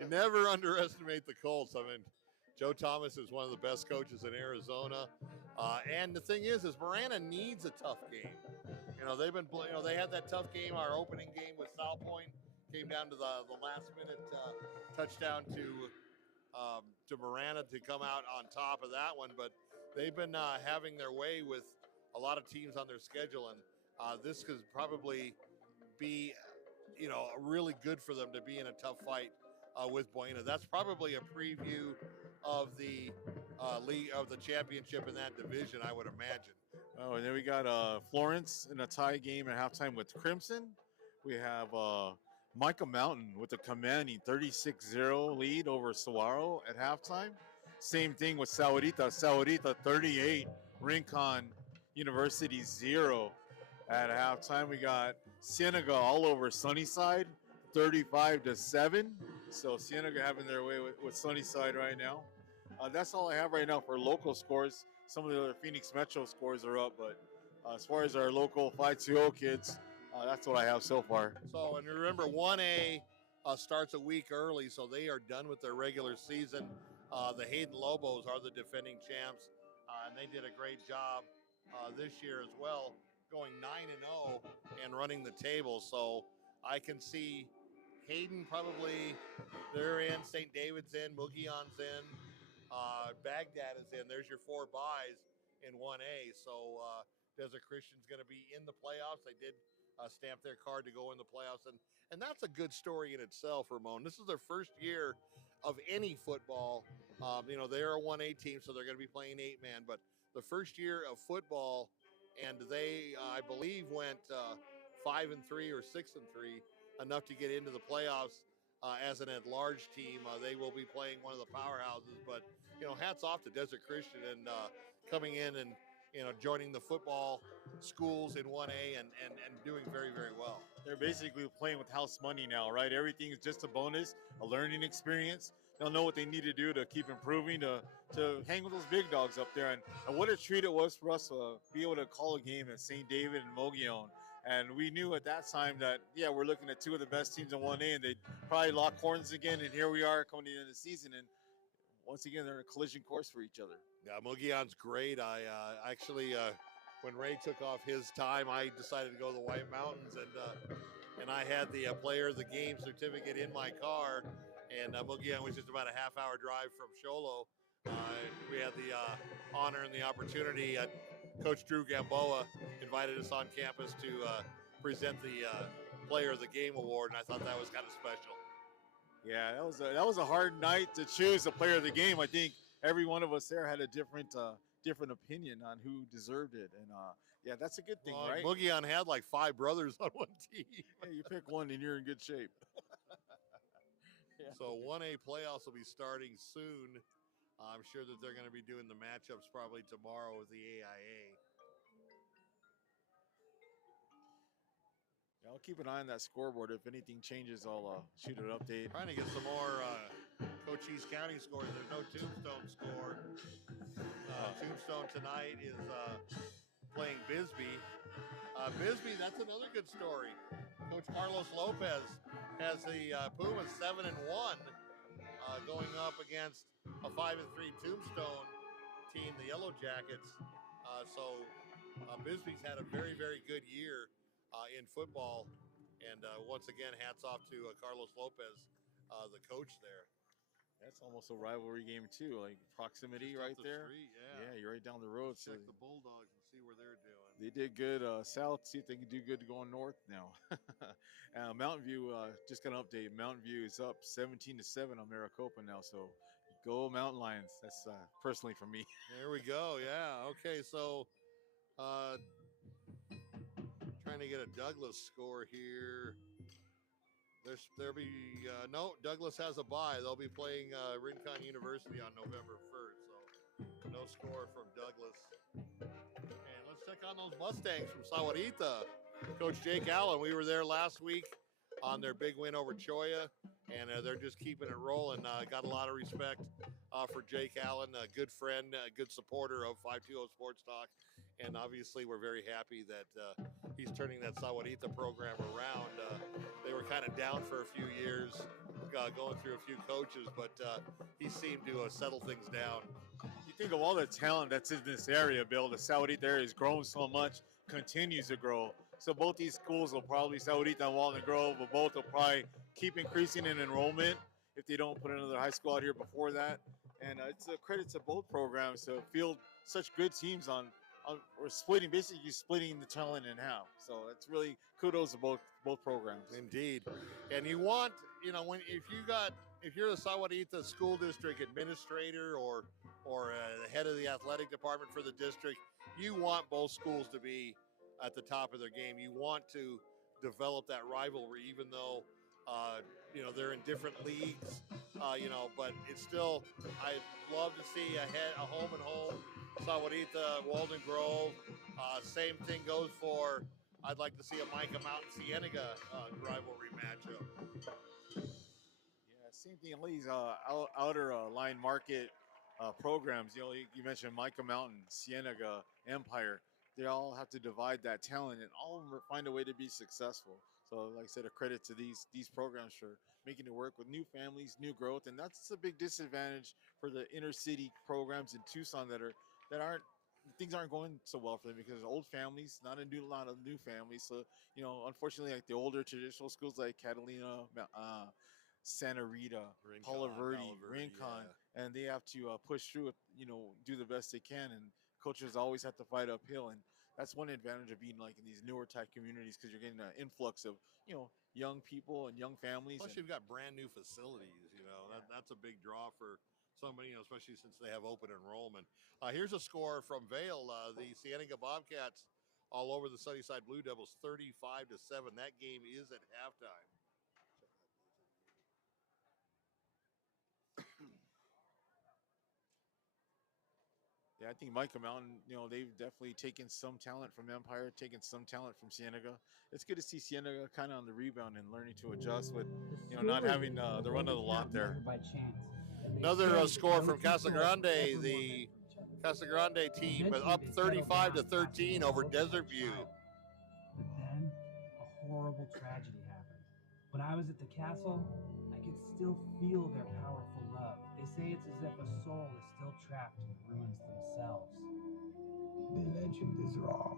Never underestimate the Colts. I mean, Joe Thomas is one of the best coaches in Arizona. And the thing is Marana needs a tough game. They had that tough game. Our opening game with South Point came down to the last minute touchdown to Marana to come out on top of that one. But they've been having their way with a lot of teams on their schedule, and this could probably be, really good for them to be in a tough fight with Buena. That's probably a preview of the league of the championship in that division, I would imagine. Oh, and then we got Florence in a tie game at halftime with Crimson. We have Micah Mountain with a commanding 36-0 lead over Saguaro at halftime. Same thing with Sahuarita. Sahuarita 38, Rincon University 0 at halftime. We got Cienega all over Sunnyside, 35-7. So Cienega having their way with Sunnyside right now. That's all I have right now for local scores. Some of the other Phoenix Metro scores are up, but as far as our local 5-2-0 kids, that's what I have so far. So, and remember, 1A starts a week early, so they are done with their regular season. The Hayden Lobos are the defending champs, and they did a great job this year as well, going 9-0 and running the table. So I can see Hayden probably, they're in, St. David's in, Mugion's in, Baghdad is in. There's your 4 buys in 1A. So Desert Christian's going to be in the playoffs. They did stamp their card to go in the playoffs. And that's a good story in itself, Ramon. This is their first year of any football. They're a 1A team, so they're going to be playing 8-man. But the first year of football, and they, I believe, went 5-3 or 6-3, enough to get into the playoffs as an at-large team. They will be playing one of the powerhouses. But, hats off to Desert Christian and coming in and, joining the football schools in 1A and doing very, very well. They're basically playing with house money now, right? Everything is just a bonus, a learning experience. They'll know what they need to do to keep improving, to hang with those big dogs up there. And what a treat it was for us to be able to call a game at St. David and Mogollon. And we knew at that time that, we're looking at 2 of the best teams in 1A, and they'd probably lock horns again. And here we are coming into the season. And once again, they're in a collision course for each other. Yeah, Mogollon's great. I actually when Ray took off his time, I decided to go to the White Mountains, and I had the player of the game certificate in my car. And Mugian was just about a half-hour drive from Sholo. We had the honor and the opportunity. Coach Drew Gamboa invited us on campus to present the Player of the Game award, and I thought that was kind of special. Yeah, that was a hard night to choose a player of the game. I think every one of us there had a different opinion on who deserved it, and yeah, that's a good thing, right? Mugian had like 5 brothers on one team. Yeah, you pick one and you're in good shape. Yeah. So 1A playoffs will be starting soon. I'm sure that they're going to be doing the matchups probably tomorrow with the AIA. Yeah, I'll keep an eye on that scoreboard. If anything changes, I'll shoot an update. Trying to get some more Cochise County scores. There's no Tombstone score. Tombstone tonight is playing Bisbee. Bisbee, that's another good story. Coach Carlos Lopez has the Pumas 7-1 going up against a 5-3 Tombstone team, the Yellow Jackets. So Bisbee's had a very, very good year in football. And once again, hats off to Carlos Lopez, the coach there. That's almost a rivalry game too, like proximity Just right up the there. Street, Yeah, you're right down the road. Let's check the Bulldogs and see where they're doing. They did good south. See if they can do good going north now. Mountain View just got an update. Mountain View is up 17-7 on Maricopa now. So go Mountain Lions. That's personally for me. There we go. Yeah. Okay. So trying to get a Douglas score here. There'll be no, Douglas has a bye. They'll be playing Rincon University on November 1st. So no score from Douglas. And let's check on those Mustangs from Sahuarita. Coach Jake Allen, we were there last week on their big win over Choya, and they're just keeping it rolling. Got a lot of respect for Jake Allen, a good friend, a good supporter of 520 Sports Talk. And obviously, we're very happy that he's turning that Sahuarita program around. They were kind of down for a few years, going through a few coaches, but he seemed to settle things down. You think of all the talent that's in this area, Bill. The Sahuarita area has grown so much, continues to grow. So both these schools will probably, Sahuarita and Walden Grove, but both will probably keep increasing in enrollment if they don't put another high school out here before that. And it's a credit to both programs to field such good teams on we're basically splitting the talent in half. So that's really kudos to both programs. Indeed. And you want, if you're the Sahuarita School District administrator or the head of the athletic department for the district, you want both schools to be at the top of their game. You want to develop that rivalry, even though they're in different leagues, but it's still, I'd love to see a home and home Sahuarita, Walden Grove. Same thing goes for, I'd like to see a Micah Mountain Cienega rivalry matchup. Yeah, same thing. All these outer line market programs, you mentioned Micah Mountain, Cienega, Empire. They all have to divide that talent, and all of them find a way to be successful. So, like I said, a credit to these programs for making it work with new families, new growth, and that's a big disadvantage for the inner city programs in Tucson things aren't going so well for them because old families, not a lot of new families. So, unfortunately, like the older traditional schools like Catalina, Santa Rita, Palo Verde, Rincon, yeah. And they have to push through, do the best they can, and coaches always have to fight uphill. And that's one advantage of being like in these newer type communities because you're getting an influx of, young people and young families. Plus, you've got brand new facilities. That's a big draw for somebody, especially since they have open enrollment. Here's a score from Vail. The Cienega Bobcats all over the Sunnyside Blue Devils, 35-7. That game is at halftime. Yeah, I think Micah Mountain, they've definitely taken some talent from Empire, taken some talent from Cienega. It's good to see Cienega kind of on the rebound and learning to adjust with, not having the run of the lot there. Another score from Casa Grande. The Casa Grande team up 35-13 over Desert View. But then a horrible tragedy happened. When I was at the castle, I could still feel their powerful love. They say it's as if a soul is still trapped in the ruins themselves. The legend is wrong.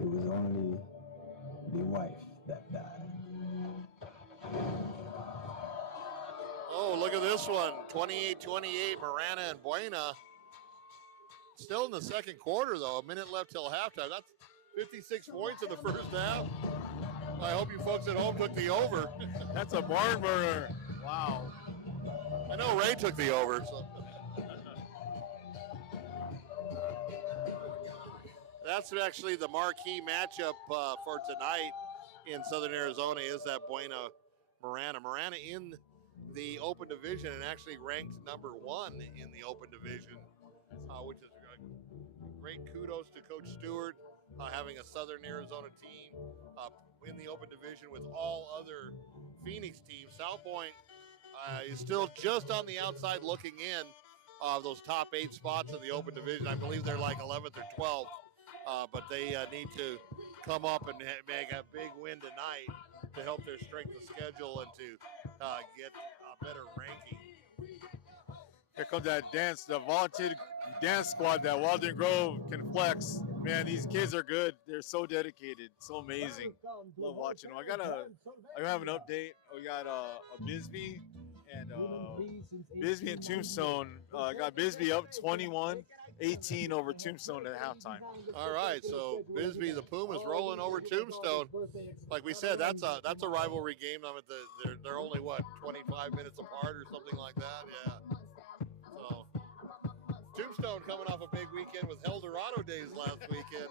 It was only the wife that died. Oh, look at this one. 28-28, Marana and Buena. Still in the second quarter, though. A minute left till halftime. That's 56 points in the first half. I hope you folks at home took the over. That's a barn burner. Wow. I know Ray took the over. So. That's actually the marquee matchup for tonight in Southern Arizona is that Buena Marana. Marana in the open division and actually ranked number 1 in the open division, which is great kudos to Coach Stewart having a Southern Arizona team in the open division with all other Phoenix teams. South Point is still just on the outside looking in those top 8 spots in the open division. I believe they're like 11th or 12th, but they need to come up and make a big win tonight to help their strength of schedule and to get a better ranking. Here comes that dance, the volunteer dance squad that Waldon Grove can flex. Man, these kids are good. They're so dedicated, so amazing. Love watching them. I have an update. We got Bisbee and Tombstone. I got Bisbee up 21-18 over Tombstone at halftime. All right, so Bisbee, the Pumas, rolling over Tombstone. Like we said, that's a rivalry game. I mean, they're only 25 minutes apart or something like that. Yeah. So Tombstone coming off a big weekend with Eldorado Days last weekend.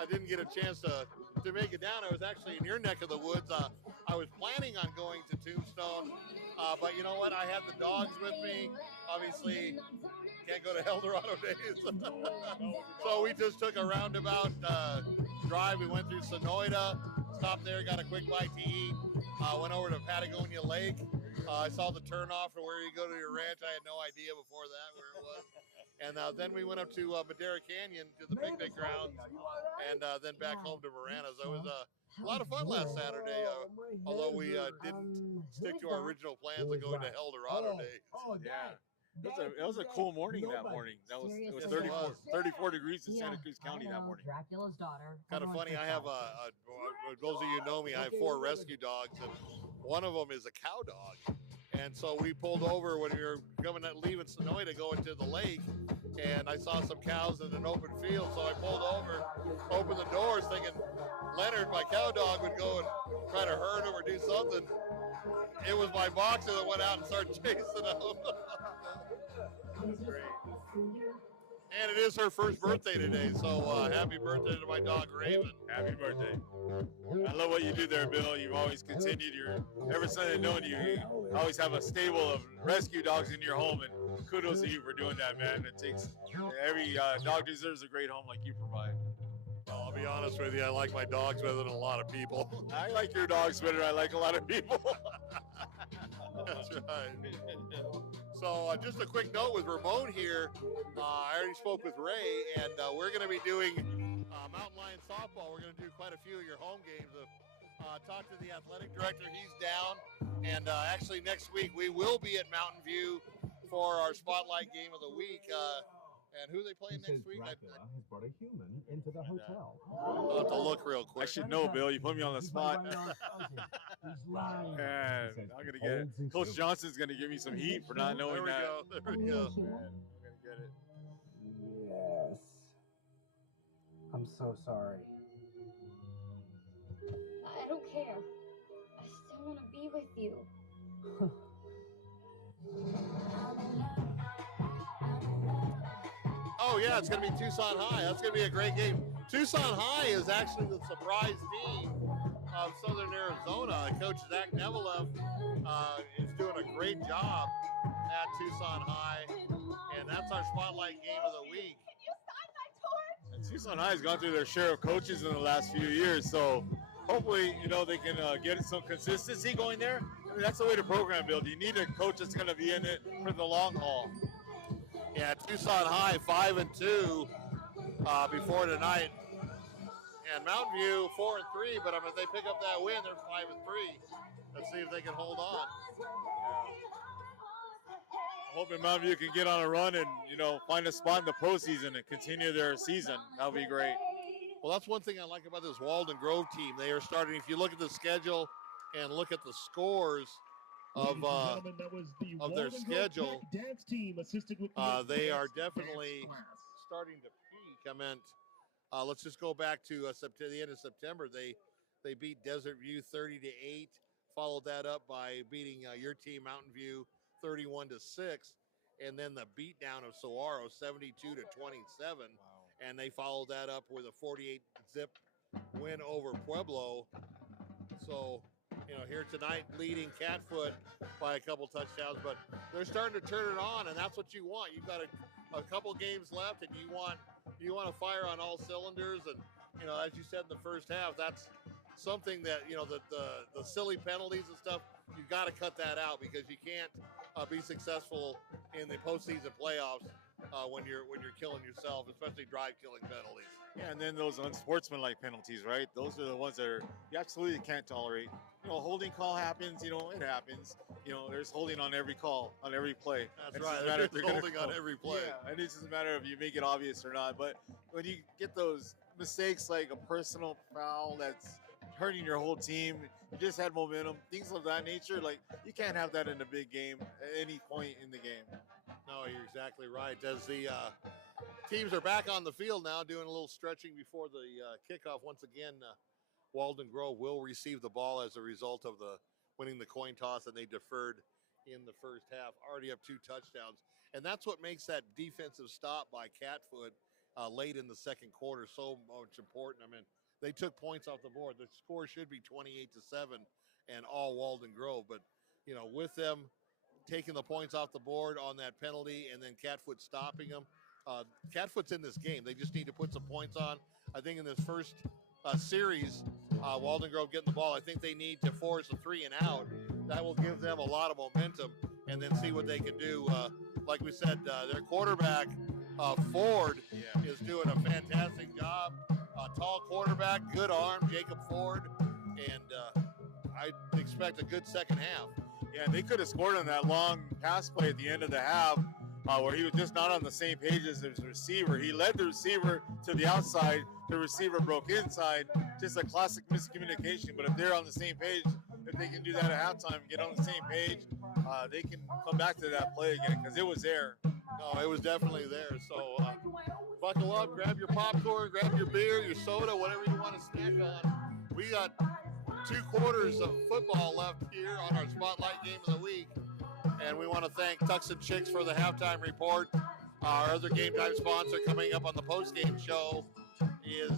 I didn't get a chance to make it down. I was actually in your neck of the woods. I was planning on going to Tombstone, but you know what? I had the dogs with me. Obviously, can't go to Eldorado Days. So we just took a roundabout drive. We went through Sonoyta, stopped there, got a quick bite to eat, went over to Patagonia Lake. I saw the turnoff for where you go to your ranch. I had no idea before that where it was. And then we went up to Madera Canyon to the picnic grounds and then back home to Marana. So it was a lot of fun last Saturday, although we didn't stick to our original plans of going to Eldorado Days. Yeah. It was a cool morning that morning. It was 34 degrees in Santa Cruz County that morning. Dracula's daughter. Kind of funny. I have those of you who know me, I have 4 rescue dogs, and one of them is a cow dog. And so we pulled over when we were leaving Sonoyta going to the lake, and I saw some cows in an open field. So I pulled over, opened the doors, thinking Leonard, my cow dog, would go and try to herd him or do something. It was my boxer that went out and started chasing him. That's great. And it is her first birthday today, so happy birthday to my dog, Raven. Happy birthday. I love what you do there, Bill. You've always continued ever since I've known you, you always have a stable of rescue dogs in your home, and kudos to you for doing that, man. It takes, every dog deserves a great home like you provide. Well, I'll be honest with you, I like my dogs better than a lot of people. I like your dogs better than I like a lot of people. That's right. So just a quick note with Ramon here. I already spoke with Ray, and we're going to be doing Mountain Lion softball. We're going to do quite a few of your home games. Talk to the athletic director. He's down. And actually next week we will be at Mountain View for our Spotlight Game of the Week. And who are they playing next week? Dracula has brought a human into the hotel. I'll have to look real quick. I should know, Bill. You put me on the spot. He's lying. Man, I'm going to get it. Coach Johnson's going to give me some heat for not knowing that. There we go. Man, I'm going to get it. Yes. I'm so sorry. I don't care. I still want to be with you. Oh, yeah, it's going to be Tucson High. That's going to be a great game. Tucson High is actually the surprise team of Southern Arizona. Coach Zach Nevilev is doing a great job at Tucson High, and that's our Spotlight Game of the Week. Can you sign my torch? And Tucson High has gone through their share of coaches in the last few years, so hopefully, they can get some consistency going there. I mean, that's the way to program build. You need a coach that's going to be in it for the long haul. Yeah, Tucson High 5-2 before tonight, and Mountain View 4-3. But if they pick up that win, they're 5-3. Let's see if they can hold on. hoping Mountain View can get on a run and, find a spot in the postseason and continue their season. That would be great. Well, that's one thing I like about this Walden Grove team. They are starting, if you look at the schedule and look at the scores of their schedule, they are definitely starting to peak. I meant, let's just go back to the end of September. They beat Desert View 30-8, followed that up by beating your team, Mountain View, 31-6, and then the beatdown of Saguaro, 72-27. Wow. And they followed that up with a 48-zip win over Pueblo. So, here tonight leading Catfoot by a couple touchdowns, but they're starting to turn it on, and that's what you want. You've got a couple games left, and you want to fire on all cylinders. And, as you said in the first half, that's something that, the silly penalties and stuff, you've got to cut that out because you can't be successful in the postseason playoffs when you're killing yourself, especially drive-killing penalties. Yeah, and then those unsportsmanlike penalties, right? Those are the ones that you absolutely can't tolerate. Holding call happens, it happens. There's holding on every call, on every play. That's right. There's holding on every play. Yeah, and it doesn't matter if you make it obvious or not. But when you get those mistakes like a personal foul that's hurting your whole team, you just had momentum, things of that nature, like you can't have that in a big game at any point in the game. No, you're exactly right. As the teams are back on the field now, doing a little stretching before the kickoff. Once again, Walden Grove will receive the ball as a result of winning the coin toss, and they deferred in the first half, already up 2 touchdowns. And that's what makes that defensive stop by Catfoot late in the second quarter so much important. I mean, they took points off the board. The score should be 28-7 and all Walden Grove, but with them taking the points off the board on that penalty and then Catfoot stopping them, Catfoot's in this game. They just need to put some points on. I think in this first series, Walden Grove getting the ball, I think they need to force a 3 and out. That will give them a lot of momentum and then see what they can do. Like we said, their quarterback, Ford, is doing a fantastic job. Tall quarterback, good arm, Jacob Ford, and I expect a good second half. Yeah, they could have scored on that long pass play at the end of the half where he was just not on the same page as his receiver. He led the receiver to the outside. The receiver broke inside. Just a classic miscommunication. But if they're on the same page, if they can do that at halftime, get on the same page, they can come back to that play again because it was there. No, it was definitely there. So buckle up, grab your popcorn, grab your beer, your soda, whatever you want to snack on. We got 2 quarters of football left here on our Spotlight Game of the Week. And we want to thank Tuxton Chicks for the halftime report. Our other game time sponsor coming up on the post-game show is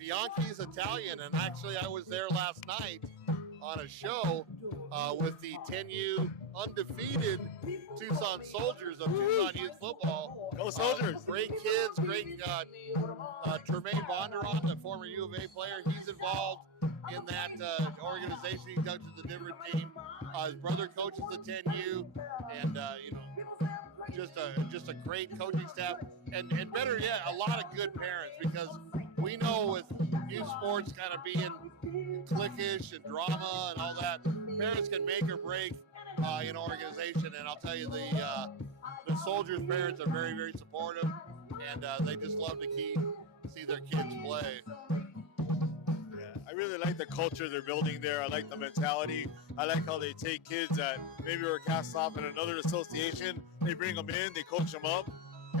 Bianchi's Italian. And actually, I was there last night on a show with the 10U undefeated Tucson Soldiers of Tucson Youth Football. Go Soldiers! Great kids, great Tremaine Bondurant, the former U of A player. He's involved in that organization. He coaches a different team. His brother coaches the 10U, and just a great coaching staff, and better yet, a lot of good parents, because we know with youth sports kind of being cliquish and drama and all that, parents can make or break an organization. And I'll tell you, the Soldiers parents are very, very supportive, and they just love to see their kids play. I really like the culture they're building there. I like the mentality. I like how they take kids that maybe were cast off in another association. They bring them in, they coach them up,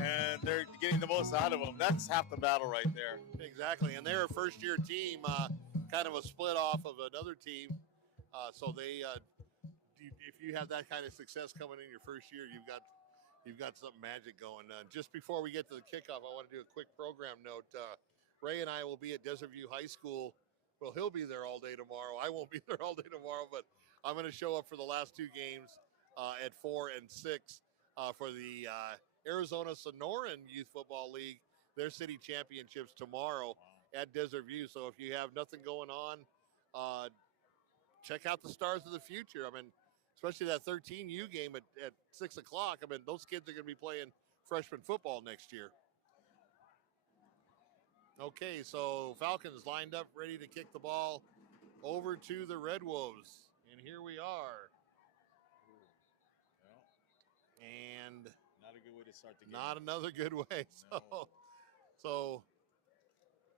and they're getting the most out of them. That's half the battle right there. Exactly, and they're a first-year team, kind of a split off of another team. So they, if you have that kind of success coming in your first year, you've got something magic going. Just before we get to the kickoff, I want to do a quick program note. Ray and I will be at Desert View High School. Well, he'll be there all day tomorrow. I won't be there all day tomorrow, but I'm going to show up for the last 2 games at 4 and 6 for the Arizona Sonoran Youth Football League, their city championships tomorrow at Desert View. So if you have nothing going on, check out the Stars of the Future. I mean, especially that 13U game at 6 o'clock. I mean, those kids are going to be playing freshman football next year. Okay, so Falcons lined up, ready to kick the ball over to the Red Wolves. And here we are. And Not a good way to start the game. not another good way. No. So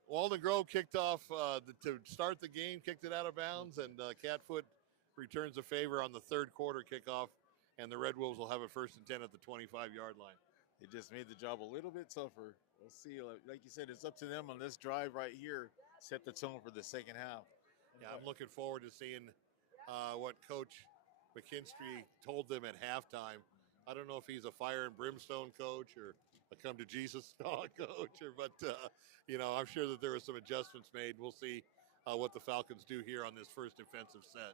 Waldon Grove kicked off to start the game, kicked it out of bounds, and Catfoot returns a favor on the third quarter kickoff, and the Red Wolves will have a 1st and 10 at the 25-yard line. It just made the job a little bit tougher. We'll see. Like you said, it's up to them on this drive right here. Set the tone for the second half. Yeah, I'm looking forward to seeing what Coach McKinstry told them at halftime. I don't know if he's a fire and brimstone coach or a come to Jesus coach, but I'm sure that there were some adjustments made. We'll see what the Falcons do here on this first defensive set.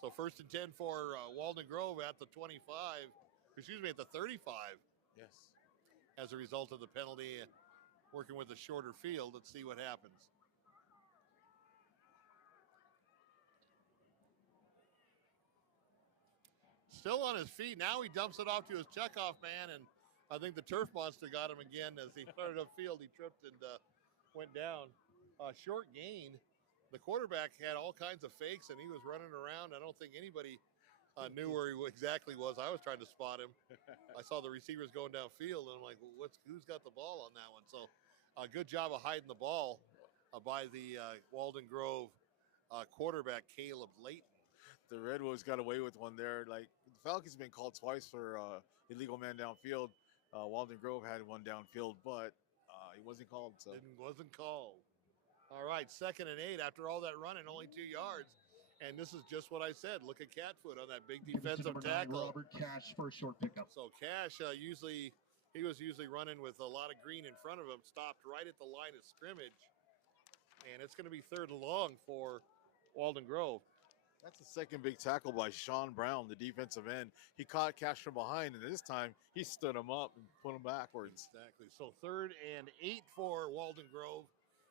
So 1st and 10 for Walden Grove at the at the 35. Yes. As a result of the penalty, working with a shorter field. Let's see what happens. Still on his feet. Now he dumps it off to his checkoff man, and I think the turf monster got him again as he started upfield. He tripped and went down. Short gain. The quarterback had all kinds of fakes, and he was running around. I don't think anybody knew where he exactly was. I was trying to spot him. I saw the receivers going downfield, and I'm like, well, who's got the ball on that one? So good job of hiding the ball by the Walden Grove quarterback, Caleb Layton. The Red Wolves got away with one there. Like, the Falcons been called twice for illegal man downfield. Walden Grove had one downfield, but he wasn't called. So. It wasn't called. All right, 2nd and 8 after all that running, only 2 yards. And this is just what I said. Look at Catfoot on that big defensive tackle. Robert Cash for a short pickup. So Cash he was usually running with a lot of green in front of him, stopped right at the line of scrimmage. And it's going to be 3rd and long for Walden Grove. That's the second big tackle by Sean Brown, the defensive end. He caught Cash from behind, and this time he stood him up and put him backwards. Exactly. So 3rd and 8 for Walden Grove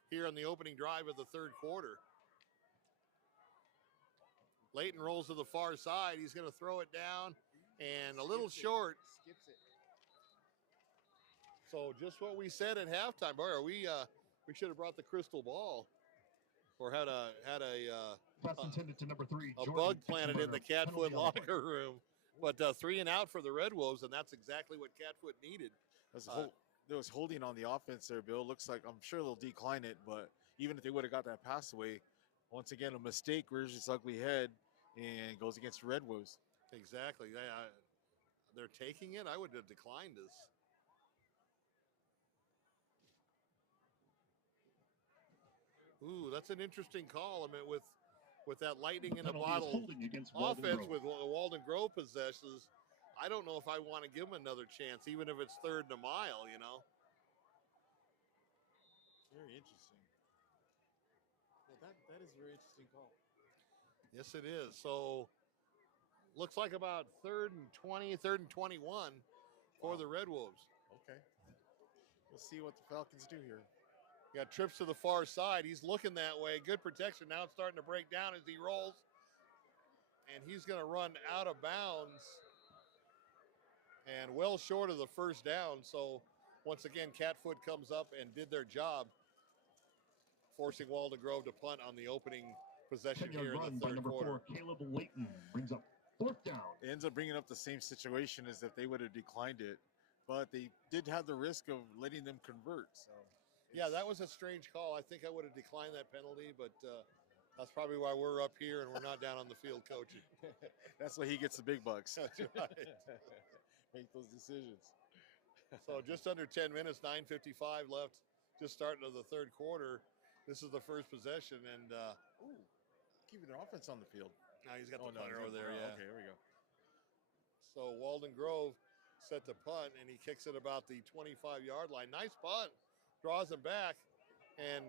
here on the opening drive of the third quarter. Layton rolls to the far side. He's going to throw it down and a little short. Skips it. So just what we said at halftime. Boy, we should have brought the crystal ball or had a Pass intended to number 3. a bug planted in the Catfoot locker room. But 3 and out for the Red Wolves, and that's exactly what Catfoot needed. There was holding on the offense there, Bill. Looks like, I'm sure they'll decline it, but even if they would have got that pass away, once again, a mistake rears its ugly head and goes against Red Wolves. Exactly. They're taking it. I would have declined this. Ooh, that's an interesting call. I mean, with that lightning in a bottle offense with Walden Grove possesses, I don't know if I want to give them another chance, even if it's 3rd and a mile, Very interesting. Yeah, that is a very interesting call. Yes, it is. So looks like about 3rd and 20, 3rd and 21 for the Red Wolves. Okay. We'll see what the Falcons do here. Got trips to the far side. He's looking that way. Good protection. Now it's starting to break down as he rolls. And he's going to run out of bounds and well short of the first down. So once again, Catfoot comes up and did their job, forcing Walden Grove to punt on the opening possession here in the third quarter. 4, Caleb Layton brings up 4th down. It ends up bringing up the same situation as if they would have declined it, but they did have the risk of letting them convert. So yeah, that was a strange call. I think I would have declined that penalty, but that's probably why we're up here and we're not down on the field coaching. That's why he gets the big bucks. That's right. Make those decisions. So just under 10 minutes, 9:55 left, just starting of the third quarter. This is the first possession, and keeping their offense on the field. Now he's got the punter over there. Yeah. Okay, here we go. So Walden Grove set to punt, and he kicks it about the 25-yard line. Nice punt, draws him back, and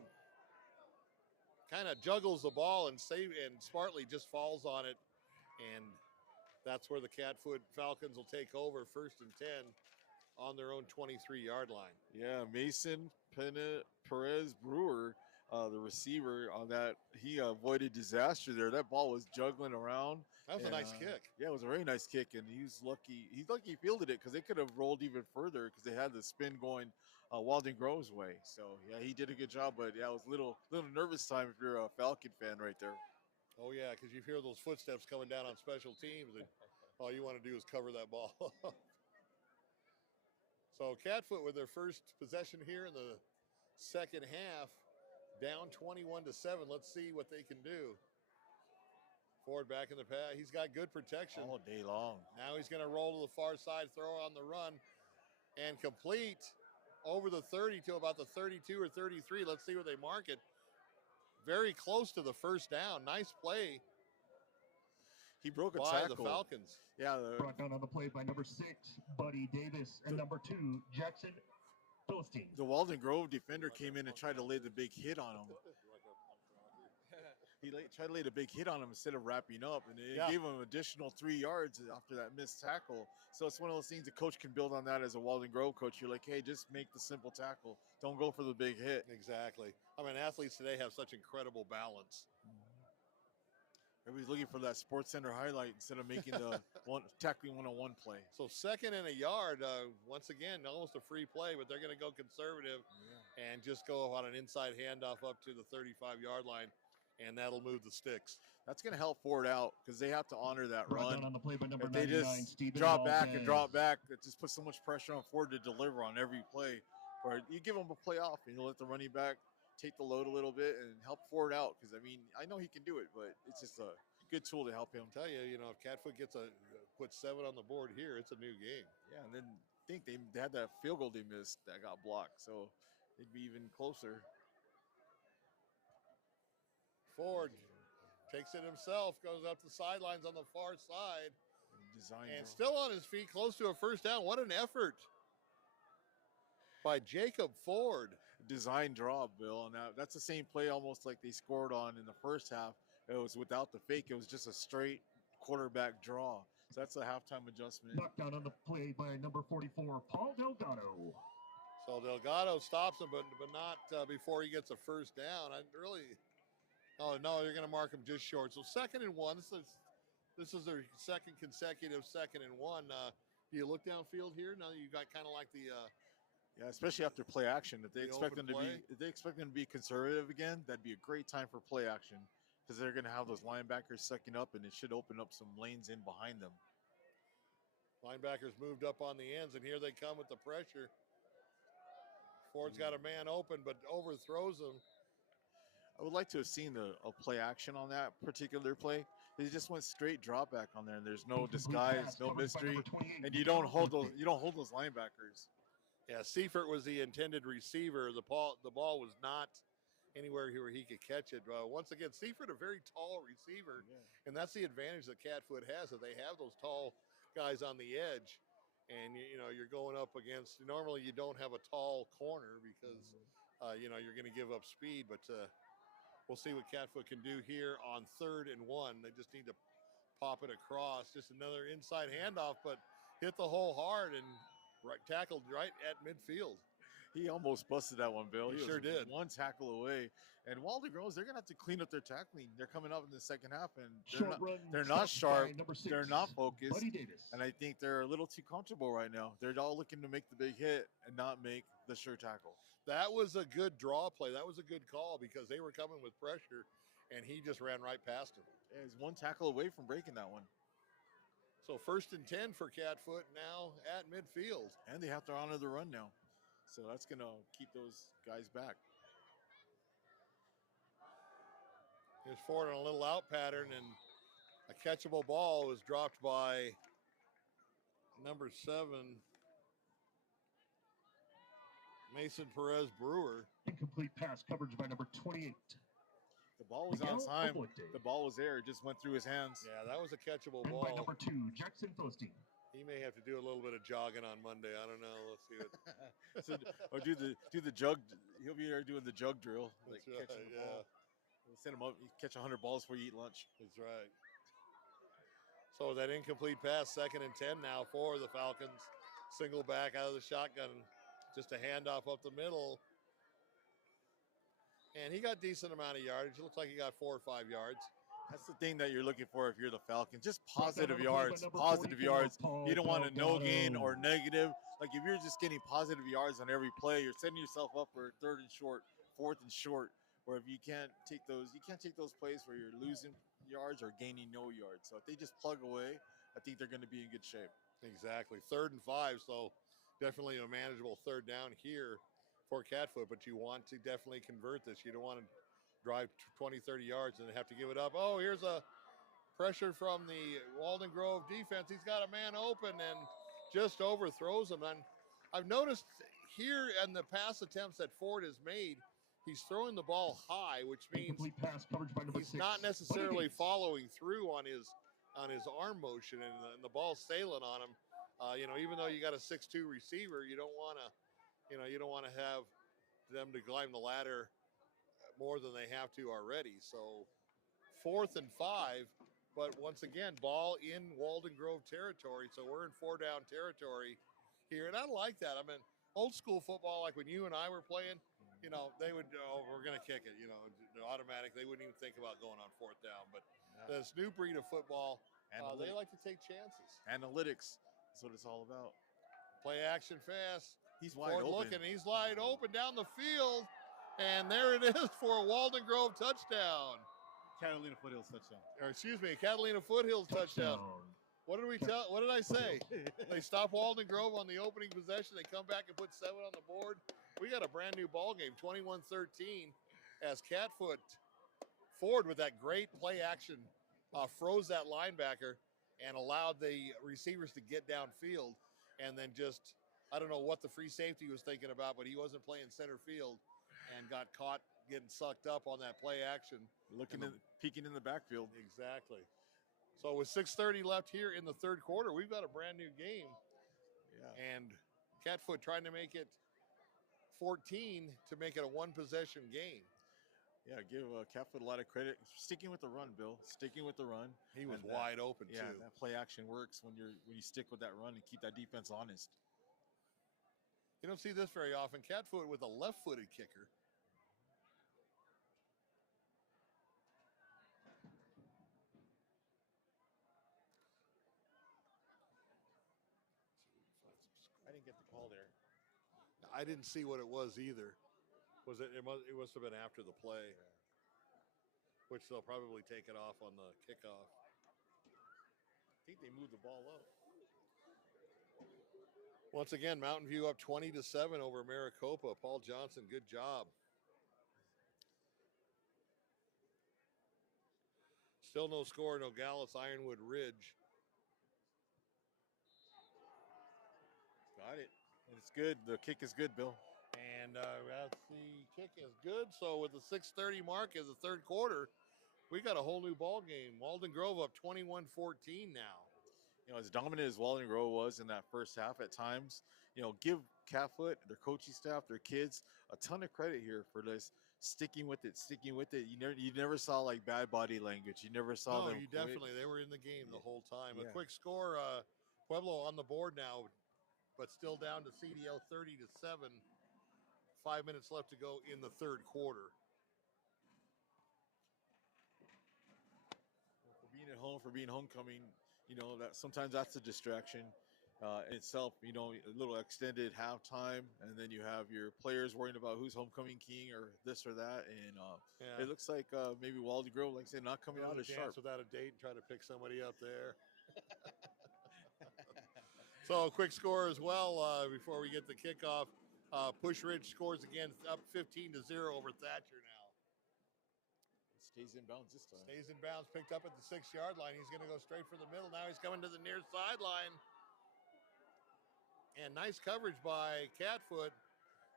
kind of juggles the ball and smartly just falls on it, and that's where the Catfoot Falcons will take over, 1st and 10 on their own 23-yard line. Yeah, Mason Perez Brewer, the receiver on that, he avoided disaster there. That ball was juggling around. That was a nice kick. Yeah, it was a very nice kick, and he's lucky he fielded it because they could have rolled even further because they had the spin going Waldon Grove's way. So, yeah, he did a good job, but, yeah, it was a little nervous time if you're a Falcon fan right there. Oh, yeah, because you hear those footsteps coming down on special teams. And All you want to do is cover that ball. So Catfoot with their first possession here in the second half, down 21-7. Let's see what they can do. Ford back in the pass. He's got good protection. All day long. Now he's going to roll to the far side, throw on the run, and complete over the 30 to about the 32 or 33. Let's see where they mark it. Very close to the first down. Nice play. He broke a by tackle. the Falcons. Yeah. Brought down on the play by number 6, Buddy Davis, and number 2, Jackson Philistine. The Walden Grove defender came in and tried to lay the big hit on him. He tried to lay the big hit on him instead of wrapping up, and it gave him additional 3 yards after that missed tackle. So it's one of those things the coach can build on that as a Walden Grove coach. You're like, hey, just make the simple tackle. Don't go for the big hit. Exactly. I mean, athletes today have such incredible balance. Everybody's looking for that Sports Center highlight instead of making the tackling 1-on-1 play. So 2nd and a yard, once again, almost a free play, but they're going to go conservative and just go on an inside handoff up to the 35-yard line, and that'll move the sticks. That's going to help Ford out because they have to honor that run. On the play by number if they just drop back, it just puts so much pressure on Ford to deliver on every play. Or you give them a play off and you let the running back take the load a little bit and help Ford out because, I mean, I know he can do it, but it's just a good tool to help him. I'll tell you, if Catfoot puts 7 on the board here, it's a new game. Yeah, and then I think they had that field goal they missed that got blocked, so it'd be even closer. Ford takes it himself, goes up the sidelines on the far side, and still on his feet, close to a first down. What an effort by Jacob Ford. Design draw, Bill, and that's the same play almost like they scored on in the first half. It was without the fake. It was just a straight quarterback draw. So that's a halftime adjustment. Knocked down on the play by number 44, Paul Delgado. So Delgado stops him, but not before he gets a first down. Oh, no, they're going to mark him just short. So 2nd and 1. This is their second consecutive 2nd and 1. Do you look downfield here? Now you got kind of like the yeah, especially after play action. If they expect them to play. be conservative again, that'd be a great time for play action because they're going to have those linebackers sucking up, and it should open up some lanes in behind them. Linebackers moved up on the ends, and here they come with the pressure. Ford's got a man open, but overthrows him. I would like to have seen a play action on that particular play. They just went straight drop back on there, and there's no disguise, no mystery, and you don't hold those linebackers. Yeah, Seifert was the intended receiver. The ball was not anywhere where he could catch it. Once again, Seifert, a very tall receiver, and that's the advantage that Catfoot has, that they have those tall guys on the edge. And, you're going up against, normally you don't have a tall corner because, you're going to give up speed. But we'll see what Catfoot can do here on 3rd and 1. They just need to pop it across. Just another inside handoff, but hit the hole hard and tackled right at midfield. He almost busted that one, Bill. He sure did. One tackle away. And Walden Grove, they're going to have to clean up their tackling. They're coming up in the second half, and they're not sharp. They're not focused. And I think they're a little too comfortable right now. They're all looking to make the big hit and not make the sure tackle. That was a good draw play. That was a good call because they were coming with pressure, and he just ran right past him. Yeah, he's one tackle away from breaking that one. So 1st and 10 for Catfoot now at midfield. And they have to honor the run now. So that's going to keep those guys back. Here's Ford on a little out pattern, and a catchable ball was dropped by number 7, Mason Perez Brewer. Incomplete pass coverage by number 28. The ball was on time. The ball was there. It just went through his hands. Yeah, that was a catchable And ball. by number 2, Jackson Philistine. He may have to do a little bit of jogging on Monday. I don't know. Let's see what. Or do the jug. He'll be there doing the jug drill, like That's right, catching the ball. We'll send him up. You catch 100 balls before you eat lunch. That's right. So that incomplete pass, 2nd and 10 now for the Falcons. Single back out of the shotgun, just a handoff up the middle. And he got decent amount of yardage. It looks like he got 4 or 5 yards. That's the thing that you're looking for if you're the Falcons. Just positive yards. Positive yards. You don't want a no gain or negative. Like if you're just getting positive yards on every play, you're setting yourself up for 3rd and short, 4th and short. Or if you can't take those plays where you're losing yards or gaining no yards. So if they just plug away I think they're going to be in good shape. Exactly. 3rd and 5, so definitely a manageable 3rd down here for Catfoot, but you want to definitely convert this. You don't want to drive 20, 30 yards and have to give it up. Oh, here's a pressure from the Waldon Grove defense. He's got a man open and just overthrows him. And I've noticed here in the pass attempts that Ford has made, he's throwing the ball high, which means pass coverage by number he's 6. not necessarily Wiggins. following through on his arm motion, and the ball's sailing on him. Even though you got a 6'2" receiver, you don't want to have them to climb the ladder more than they have to already. So 4th and 5, but once again, ball in Waldon Grove territory. So we're in 4-down territory here, and I like that. I mean, old school football, like when you and I were playing, they would, we're going to kick it, automatic. They wouldn't even think about going on 4th down. But this new breed of football, they like to take chances. Analytics. That's what it's all about. Play action fast. He's wide open. Looking. He's wide open down the field. And there it is for a Waldon Grove touchdown. Catalina Foothills touchdown. Or excuse me, Catalina Foothills touchdown. What did I say? They stop Walden Grove on the opening possession. They come back and put 7 on the board. We got a brand new ball game, 21-13, as Catfoot Ford with that great play action froze that linebacker and allowed the receivers to get downfield, and then just, I don't know what the free safety was thinking about, but he wasn't playing center field and got caught getting sucked up on that play action. Peeking in the backfield. Exactly. So with 6:30 left here in the 3rd quarter, we've got a brand new game. Yeah. And Catfoot trying to make it 14 to make it a 1-possession game. Yeah, give Catfoot a lot of credit. Sticking with the run, Bill. Sticking with the run. He was wide open, too. Yeah, that play action works when you stick with that run and keep that defense honest. You don't see this very often. Catfoot with a left-footed kicker. I didn't get the call there. I didn't see what it was either. It must have been after the play, which they'll probably take it off on the kickoff. I think they moved the ball up. Once again, Mountain View up 20-7 over Maricopa. Paul Johnson, good job. Still no score, Nogales, Ironwood Ridge. Got it. And it's good. The kick is good, Bill. And that's the kick is good. So with the 6:30 mark in the 3rd quarter, we got a whole new ball game. Waldon Grove up 21-14 now. As dominant as Waldon Grove was in that first half at times, give Catfoot, their coaching staff, their kids, a ton of credit here for this sticking with it. You never saw like bad body language. You never saw them. They were in the game the whole time. Yeah. A quick score, Pueblo on the board now, but still down to CDL 30-7. 5 minutes left to go in the 3rd quarter. For being at home, for being homecoming, that sometimes that's a distraction in itself. A little extended halftime, and then you have your players worrying about who's homecoming king or this or that, and it looks like maybe Waldon Grove, like I said, not coming out as sharp. Without a date and try to pick somebody up there. So a quick score as well before we get the kickoff. Push Ridge scores again, up 15-0 over Thatcher now. Stays in bounds this time. Stays in bounds, picked up at the 6-yard line. He's going to go straight for the middle. Now he's coming to the near sideline. And nice coverage by Catfoot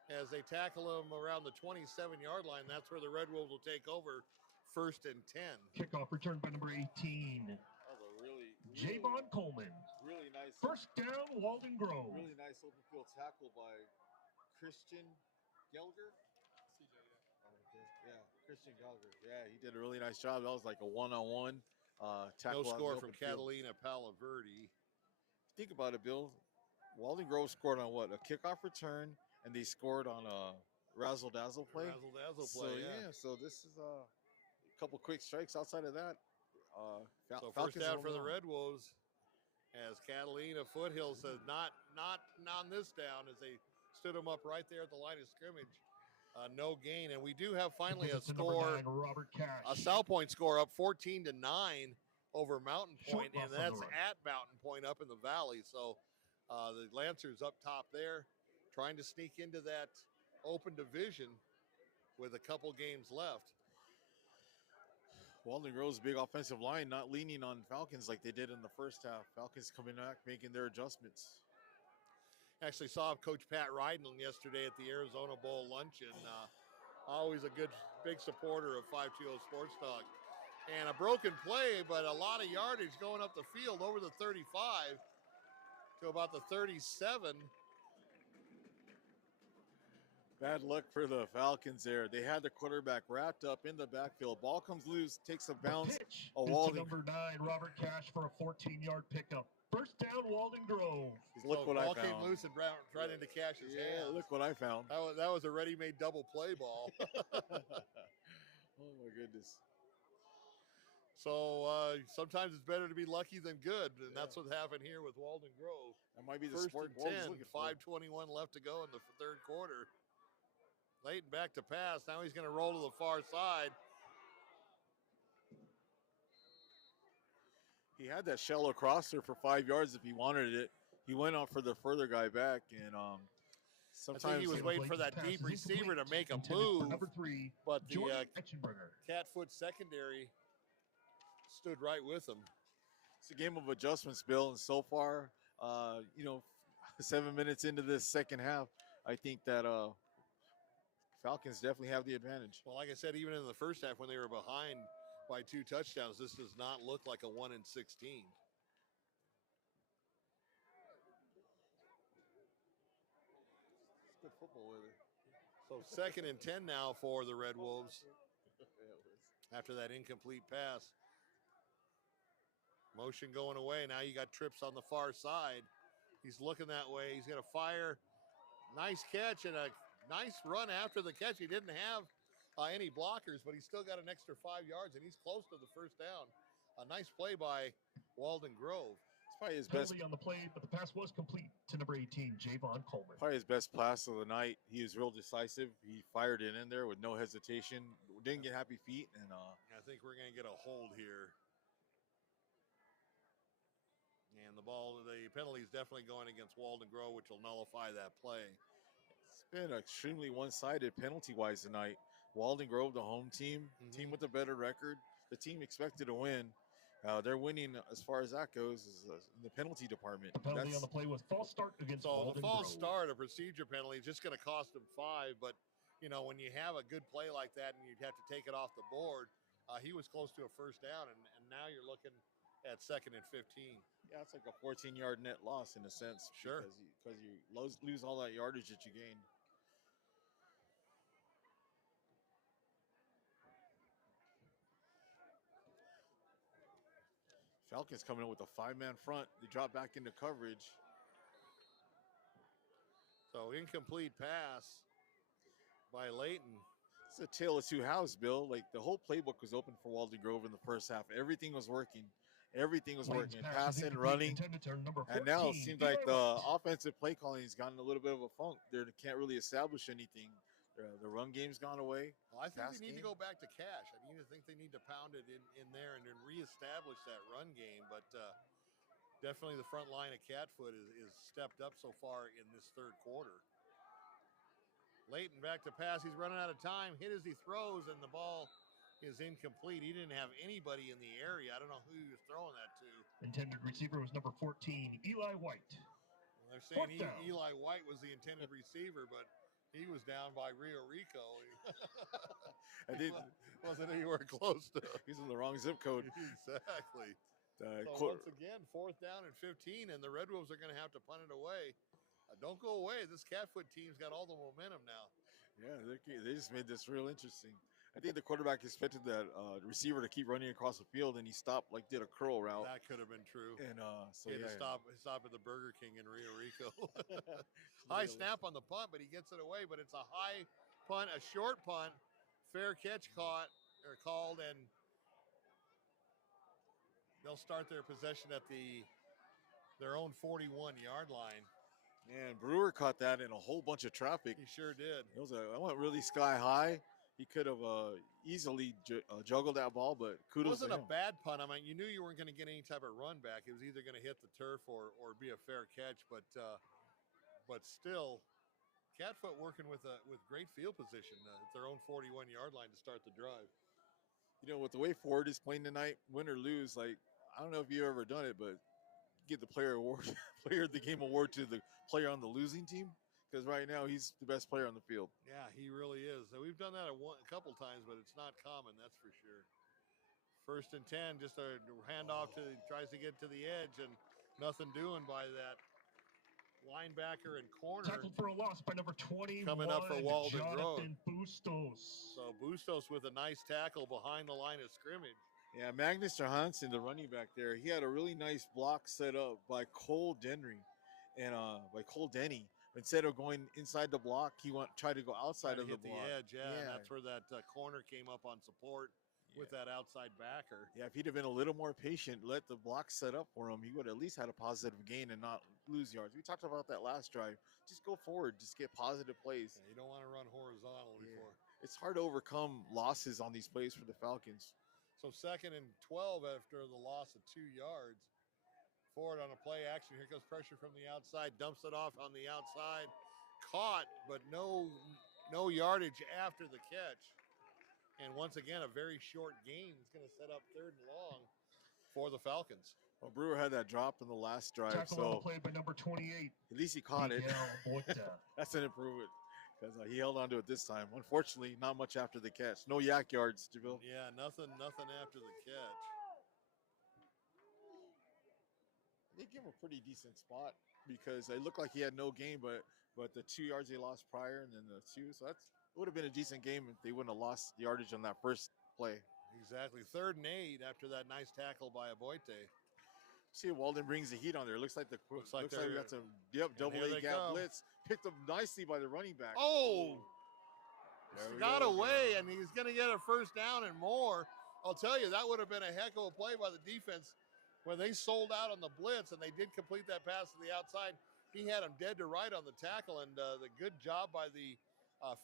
as they tackle him around the 27-yard line. That's where the Red Wolves will take over, 1st and 10. Kickoff returned by number 18. That was a really Javon Coleman. Really nice. 1st down, Waldon Grove. Really nice open field tackle by Christian Gelger. Yeah, Christian Gelger. Yeah, he did a really nice job. That was like a one-on-one tackle. No score from Catalina Palaverdi. Think about it, Bill. Waldon Grove scored on what? A kickoff return, and they scored on a razzle-dazzle play. Razzle-dazzle play, yeah. So this is a couple quick strikes outside of that. So first down for the Red Wolves as Catalina Foothills says not on this down as they stood them up right there at the line of scrimmage. No gain, and we do have finally a score, a South Point score up 14-9 over Mountain Short Point, and bus on the that's run. at Mountain Point up in the valley. So the Lancers up top there trying to sneak into that open division with a couple games left. Walden Grove's big offensive line not leaning on Falcons like they did in the first half. Falcons coming back, making their adjustments. Actually saw Coach Pat Ryden yesterday at the Arizona Bowl luncheon. Always a good, big supporter of 520 Sports Talk. And a broken play, but a lot of yardage going up the field over the 35 to about the 37. Bad luck for the Falcons there. They had the quarterback wrapped up in the backfield. Ball comes loose, takes a bounce. Pitch A is to Walden. number 9, Robert Cash, for a 14-yard pickup. First down, Walden Grove. Look So what I ball found. came loose and right into Cash's hands. Look what I found. That was a ready-made double play ball. Oh my goodness. So sometimes it's better to be lucky than good, and that's what happened here with Walden Grove. That might be the First sport and Walden's 10, looking for. 5:21 left to go in the third quarter. Leighton back to pass. Now he's going to roll to the far side. He had that shallow crosser for 5 yards if he wanted it. He went off for the further guy back, and I sometimes think he was waiting for that deep receiver to make a move, Number 3, but the Jordan Eichenberger. Catfoot secondary stood right with him. it's a game of adjustments, Bill. And so far, 7 minutes into this second half, I think that Falcons definitely have the advantage. Well, like I said, even in the first half when they were behind by 2 touchdowns, this does not look like a 1-16. It's good football with it. So 2nd and 10 now for the Red Wolves after that incomplete pass. Motion going away. Now you got trips on the far side. He's looking that way. He's going to fire. Nice catch and a nice run after the catch. He didn't have any blockers, but he's still got an extra 5 yards, and he's close to the first down. A nice play by Waldon Grove. It's probably his best. Penalty on the play, but the pass was complete to number 18, Javon Coleman. Probably his best pass of the night. He was real decisive. He fired it in there with no hesitation. Didn't get happy feet, and I think we're going to get a hold here. And the penalty is definitely going against Waldon Grove, which will nullify that play. it's been extremely one-sided penalty-wise tonight. Walden Grove, the home team, team with a better record, the team expected to win. They're winning as far as that goes is in the penalty department. The penalty on the play was false start against So Walden the false Grove. start, a procedure penalty, is just going to cost them 5. But, when you have a good play like that and you'd have to take it off the board, he was close to a first down, and now you're looking at 2nd and 15. Yeah, it's like a 14-yard net loss in a sense. Sure. Because you lose all that yardage that you gained. Falcons coming in with a 5-man front. They drop back into coverage. So incomplete pass by Leighton. It's a tale of two halves, Bill. Like the whole playbook was open for Walden Grove in the first half. Everything was working. Everything was Leighton's working. pass is Passing, incomplete, running. intended to number And now 14, it seems Eli like the White. offensive play calling has gotten a little bit of a funk. They can't really establish anything. The run game's gone away. Well, I think Pass they need to game. go back to cash. I think they need to pound it in there and then reestablish that run game. But definitely the front line of Catfoot is stepped up so far in this third quarter. Leighton back to pass. He's running out of time. Hit as he throws, and the ball is incomplete. He didn't have anybody in the area. I don't know who he was throwing that to. Intended receiver was number 14, Eli White. They're saying Fourth down. Eli White was the intended receiver, but he was down by Rio Rico. I Wasn't anywhere close to. He's in the wrong zip code. Exactly. So once again, 4th down and 15, and the Red Wolves are going to have to punt it away. Don't go away. This Catfoot team's got all the momentum now. Yeah, they just made this real interesting. I think the quarterback expected that receiver to keep running across the field, and he stopped, did a curl route. That could have been true. And so he had to stop at the Burger King in Rio Rico. High snap on the punt, but he gets it away. But it's a high punt, a short punt, fair catch called, and they'll start their possession at their own 41-yard line. Man, Brewer caught that in a whole bunch of traffic. He sure did. I went really sky high, He could have easily juggled that ball, but It kudos wasn't to a him. bad punt. I mean, you knew you weren't going to get any type of run back. It was either going to hit the turf or be a fair catch. But still, Catfoot working with great field position at their own 41-yard line to start the drive. You know, with the way Ford is playing tonight, win or lose, like I don't know if you've ever done it, but give the player award, player of the game award to the player on the losing team, because right now he's the best player on the field. Yeah, he really is. So we've done that a couple times, but it's not common, that's for sure. 1st and 10, just a handoff tries to get to the edge, and nothing doing by that linebacker and corner. Tackled for a loss by number 21. Coming up for Waldon Grove. Jonathan Bustos. So Bustos with a nice tackle behind the line of scrimmage. Yeah, Magnus Johansson, the running back there, he had a really nice block set up by Cole Denry and by Cole Denny. Instead of going inside the block, he tried to go outside of the block. The edge, yeah. And that's where that corner came up on support with that outside backer. Yeah, if he'd have been a little more patient, let the block set up for him, he would at least had a positive gain and not lose yards. We talked about that last drive. Just go forward, just get positive plays. Yeah, you don't want to run horizontal before. It's hard to overcome losses on these plays for the Falcons. So 2nd and 12 after the loss of 2 yards. Ford on a play action. Here goes pressure from the outside. Dumps it off on the outside. Caught, but no yardage after the catch. And once again, a very short gain. It's going to set up 3rd and long for the Falcons. Well, Brewer had that drop in the last drive. Tackle on the play by number 28. At least he caught it. That's an improvement because he held on to it this time. Unfortunately, not much after the catch. No yak yards, Jabil. Yeah, nothing after the catch. They give him a pretty decent spot because it looked like he had no gain, but the 2 yards they lost prior and then the 2. So it would have been a decent game if they wouldn't have lost yardage on that first play. Exactly. 3rd and 8 after that nice tackle by Aboite. See if Walden brings the heat on there. Looks like we got some double A gap blitz. Picked up nicely by the running back. Oh! Got away, and he's going to get a 1st down and more. I'll tell you, that would have been a heck of a play by the defense when they sold out on the blitz, and they did complete that pass to the outside. He had him dead to right on the tackle, and the good job by the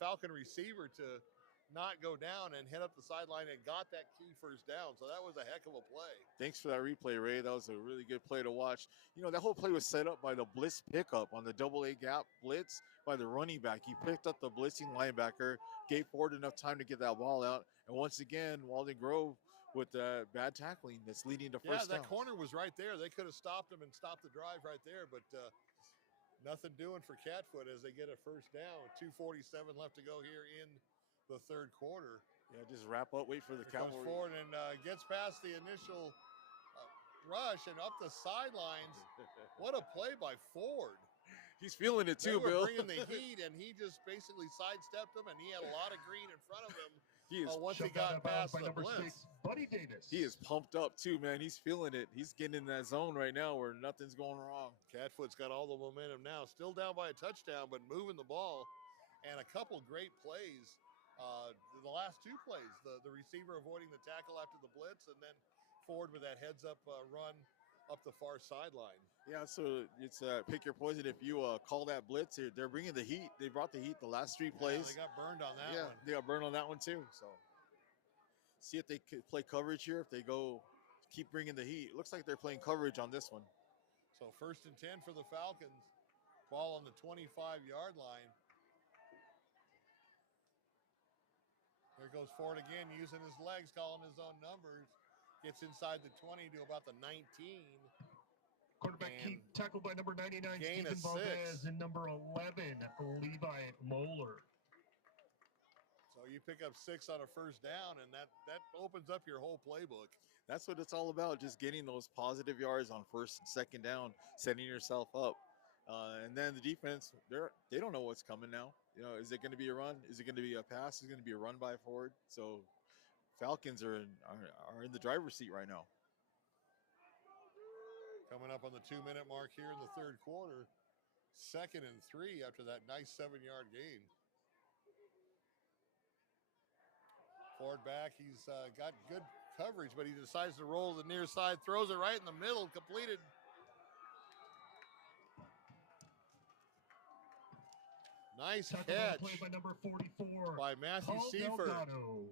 Falcon receiver to not go down and head up the sideline and got that key 1st down. So that was a heck of a play. Thanks for that replay, Ray. That was a really good play to watch. You know, that whole play was set up by the blitz pickup on the double A gap blitz by the running back. He picked up the blitzing linebacker, gave Ford enough time to get that ball out. And once again, Waldon Grove with bad tackling that's leading to 1st down. Yeah, that corner was right there. They could have stopped him and stopped the drive right there, but nothing doing for Catfoot as they get a 1st down. 2:47 left to go here in the 3rd quarter. Yeah, just wrap up, wait for the cavalry. Forward and gets past the initial rush and up the sidelines. What a play by Ford. He's feeling it too, Bill. Bringing the heat, and he just basically sidestepped him, and he had a lot of green in front of him. He is once he got past the blitz. 6, Buddy Davis. He is pumped up too, man. He's feeling it. He's getting in that zone right now where nothing's going wrong. Catfoot's got all the momentum now. Still down by a touchdown, but moving the ball. And a couple great plays. The last 2 plays, the receiver avoiding the tackle after the blitz, and then Ford with that heads-up run up the far sideline. Yeah, so it's pick your poison. If you call that blitz, they're bringing the heat. They brought the heat the last 3 plays. They got burned on that one. Yeah, they got burned on that one too. So see if they could play coverage here. If they keep bringing the heat. It looks like they're playing coverage on this one. So 1st and 10 for the Falcons. Ball on the 25-yard line. There goes Ford again, using his legs, calling his own numbers. Gets inside the 20 to about the 19. Quarterback keep tackled by number 99, gain Stephen of 6. Valdez, and number 11, Levi Moeller. So you pick up 6 on a 1st down, and that opens up your whole playbook. That's what it's all about, just getting those positive yards on 1st and 2nd down, setting yourself up. And then the defense, they don't know what's coming now. You know, is it going to be a run? Is it going to be a pass? Is it going to be a run by Ford? So Falcons are in the driver's seat right now. Coming up on the 2-minute mark here in the 3rd quarter. 2nd and 3 after that nice 7-yard gain. Ford back. He's got good coverage, but he decides to roll to the near side, throws it right in the middle, completed. Nice Tackle on the play catch by number 44. by Matthew Paul Seifert. Delgado.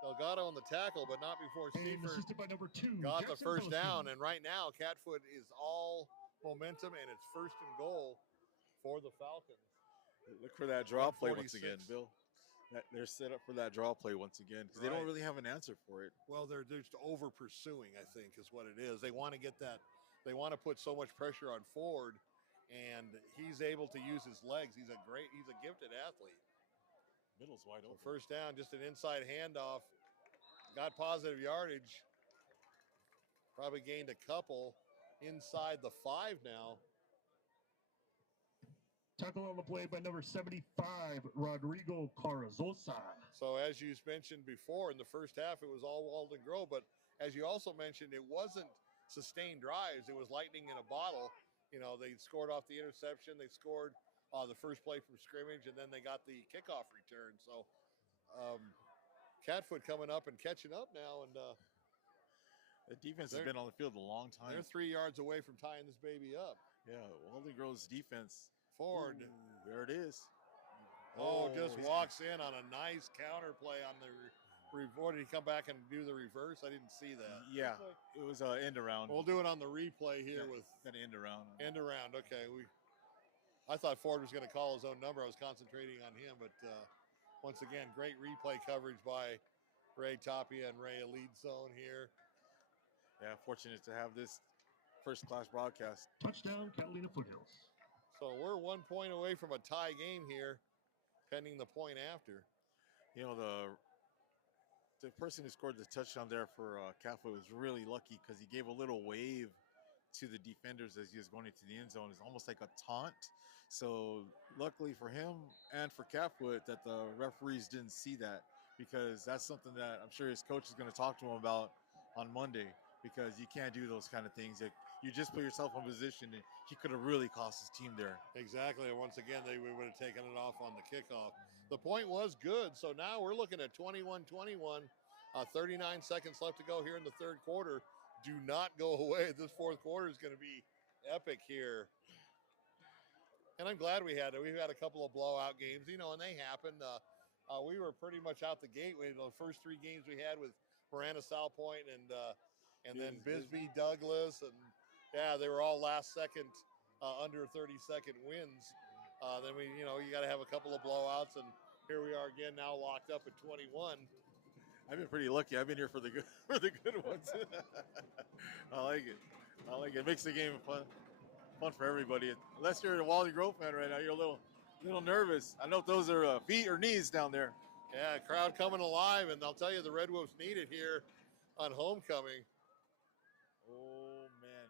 Delgado on the tackle, but not before And Seifert assisted by number 2. got the Jackson first Boski. down. And right now, Catfoot is all momentum, and it's 1st and goal for the Falcons. Look for that draw play once 146. again, Bill. They're set up for that draw play once again because they don't really have an answer for it. Well, they're just over pursuing, I think, is what it is. They want to get that. They want to put so much pressure on Ford, and he's able to use his legs. He's a gifted athlete. Middle's wide open. First down, just an inside handoff. Got positive yardage. Probably gained a couple inside the 5 now. Tackle on the play by number 75, Rodrigo Carrazosa. So as you mentioned before, in the first half, it was all Waldon Grove. But as you also mentioned, it wasn't sustained drives. It was lightning in a bottle. You know, they scored off the interception. They scored the first play from scrimmage, and then they got the kickoff return. So Catfoot coming up and catching up now. And the defense has been on the field a long time. They're 3 yards away from tying this baby up. Yeah, Walden Grove's defense. Ford. Ooh, there it is. Just walks in on a nice counter play on the report. Did he come back and do the reverse? I didn't see that. Yeah, it was an end around. We'll do it on the replay here with an end around. End around. Okay, I thought Ford was going to call his own number. I was concentrating on him, but once again, great replay coverage by Ray Tapia and Ray Elite Zone here. Yeah, fortunate to have this first-class broadcast. Touchdown, Catalina Foothills. So we're 1 point away from a tie game here, pending the point after. You know, the person who scored the touchdown there for Catfoot was really lucky because he gave a little wave to the defenders as he was going into the end zone. It's almost like a taunt. So luckily for him and for Catfoot that the referees didn't see that, because that's something that I'm sure his coach is going to talk to him about on Monday, because you can't do those kind of things. You just put yourself in position, and he could have really cost his team there. Exactly. And once again, we would have taken it off on the kickoff. The point was good. So now we're looking at 21-21, 39 seconds left to go here in the third quarter. Do not go away. This fourth quarter is going to be epic here. And I'm glad we had it. We've had a couple of blowout games, and they happened. We were pretty much out the gate. The first 3 games we had with Marana, South Point, and then Bisbee, Douglas, and they were all last second, under 30-second wins. Then you got to have a couple of blowouts, and here we are again now locked up at 21. I've been pretty lucky. I've been here for the good ones. I like it. It makes the game fun for everybody. Unless you're a Walden Grove fan right now, you're a little nervous. I don't know if those are feet or knees down there. Yeah, crowd coming alive, and I'll tell you, the Red Wolves need it here on homecoming. Oh, man.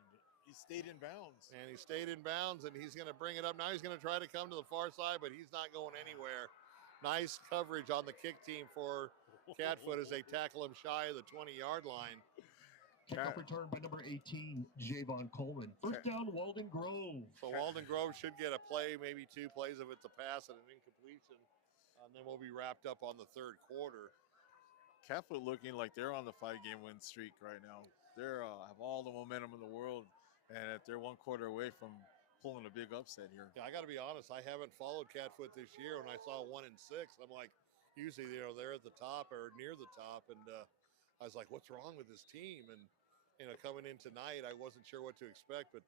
He stayed in bounds. And he stayed in bounds, and he's going to bring it up. Now he's going to try to come to the far side, but he's not going anywhere. Nice coverage on the kick team for Catfoot as they tackle him shy of the 20-yard line. Kickoff return by number 18, Javon Coleman. First down, Walden Grove. So Waldon Grove should get a play, maybe 2 plays if it's a pass and an incompletion. And then we'll be wrapped up on the third quarter. Catfoot looking like they're on the 5-game win streak right now. They're have all the momentum in the world, and they're 1 quarter away from pulling a big upset here. Yeah, I got to be honest. I haven't followed Catfoot this year. When I saw 1-6, I'm like, usually they're at the top or near the top, and I was like, what's wrong with this team? And coming in tonight, I wasn't sure what to expect, but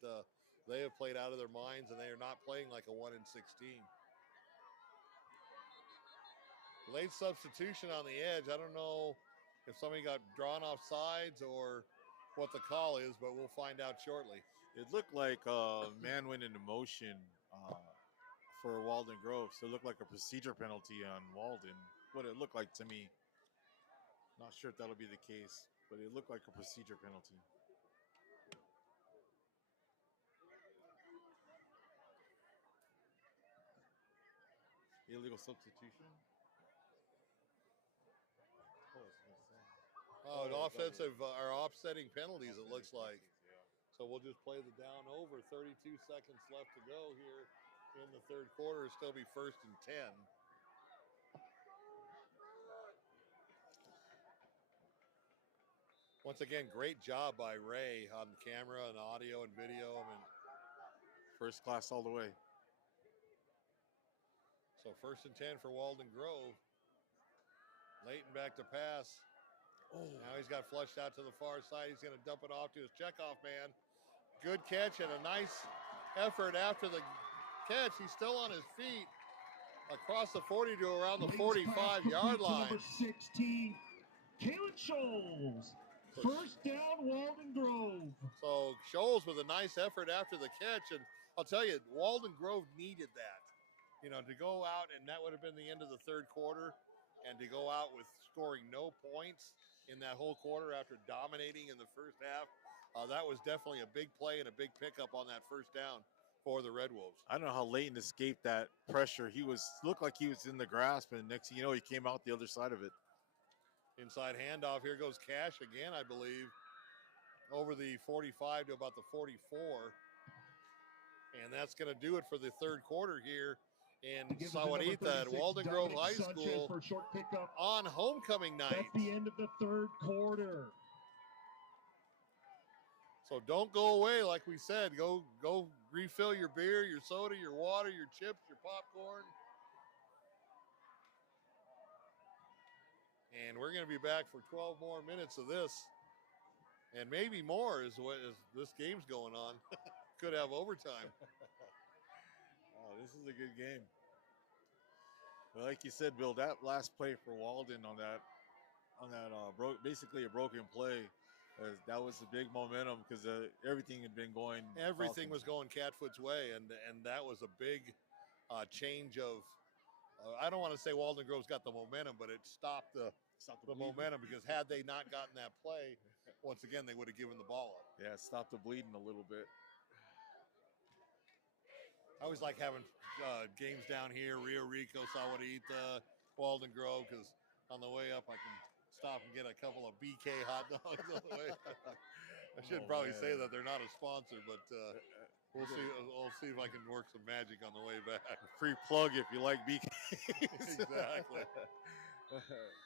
they have played out of their minds, and they are not playing like a 1-16. Late substitution on the edge. I don't know if somebody got drawn off sides or what the call is, but we'll find out shortly. It looked like a man went into motion for Waldon Grove, so it looked like a procedure penalty on Walden. What it looked like to me. Not sure if that'll be the case, but it looked like a procedure penalty. Illegal substitution. Offensive or offsetting penalties, it looks like. So we'll just play the down over. 32 seconds left to go here in the third quarter. It'll still be 1st and 10. Once again, great job by Ray on the camera and audio and video. I mean, first class all the way. So 1st and 10 for Waldon Grove. Layton back to pass. Oh, Now he's got flushed out to the far side. He's going to dump it off to his checkoff man. Good catch and a nice effort after the catch. He's still on his feet across the 40 to around the 45-yard line. Number 16, Kalen Scholes. First down, Walden Grove. So Scholes with a nice effort after the catch. And I'll tell you, Waldon Grove needed that. You know, to go out, and that would have been the end of the third quarter, and to go out with scoring no points in that whole quarter after dominating in the first half, that was definitely a big play and a big pickup on that first down for the Red Wolves. I don't know how Layton escaped that pressure. Looked like he was in the grasp, and next thing you know, he came out the other side of it. Inside handoff. Here goes Cash again, I believe, over the 45 to about the 44. And that's going to do it for the third quarter here in Sahuarita at Walden Grove High School for a short pickup. on homecoming night. That's the end of the third quarter. So don't go away, like we said. Go refill your beer, your soda, your water, your chips, your popcorn. And we're going to be back for 12 more minutes of this. And maybe more as this game's going on. Could have overtime. Oh, this is a good game. Well, like you said, Bill, that last play for Walden on that basically a broken play, that was a big momentum because everything had been going. Everything was going Catfoot's way, and that was a big change of. I don't want to say Walden Grove's got the momentum, but it stopped the momentum, because had they not gotten that play, once again they would have given the ball up. Yeah, it stopped the bleeding a little bit. I always like having games down here, Rio Rico, Sahuarita, Walden Grove, because on the way up I can stop and get a couple of BK hot dogs on the way. I should probably say that they're not a sponsor, but we'll see. We'll see if I can work some magic on the way back. Free plug if you like BK. Exactly.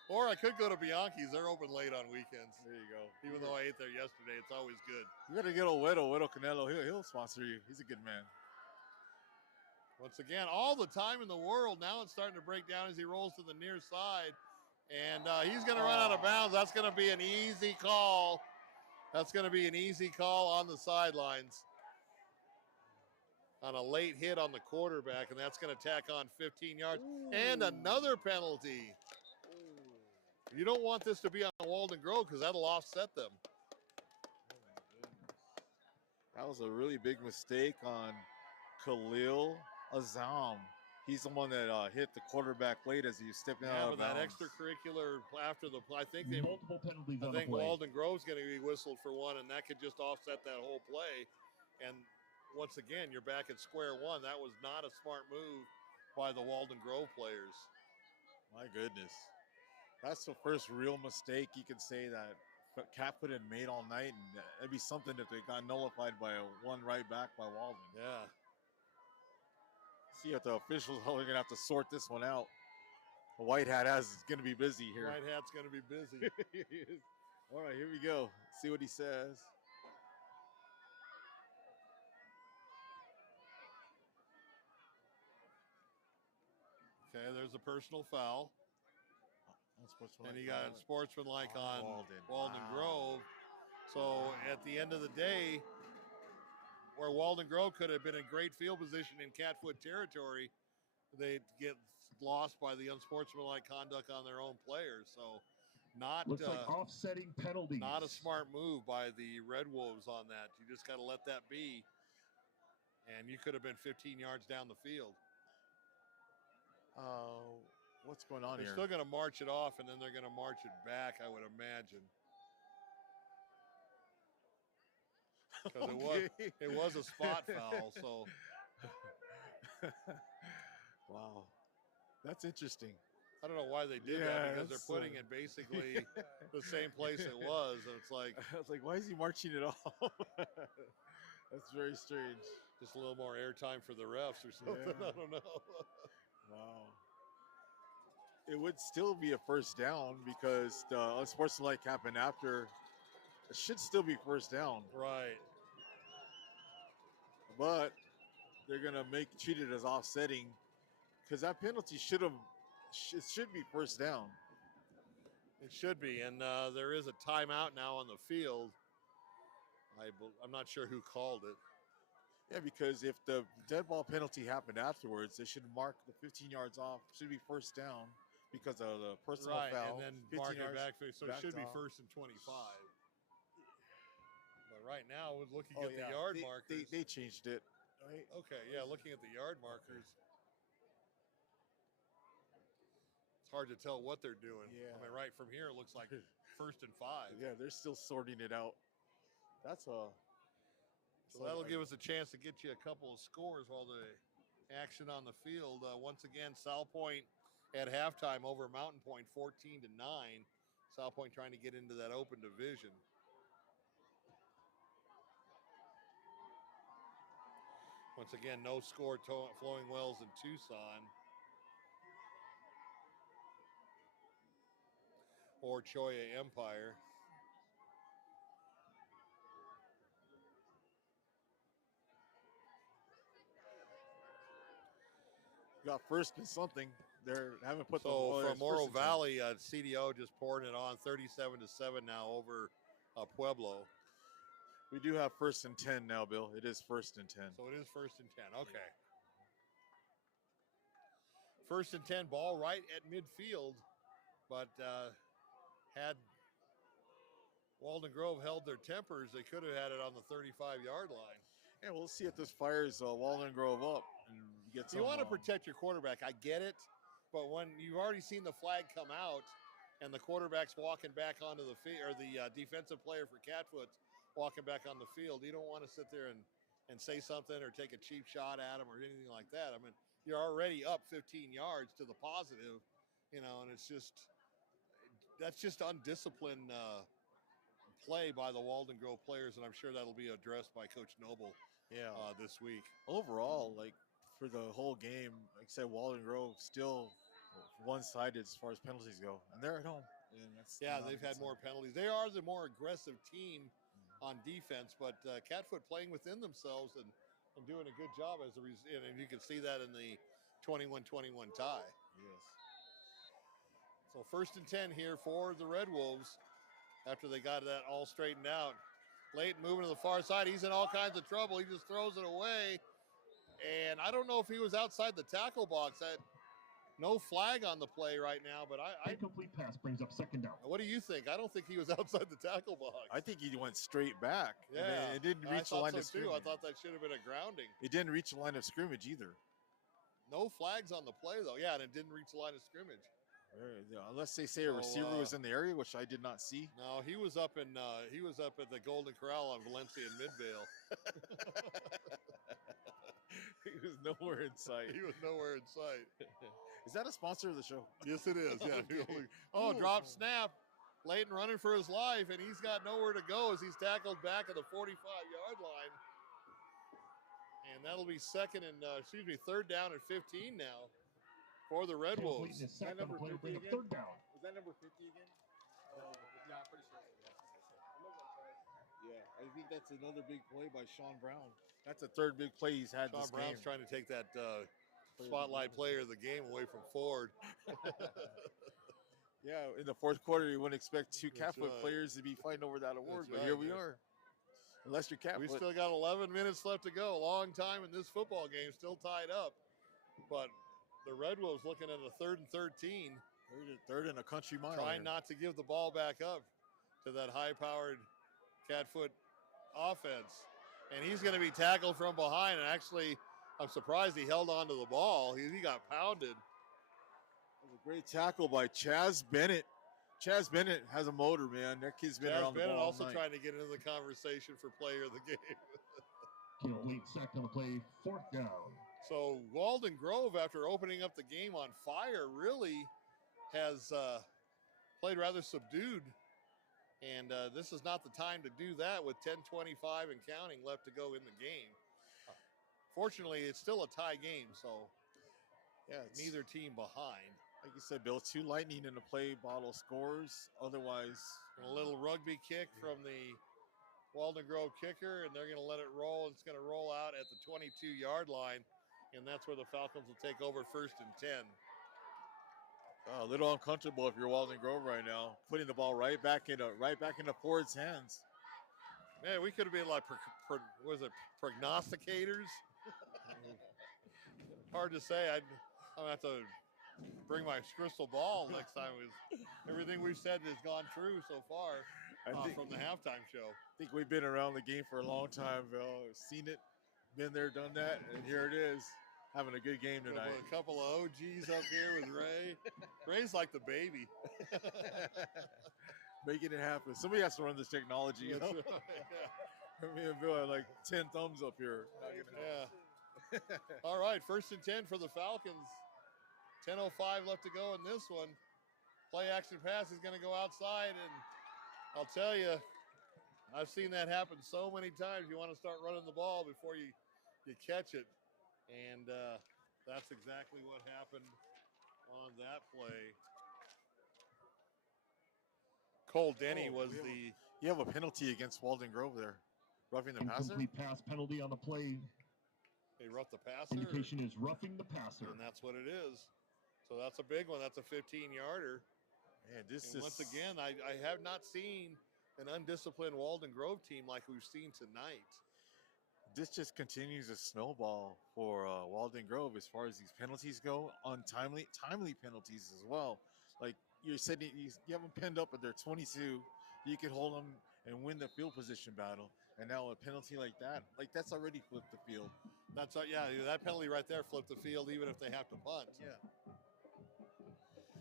Or I could go to Bianchi's. They're open late on weekends. There you go. Even though I ate there yesterday, it's always good. You got to get Wedo Canelo. He'll sponsor you. He's a good man. Once again, all the time in the world. Now it's starting to break down as he rolls to the near side. And he's going to run out of bounds. That's going to be an easy call. That's going to be an easy call on the sidelines on a late hit on the quarterback, and that's going to tack on 15 yards. Ooh. And another penalty. Ooh. You don't want this to be on Walden Grove because that'll offset them. That was a really big mistake on Khalil Azam. He's the one that hit the quarterback late as he was stepping out of bounds. That extracurricular after the play. I think multiple penalties. I think Walden Grove's going to be whistled for one, and that could just offset that whole play. And once again, you're back at square one. That was not a smart move by the Walden Grove players. My goodness. That's the first real mistake you can say that Catfoot had made all night, and it'd be something if they got nullified by one right back by Walden. Yeah. See if the officials are going to have to sort this one out. The white hat is going to be busy here. White hat's going to be busy. All right, here we go. See what he says. Okay, there's a personal foul. And you got sportsmanlike on Walden Grove. So at the end of the day, where Walden Grove could have been in great field position in Catfoot territory, they get lost by the unsportsmanlike conduct on their own players. So looks like offsetting penalties. Not a smart move by the Red Wolves on that. You just got to let that be. And you could have been 15 yards down the field. What's going on here? They're still going to march it off, and then they're going to march it back, I would imagine. Because it was a spot foul, so. Wow. That's interesting. I don't know why they did that, because they're putting it basically the same place it was. And it's like. I was like, why is he marching it off? That's very strange. Just a little more airtime for the refs or something. Yeah. I don't know. Wow. It would still be a first down because the unsportsmanlike happened after. It should still be first down. Right. But they're going to treat it as offsetting because that penalty should be first down. It should be, and there is a timeout now on the field. I'm not sure who called it. Yeah, because if the dead ball penalty happened afterwards, they should mark the 15 yards off. Should be first down because of the personal foul. And then 15 mark it yards back. So it should be off. first and 25. But right now, we're looking Oh, at yeah. the yard markers. They changed it. Right? Okay, yeah, looking at the yard markers. It's hard to tell what they're doing. Yeah. I mean, right from here, it looks like first and 5. Yeah, they're still sorting it out. So that'll give us a chance to get you a couple of scores while the action on the field. Once again, South Point at halftime over Mountain Point 14-9. South Point trying to get into that open division. Once again, no score, Flowing Wells and Tucson. Or Choya Empire. Got first and something. They haven't put from Oro Valley, CDO just pouring it on 37-7 now over Pueblo. We do have first and 10 now, Bill. It is first and 10. So it is first and 10. Okay. First and 10, ball right at midfield, but had Walden Grove held their tempers, they could have had it on the 35-yard line. Yeah, we'll see if this fires Walden Grove up and gets. You want to protect your quarterback. I get it, but when you've already seen the flag come out and the quarterback's walking back onto the field, or the defensive player for Catfoot's walking back on the field, you don't want to sit there and say something or take a cheap shot at him or anything like that. I mean, you're already up 15 yards to the positive, and that's just undisciplined play by the Walden Grove players, and I'm sure that'll be addressed by Coach Noble this week. Overall, like for the whole game, like I said, Walden Grove still one-sided as far as penalties go, and they're at home. And they've had more penalties. They are the more aggressive team on defense, but Catfoot playing within themselves and doing a good job as a result, and you can see that in the 21-21 tie. Yes. So first and 10 here for the Red Wolves after they got that all straightened out. Layton moving to the far side. He's in all kinds of trouble. He just throws it away. And I don't know if he was outside the tackle box. No flag on the play right now, but Incomplete pass brings up second down. What do you think? I don't think he was outside the tackle box. I think he went straight back. Yeah. And it didn't reach the line of scrimmage. I thought that should have been a grounding. It didn't reach the line of scrimmage either. No flags on the play, though. Yeah, and it didn't reach the line of scrimmage. Unless they say a receiver was in the area, which I did not see. No, he was up at the Golden Corral on Valencia and Midvale. He was nowhere in sight. Is that a sponsor of the show? Yes, it is. Yeah. Drop snap. Layton running for his life, and he's got nowhere to go as he's tackled back at the 45-yard line. And that'll be third down and 15 now for the Red Wolves. Is that number 50 again? Third down. Was that number 50 again? Yeah, I'm pretty sure. Yeah, I think that's another big play by Sean Brown. That's the third big play he's had this game. Sean Brown's trying to take that spotlight player of the game away from Ford. Yeah, in the fourth quarter, you wouldn't expect two Catfoot players to be fighting over that award, but here we are. Unless you're Catfoot. We still got 11 minutes left to go. A long time in this football game, still tied up. But the Red Wolves looking at a 3rd and 13. Third and a country mile. Trying not to give the ball back up to that high-powered Catfoot offense. And he's going to be tackled from behind. And actually, I'm surprised he held on to the ball. He got pounded. That was a great tackle by Chaz Bennett. Chaz Bennett has a motor, man. That kid's been around the ball all also night. trying to get into the conversation for player of the game. Late sack on the play, fourth down. So Walden Grove, after opening up the game on fire, really has played rather subdued. And this is not the time to do that with 10:25 and counting left to go in the game. Fortunately, it's still a tie game, so yeah, neither team behind. Like you said, Bill, 2 lightning in the play, bottle scores. Otherwise, a little rugby kick from the Walden Grove kicker, and they're going to let it roll. It's going to roll out at the 22-yard line, and that's where the Falcons will take over 1st and 10. A little uncomfortable if you're Walden Grove right now, putting the ball right back into Ford's hands. Man, we could have been like, prognosticators? Hard to say. I'm gonna have to bring my crystal ball next time. Everything we've said has gone true so far from the halftime show. I think we've been around the game for a long time, Bill. Seen it, been there, done that, and here it is. Having a good game tonight. A couple of OGs up here with Ray. Ray's like the baby. Making it happen. Somebody has to run this technology. You know? Me and Bill are like 10 thumbs up here. Yeah. All right, 1st and 10 for the Falcons. 10:05 left to go in this one. Play action pass is going to go outside, and I'll tell you, I've seen that happen so many times. You want to start running the ball before you catch it. And that's exactly what happened on that play. Cole Denny You have a penalty against Walden Grove there. Roughing the passer? Incomplete pass penalty on the play. They roughed the passer. Indication is roughing the passer. And that's what it is. So that's a big one. That's a 15-yarder. Man, once again, I have not seen an undisciplined Walden Grove team like we've seen tonight. This just continues to snowball for Walden Grove as far as these penalties go. Timely penalties as well. Like you said, you have them pinned up at their 22. You can hold them and win the field position battle. And now a penalty like that's already flipped the field. That penalty right there flipped the field even if they have to punt. Yeah.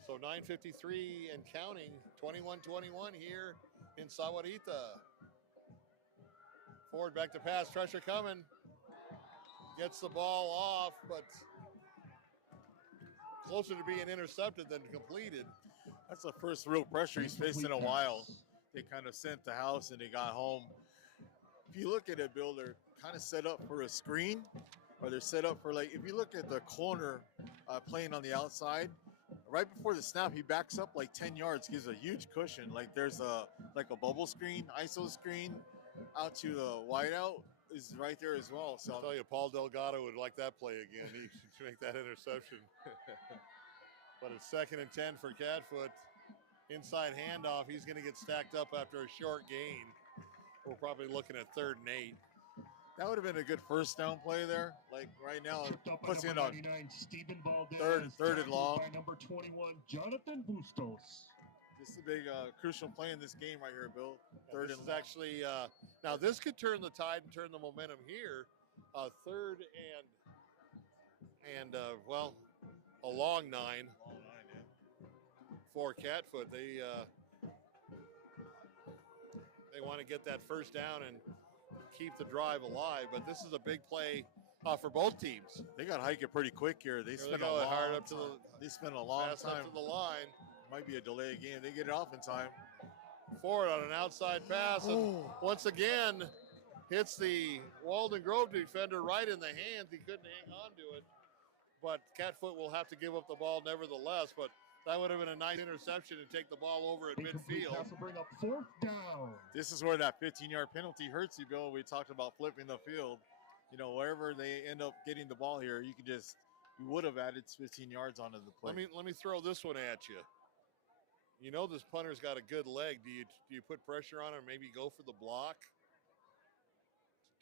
So 9:53 and counting, 21-21 here in Sahuarita. Ford back to pass, pressure coming. Gets the ball off, but closer to being intercepted than completed. That's the first real pressure he's faced in a while. They kind of sent the house and they got home. If you look at it, Bill, they're kind of set up for a screen, or they're set up for, like, if you look at the corner playing on the outside, right before the snap, he backs up like 10 yards, gives a huge cushion. Like there's a bubble screen, ISO screen out to the wideout is right there as well. So I'll tell you, Paul Delgado would like that play again. He should make that interception. But it's 2nd and 10 for Catfoot. Inside handoff. He's going to get stacked up after a short gain. We're probably looking at 3rd and 8. That would have been a good first down play there. Like right now, it puts in on Stephen Walden, third and long. By number 21, Jonathan Bustos. This is a big crucial play in this game right here, Bill. Third and long. Actually, now this could turn the tide and turn the momentum here. 3rd and a long 9 for Catfoot. They want to get that first down and keep the drive alive, but this is a big play for both teams. They got to hike it pretty quick here. They spent a long time. They spent a long time up to the line. Might be a delay again. They get it off in time. Ford on an outside pass, and once again hits the Walden Grove defender right in the hands. He couldn't hang on to it, but Catfoot will have to give up the ball nevertheless. But that would have been a nice interception and take the ball over at midfield. Pass will bring up 4th down. This is where that 15-yard penalty hurts you, Bill. We talked about flipping the field. You know, wherever they end up getting the ball here, you would have added 15 yards onto the play. Let me throw this one at you. You know this punter's got a good leg. Do you put pressure on him? Maybe go for the block.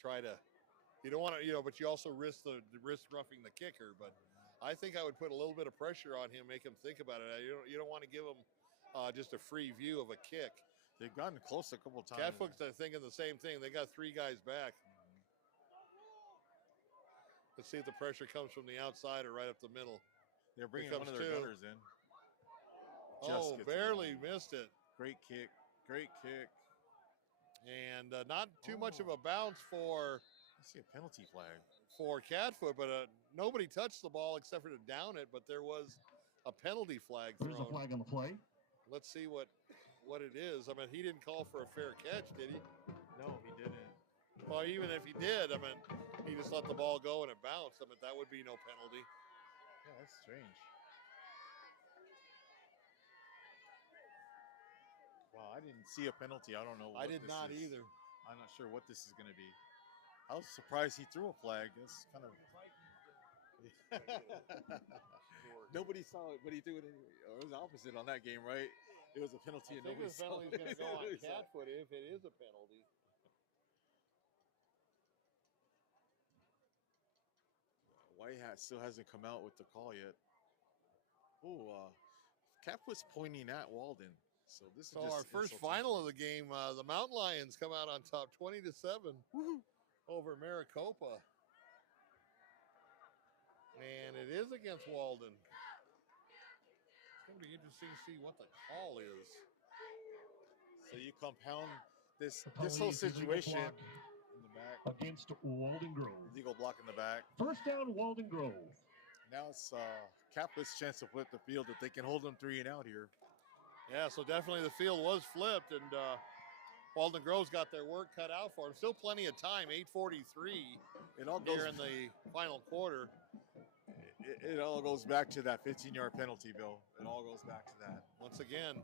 You don't want to, but you also risk roughing the kicker. But I think I would put a little bit of pressure on him, make him think about it. You don't want to give him just a free view of a kick. They've gotten close a couple times. Catfoot's thinking the same thing. They got 3 guys back. Let's see if the pressure comes from the outside or right up the middle. They're bringing one of their gunners in. Barely missed it. Great kick. And not too much of a bounce for. I see a penalty flag for Catfoot, but nobody touched the ball except for to down it. But there was a penalty flag thrown. There's a flag on the play. Let's see what it is. I mean, he didn't call for a fair catch, did he? No, he didn't. Well, even if he did, I mean, he just let the ball go and it bounced. I mean, that would be no penalty. Yeah, that's strange. Wow, I didn't see a penalty. I don't know what I did not either. I'm not sure what this is going to be. I was surprised he threw a flag. It's kind of Nobody saw it, but he threw it anyway. Or it was the opposite on that game, right? It was a penalty, I and think nobody this saw penalty it. is going to go on Nobody saw it. Catfoot if it is a penalty. White Hat still hasn't come out with the call yet. Oh, Catfoot's pointing at Walden. So this is So just our first insulting. final of the game, the Mountain Lions come out on top 20-7 over Maricopa. And it is against Walden. It's going to be interesting to see what the call is. So you compound this The whole penalty is illegal situation block in the back. against Walden Grove. Legal block in the back. First down, Walden Grove. Now it's Catholics' chance to flip the field if they can hold them 3 and out here. Yeah, so definitely the field was flipped, and Walden Grove's got their work cut out for them. Still plenty of time, 8:43 It all goes here in the final quarter. It all goes back to that 15-yard penalty, Bill. It all goes back to that. Once again,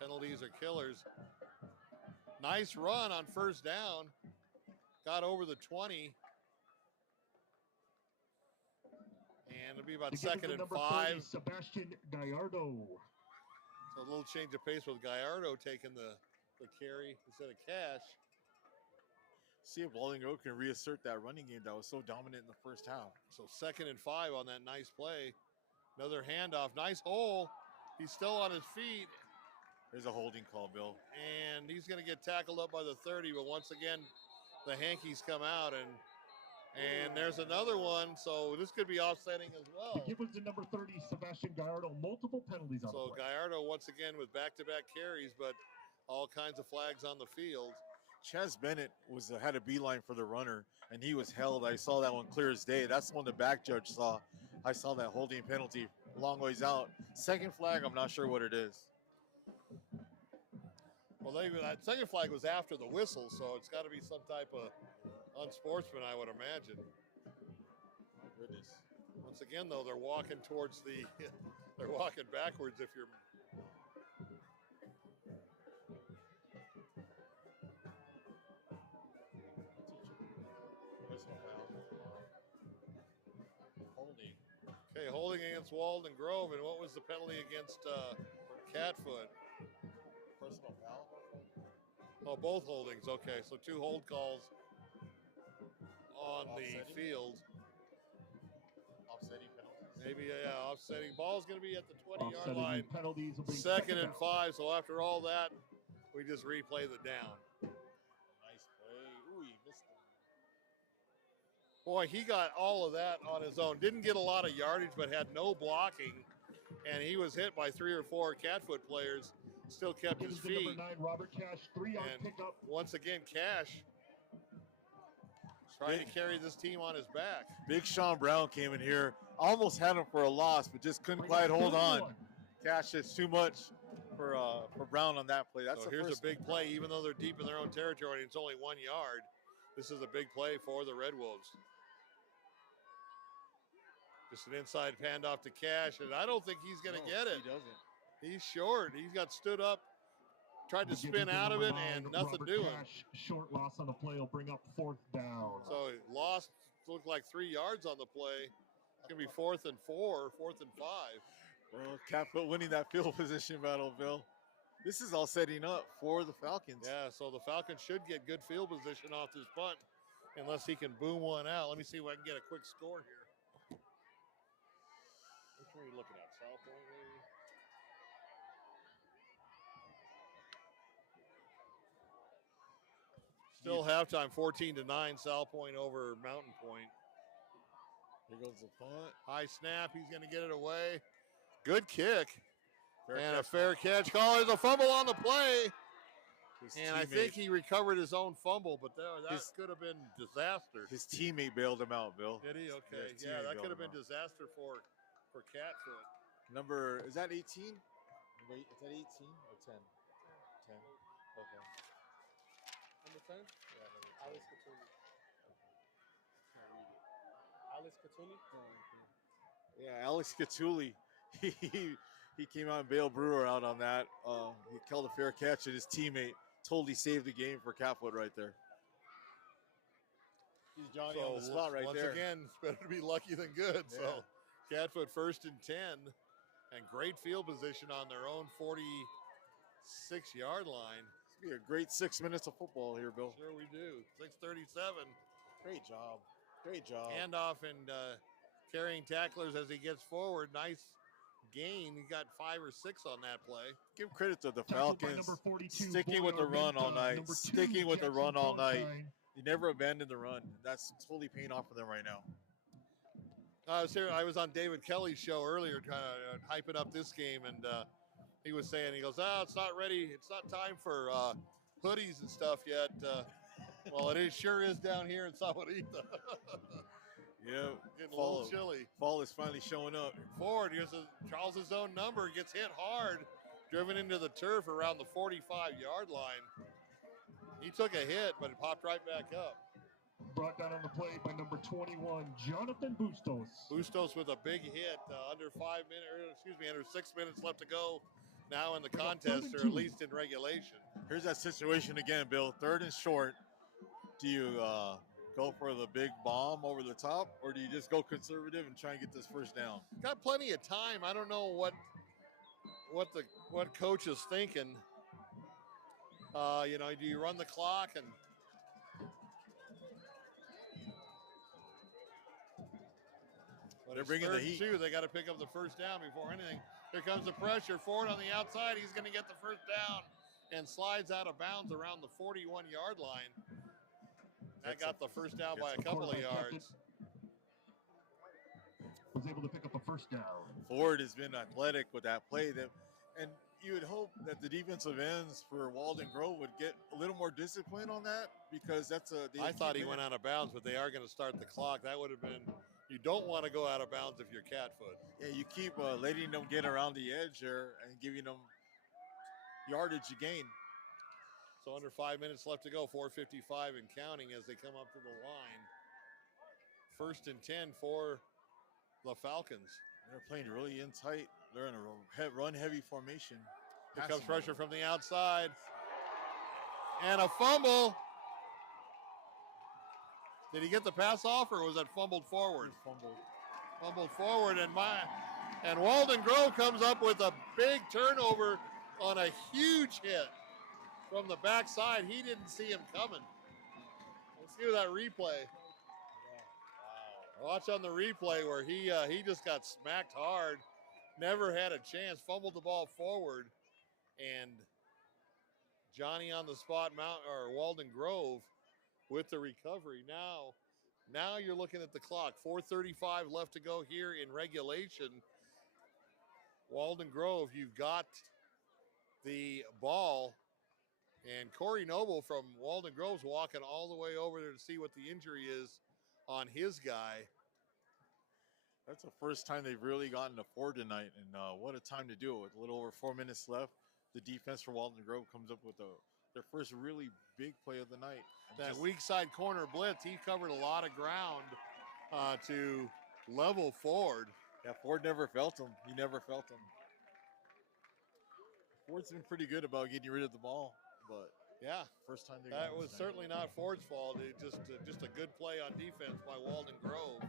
penalties are killers. Nice run on first down. Got over the 20. And it'll be about second and 5. Sebastian Gallardo. So a little change of pace with Gallardo taking the carry instead of Cash. See if Walden Grove can reassert that running game that was so dominant in the first half. So second and 5 on that nice play. Another handoff. Nice hole. He's still on his feet. There's a holding call, Bill. And he's going to get tackled up by the 30. But once again, the Hankies come out. And there's another one. So this could be offsetting as well. Give us the number 30, Sebastian Gallardo. Multiple penalties on the So play. Gallardo once again with back-to-back carries, but all kinds of flags on the field. Chaz Bennett had a beeline for the runner, and he was held. I saw that one clear as day. That's the one the back judge saw. I saw that holding penalty a long ways out. Second flag, I'm not sure what it is. Well, that second flag was after the whistle, so it's got to be some type of unsportsman, I would imagine. My goodness. Once again, though, they're walking towards they're walking backwards if you're. Holding. Okay, holding against Walden Grove, and what was the penalty against Catfoot? Personal foul. Oh, both holdings. Okay, so 2 hold calls on the Offsetting? field. Offsetting penalties. Maybe, yeah, offsetting. Ball's going to be at the 20-yard Offsetting line. penalties will be Second and down. 5. So after all that, we just replay the down. Nice play. Ooh, he missed it. Boy, he got all of that on his own. Didn't get a lot of yardage, but had no blocking. And he was hit by 3 or 4 Catfoot players. Still kept Give his us the number feet. 9, Robert Cash. 3-yard And pickup. once again, Cash trying to carry this team on his back. Big Sean Brown came in here, almost had him for a loss, but just couldn't quite hold on. Cash is too much for Brown on that play. That's So the here's first a big play, even though they're deep in their own territory and it's only 1 yard. This is a big play for the Red Wolves. Just an inside handoff to Cash, and I don't think he's going to get it. He doesn't. He's short. He got stood up, tried to We'll give spin us the out of number it, 9, and nothing Robert doing. Cash. Short loss on the play will bring up 4th down. So he lost, looked like 3 yards on the play. It's going to be 4th and 4, 4th and 5. Well, Catfoot winning that field position battle, Bill. This is all setting up for the Falcons. Yeah, so the Falcons should get good field position off this punt unless he can boom one out. Let me see if I can get a quick score here. Which one are you looking at? South Point, maybe? Still halftime, 14-9, South Point over Mountain Point. Here goes the punt. High snap, he's going to get it away. Good kick. Fair And a catch. fair catch call. There's a fumble on the play. His And I teammate- think he recovered his own fumble, but that His- could have been disaster. his teammate bailed him out, Bill. Did he? Okay. his Yeah, teammate that bailed could have him been out. disaster for Catfoot. Number, is that 18? Wait, is that 18 or 10? 10. Okay. Number 10? Yeah, number 10. Alex Catuli. Can't read it. Alex Catuli? Yeah, Alex Catuli. He came out and bailed Brewer out on that. He called a fair catch, and his teammate totally saved the game for Catfoot right there. He's Johnny on the spot right once there. again, it's better to be lucky than good. Yeah. So Catfoot 1st and 10, and great field position on their own 46-yard line. It's gonna be a great 6 minutes of football here, Bill. Sure we do. 6:37. Great job. Great job. Handoff and carrying tacklers as he gets forward. Nice gain. He got 5 or 6 on that play. Give credit to the Tackled by Falcons number 42, sticking with the Boyer run all Minta, night. number 2, Sticking with the Jackson run all night. Sunshine. They never abandoned the run. That's totally paying off for them right now. I was on David Kelly's show earlier, kind of hyping up this game, and he was saying, he goes, it's not ready. It's not time for hoodies and stuff yet. Well, it sure is down here in Sahuarita. Yeah, Getting a little chilly. Fall is finally showing up. Forward, here's Charles' own number, gets hit hard, driven into the turf around the 45-yard line. He took a hit, but it popped right back up. Brought down on the play by number 21, Jonathan Bustos. Bustos with a big hit, under 6 minutes left to go now in the contest, or at least in regulation. Here's that situation again, Bill. 3rd and short. Do you go for the big bomb over the top, or do you just go conservative and try and get this first down? Got plenty of time. I don't know what coach is thinking. Do you run the clock and They're bringing the heat. They got to pick up the first down before anything. Here comes the pressure. Ford on the outside. He's going to get the first down and slides out of bounds around the 41-yard line. That got the first down by a couple of yards. Was able to pick up a first down. Ford has been athletic with that play. And you would hope that the defensive ends for Waldon Grove would get a little more discipline on that, because I thought he went out of bounds, but they are going to start the clock. That would have been. You don't want to go out of bounds if you're Catfoot. Yeah, you keep letting them get around the edge there and giving them yardage to gain. So under 5 minutes left to go, 4:55 and counting as they come up to the line. 1st and 10 for the Falcons. They're playing really in tight. They're in a run-heavy formation. Here comes pressure from the outside. And a fumble. Did he get the pass off, or was that fumbled forward? Fumbled forward, and Walden Grove comes up with a big turnover on a huge hit from the backside. He didn't see him coming. Let's see that replay. Wow. Watch on the replay where he just got smacked hard. Never had a chance. Fumbled the ball forward, and Johnny on the spot, Walden Grove with the recovery. Now you're looking at the clock. 4:35 left to go here in regulation. Walden Grove, you've got the ball, and Corey Noble from Walden Grove's walking all the way over there to see what the injury is on his guy. That's the first time they've really gotten to Ford tonight, and what a time to do it. With a little over 4 minutes left, the defense for Walden Grove comes up with their first really big play of the night. That weak side corner blitz, he covered a lot of ground to level Ford. Yeah, Ford never felt him. He never felt him. Ford's been pretty good about getting rid of the ball, but yeah, first time that was certainly not Ford's fault. It just a good play on defense by Walden Grove.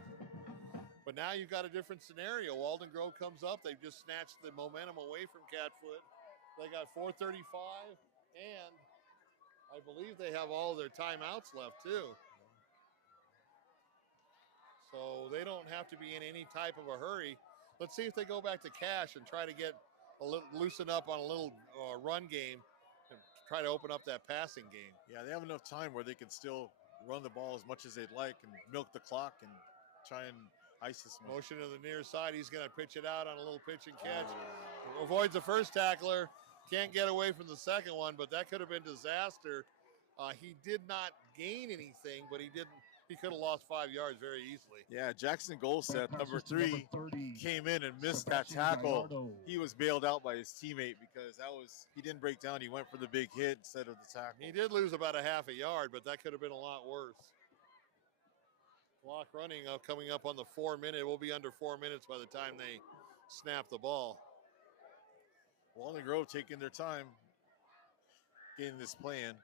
But now you've got a different scenario. Walden Grove comes up. They've just snatched the momentum away from Catfoot. They got 4:35, and I believe they have all of their timeouts left too. So they don't have to be in any type of a hurry. Let's see if they go back to cash and try to get loosen up on a little run game and try to open up that passing game. Yeah, they have enough time where they can still run the ball as much as they'd like and milk the clock and try and ice this one. Motion to the near side. He's going to pitch it out on a little pitch and catch. Avoids the first tackler. Can't get away from the second one, but that could have been disaster. He did not gain anything, but he could have lost 5 yards very easily. Yeah, Jackson Goldset, number 3, came in and missed that tackle. He was bailed out by his teammate because he didn't break down. He went for the big hit instead of the tackle. He did lose about a half a yard, but that could have been a lot worse. Clock running up, coming up on the 4 minute. We'll be under 4 minutes by the time they snap the ball. Walden Grove taking their time getting this play in.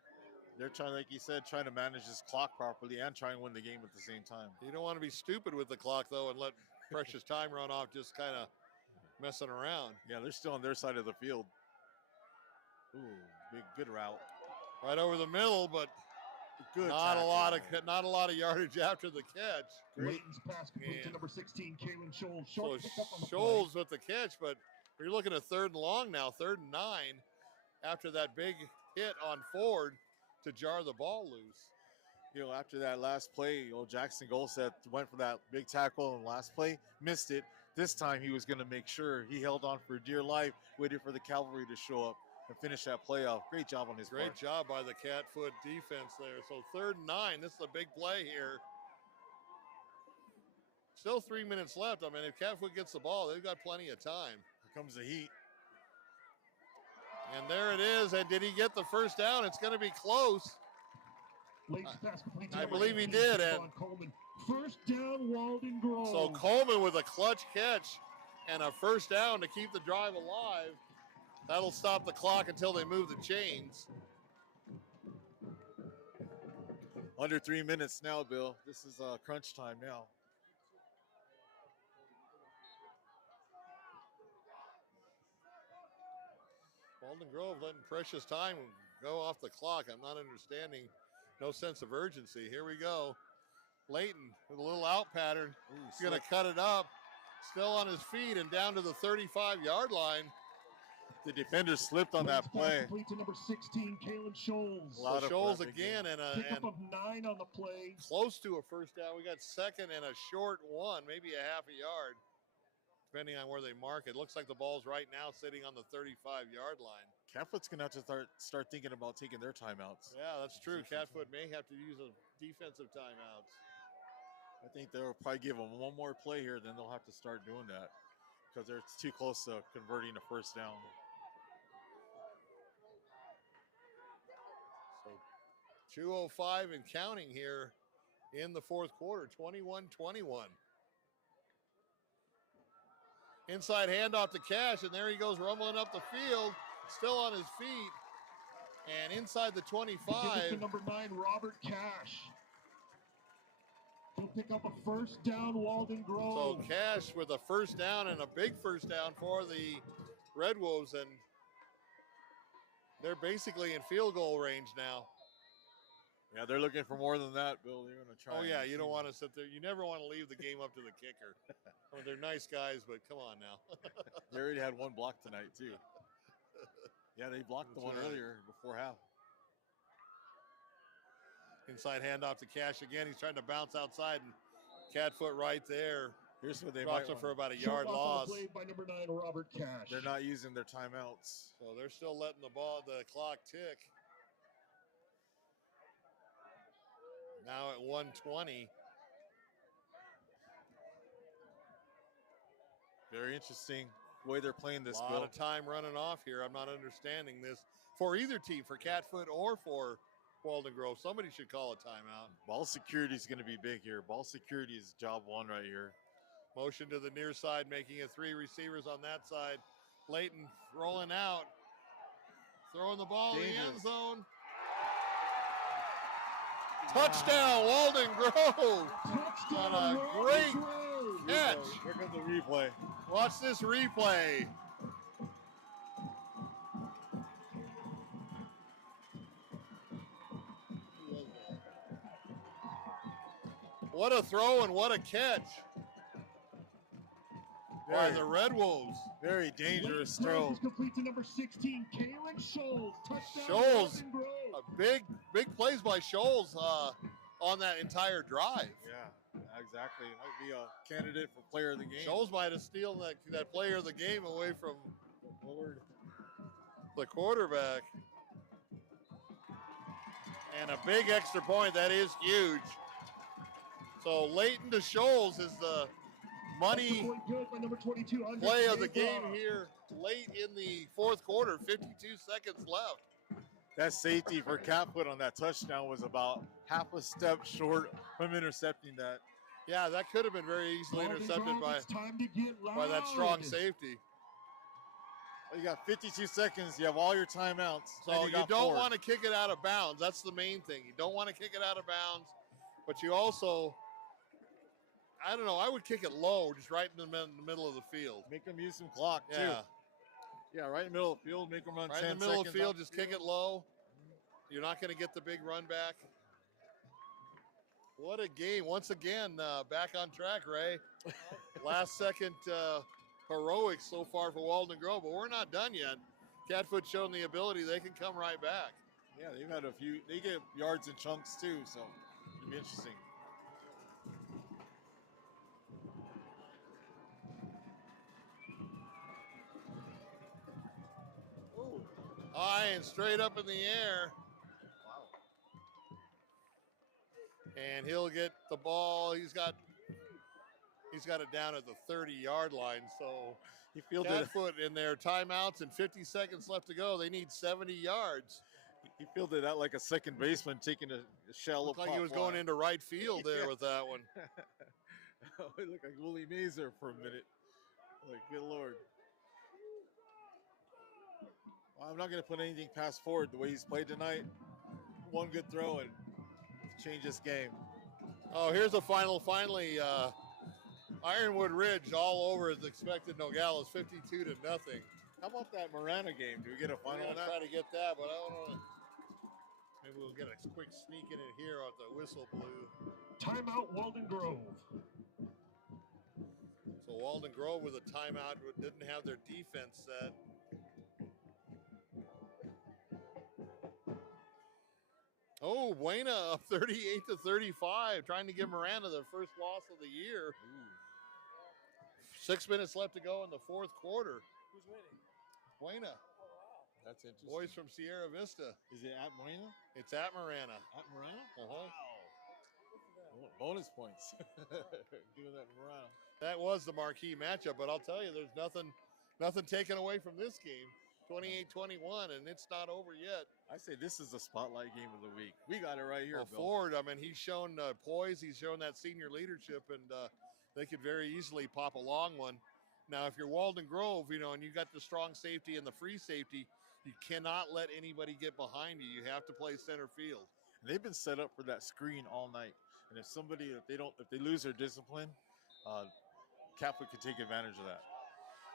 They're trying, like you said, trying to manage this clock properly and try and win the game at the same time. You don't want to be stupid with the clock, though, and let precious time run off just kind of messing around. Yeah, they're still on their side of the field. Ooh, good route. Right over the middle, but Good not tackle. a lot of yardage after the catch. Layton's pass complete to number 16, Kalen Scholes. So Short pickup on the Scholes with the catch, but we're looking at 3rd and long now, 3rd and 9, after that big hit on Ford to jar the ball loose. You know, after that last play, Jackson Golset went for that big tackle and last play, missed it. This time he was going to make sure he held on for dear life, waited for the cavalry to show up and finish that play off. Great job on his part. Great job by the Catfoot defense there. So 3rd and 9, this is a big play here. Still 3 minutes left. I mean, if Catfoot gets the ball, they've got plenty of time. Here comes the heat. And there it is. And did he get the first down? It's going to be close. I believe he did. And Coleman. First down, Waldon Grove. so Coleman with a clutch catch and a first down to keep the drive alive. That'll stop the clock until they move the chains. Under 3 minutes now, Bill. This is crunch time now. Waldon Grove letting precious time go off the clock. I'm not understanding. No sense of urgency. Here we go. Layton with a little out pattern. He's going to cut it up. Still on his feet and down to the 35-yard line. The defender slipped on that play. Complete to number 16, Kalen Scholes. So Scholes again and Pickup of 9 on the play. Close to a first down. We got 2nd and a short 1, maybe a half a yard, depending on where they mark it. Looks like the ball's right now sitting on the 35-yard line. Catfoot's going to have to start thinking about taking their timeouts. Yeah, that's true. Catfoot may have to use a defensive timeouts. I think they'll probably give them one more play here, then they'll have to start doing that because they're too close to converting a first down. So 2:05 and counting here in the 4th quarter, 21-21. Inside handoff to Cash, and there he goes rumbling up the field, still on his feet. And inside the 25. To number 9, Robert Cash. He'll pick up a first down, Walden Grove. So Cash with a first down and a big first down for the Red Wolves, and they're basically in field goal range now. Yeah, they're looking for more than that, Bill. They're going to try. Oh, yeah, you don't want to sit there. You never want to leave the game up to the kicker. I mean, they're nice guys, but come on now. They already had one block tonight, too. Yeah, they blocked the one right. earlier before half. Inside handoff to Cash again. He's trying to bounce outside, and Catfoot right there. Here's what they drops it for about a yard loss. Played by number 9, Robert Cash. They're not using their timeouts. So they're still letting the clock tick. Now at 1:20. Very interesting way they're playing this. A lot of time running off here. I'm not understanding this for either team, for Catfoot or for Waldon Grove. Somebody should call a timeout. Ball security is going to be big here. Ball security is job one right here. Motion to the near side, making it 3 receivers on that side. Layton rolling out, throwing the ball in the end zone. Touchdown, Waldon Grove. Touchdown, on a great catch. Here comes the replay. Watch this replay. What a throw and what a catch by the Red Wolves. Very dangerous throw. Is complete to number 16, Kalen Scholes. Touchdown, Scholes, Waldon Grove. a big plays by Scholes on that entire drive. Yeah, exactly. Might be a candidate for player of the game. Scholes might have stolen that player of the game away from the quarterback. And a big extra point. That is huge. So Layton to Scholes is the money play of the game here late in the 4th quarter. 52 seconds left. That safety for Catfoot on that touchdown was about half a step short from intercepting that. Yeah, that could have been very easily intercepted by that strong safety. You got 52 seconds. You have all your timeouts. So you don't want to kick it out of bounds. That's the main thing. You don't want to kick it out of bounds, but you also, I don't know, I would kick it low, just right in the middle of the field. Make them use some clock, too. Yeah, right in the middle of the field. Make them run 10 seconds. Right in the middle of the field, just kick it low. You're not going to get the big run back. What a game. Once again, back on track, Ray. Last second heroics so far for Walden Grove, but we're not done yet. Catfoot's shown the ability. They can come right back. Yeah, they've had a few. They get yards in chunks, too, so it'll be interesting. High and straight up in the air. And he'll get the ball. He's got it down at the 30-yard line. So he fielded Catfoot in their timeouts and 50 seconds left to go. They need 70 yards. He fielded that like a second baseman taking a shallow Looked like he was going into right field there with that one. It looked like Willie Mazer for a minute. Like, good Lord. Well, I'm not going to put anything past Ford the way he's played tonight. One good throw and change this game. Oh, here's a finally, Ironwood Ridge all over the expected Nogales, 52-0. How about that Marana game? Do we get a final on that? Try to get that, but I don't know. Maybe we'll get a quick sneak in it here at the whistle blew. Timeout, Walden Grove. So Walden Grove with a timeout, didn't have their defense set. Oh, Buena up 38-35, trying to give Miranda their first loss of the year. Ooh. 6 minutes left to go in the fourth quarter. Who's winning? Buena. Oh, wow. That's interesting. Boys from Sierra Vista. Is it at Marina? It's at Marana. At Marana? Uh-huh. Wow. Bonus points. Doing that in Marana. That was the marquee matchup, but I'll tell you, there's nothing taken away from this game. 28-21, and it's not over yet. I say this is the spotlight game of the week. We got it right here, Well, Bill. Ford, I mean, he's shown poise. He's shown that senior leadership, and they could very easily pop a long one. Now, if you're Walden Grove, you know, and you got the strong safety and the free safety, you cannot let anybody get behind you. You have to play center field. And they've been set up for that screen all night. And if they lose their discipline, Catfoot could take advantage of that.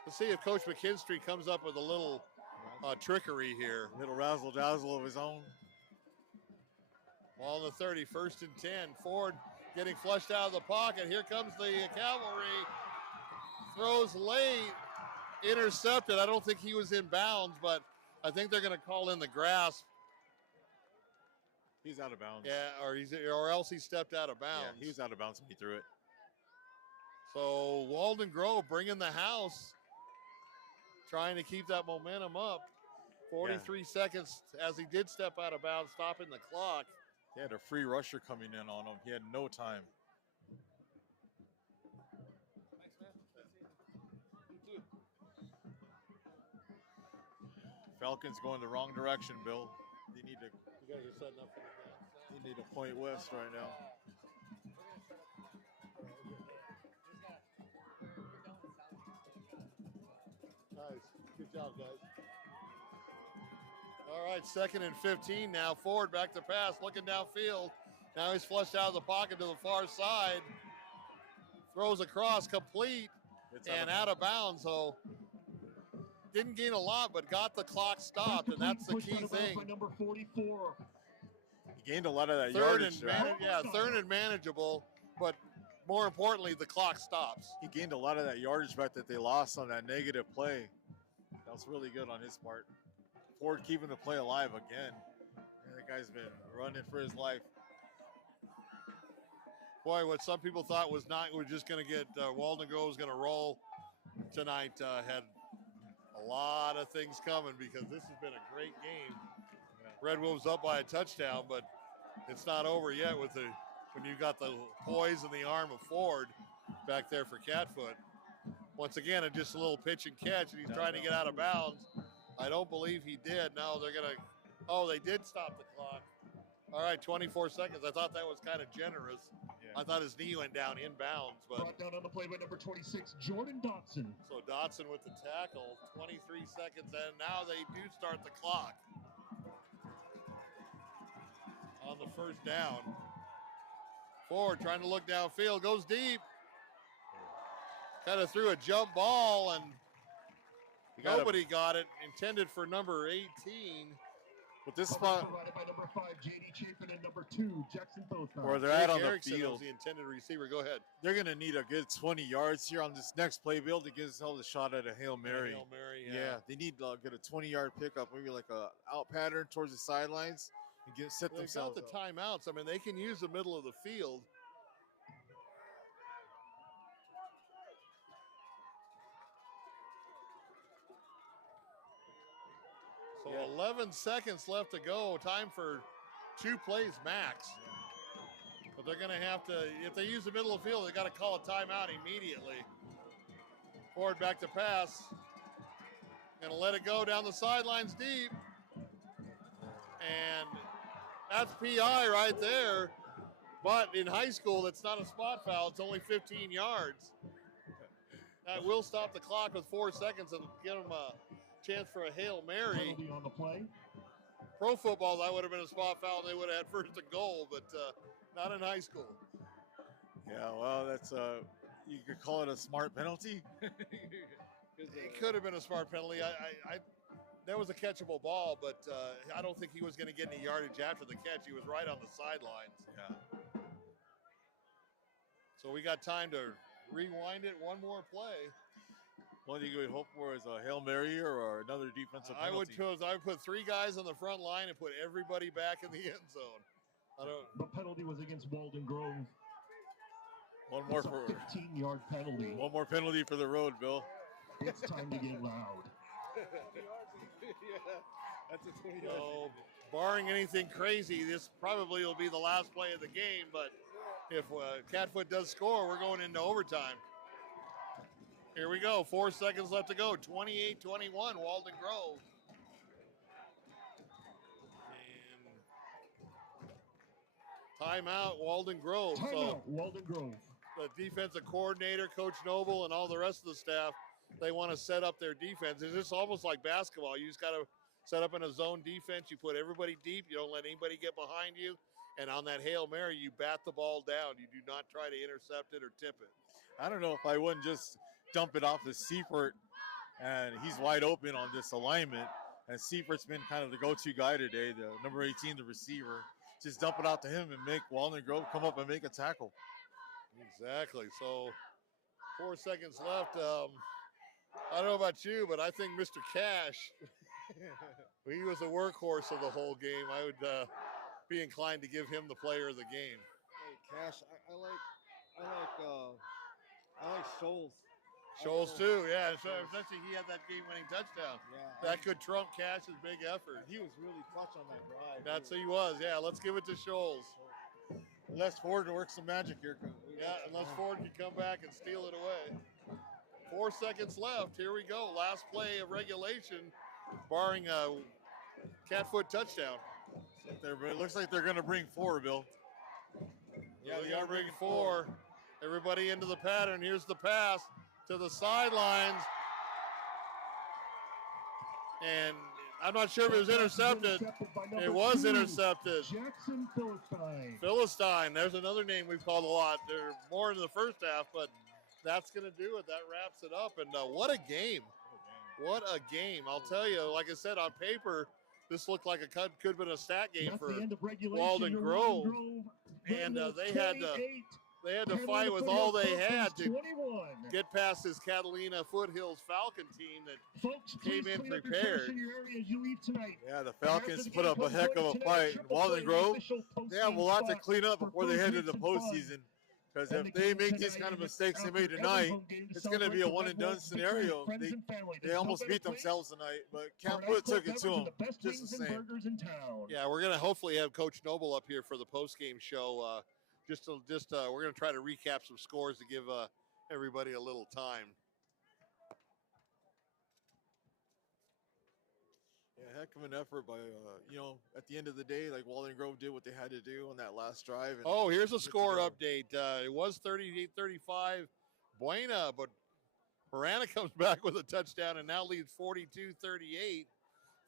Let's see if Coach McKinstry comes up with a little trickery here. Little razzle dazzle of his own. Ball in the 30, 1st and 10. Ford getting flushed out of the pocket. Here comes the cavalry. Throws late, intercepted. I don't think he was in bounds, but I think they're going to call in the grasp. He's out of bounds. Yeah, or else he stepped out of bounds. Yeah, he was out of bounds when he threw it. So Walden Grove bringing the house, trying to keep that momentum up. 43 seconds as he did step out of bounds, stopping the clock. He had a free rusher coming in on him. He had no time. Falcons going the wrong direction, Bill. They need to. You guys are setting up for the dance. They need to point west right now. Nice. Good job, guys. All right, 2nd and 15 now. Ford back to pass, looking downfield. Now he's flushed out of the pocket to the far side. Throws across, complete, and out of bounds. So didn't gain a lot, but got the clock stopped, and that's the key thing. Number 44. He gained a lot of that yardage. Third and manageable, but more importantly, the clock stops. He gained a lot of that yardage back that they lost on that negative play. That was really good on his part. Ford keeping the play alive again. Man, that guy's been running for his life. Boy, what some people thought was just going to get Walden Grove was going to roll tonight had a lot of things coming because this has been a great game. Red Wolves up by a touchdown, but it's not over yet when you got the poise and the arm of Ford back there for Catfoot. Once again, just a little pitch and catch, and he's trying to get out of bounds. I don't believe he did. No, they're going to – oh, they did stop the clock. All right, 24 seconds. I thought that was kind of generous. Yeah. I thought his knee went down inbounds, but Brought down on the play by number 26, Jordan Dotson. so Dotson with the tackle, 23 seconds, and now they do start the clock on the first down. Ford trying to look downfield, goes deep. Kind of threw a jump ball, and nobody got it. Intended for number 18. But this spot, Provided by number 5, J.D. Chapin, and number 2, Jackson Botham. where they're at on the Erickson field, was the intended receiver. Go ahead. they're going to need a good 20 yards here on this next play build to give themselves a shot at a Hail Mary. Hail Mary, Yeah, they need to get a 20-yard pickup, maybe like a out pattern towards the sidelines and set They've themselves got the up. timeouts. I mean, they can use the middle of the field. So 11 seconds left to go. Time for 2 plays max. But they're going to have to, if they use the middle of the field, they got to call a timeout immediately. Ford back to pass. Going to let it go down the sidelines deep. And that's PI right there. But in high school, it's not a spot foul. It's only 15 yards. That will stop the clock with 4 seconds and give them a chance for a Hail Mary. Penalty on the play. Pro football, that would have been a spot foul, and they would have had first and goal, but not in high school. Yeah, well, that's you could call it a smart penalty. It could have been a smart penalty. That was a catchable ball, but I don't think he was going to get any yardage after the catch. He was right on the sidelines. Yeah. So we got time to rewind it. One more play. One thing you would hope for is a Hail Mary or another defensive I would penalty. put 3 guys on the front line and put everybody back in the end zone. The penalty was against Waldon Grove. One more It's a for 15-yard penalty. one more penalty for the road, Bill. It's time to get loud. That's a 20 So, barring anything crazy, this probably will be the last play of the game, but if Catfoot does score, we're going into overtime. Here we go, 4 seconds left to go, 28-21, Walden Grove. And timeout, Walden Grove. Timeout, Waldon Grove. The defensive coordinator, Coach Noble, and all the rest of the staff, they want to set up their defense. It's just almost like basketball. You just got to set up in a zone defense. You put everybody deep. You don't let anybody get behind you. And on that Hail Mary, you bat the ball down. You do not try to intercept it or tip it. I don't know if I wouldn't just dump it off to Seifert, and he's wide open on this alignment. And Seifert's been kind of the go-to guy today, the number 18, the receiver. Just dump it out to him and make Walden Grove come up and make a tackle. Exactly. So 4 seconds left. I don't know about you, but I think Mr. Cash, he was a workhorse of the whole game. I would be inclined to give him the player of the game. Hey, Cash, I like Scholes. Scholes too, yeah. So essentially, he had that game-winning touchdown. Yeah, That could trump Cash's big effort. he was really clutch on that drive. That's who he was. Yeah, let's give it to Scholes. Unless Ford works some magic here. Yeah, unless Ford can come back and steal it away. 4 seconds left. Here we go. Last play of regulation, barring a Catfoot touchdown. It looks like they're going to bring 4, Bill. Yeah, they are bringing 4. Everybody into the pattern. Here's the pass to the sidelines. And I'm not sure if it was intercepted. It was intercepted. Jackson Philistine. Philistine, there's another name we've called a lot. They're more in the first half, but that's going to do it. That wraps it up. And what a game. What a game. I'll tell you, like I said, on paper, this looked like it could have been a stat game for Walden Grove. And they had to fight with all they had to get past this Catalina Foothills Falcon team that came in prepared. Yeah, the Falcons put up a heck of a fight. Walden Grove, they have a lot to clean up before they head into the postseason. Because if they make these kind of mistakes they made tonight, it's going to be a one-and-done scenario. They almost beat themselves tonight, but Catfoot took it to them just the same. Yeah, we're going to hopefully have Coach Noble up here for the post-game show. We're going to try to recap some scores to give everybody a little time. Yeah, heck of an effort by, at the end of the day, like Walden Grove did what they had to do on that last drive. And Oh, here's a good to score go. update. It was 38-35 Buena, but Marana comes back with a touchdown and now leads 42-38.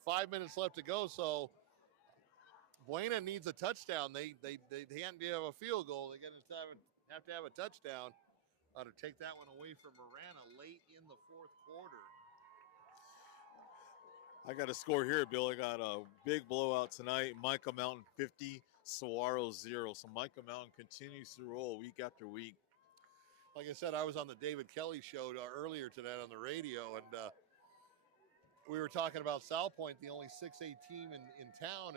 5 minutes left to go, so Buena needs a touchdown. They can't have a field goal. They're going to have to have a touchdown to take that one away from Marana late in the fourth quarter. I got a score here, Bill. I got a big blowout tonight. Micah Mountain 50, Saguaro 0. So Micah Mountain continues to roll week after week. Like I said, I was on the David Kelly show earlier tonight on the radio, and we were talking about South Point, the only 6A team in town,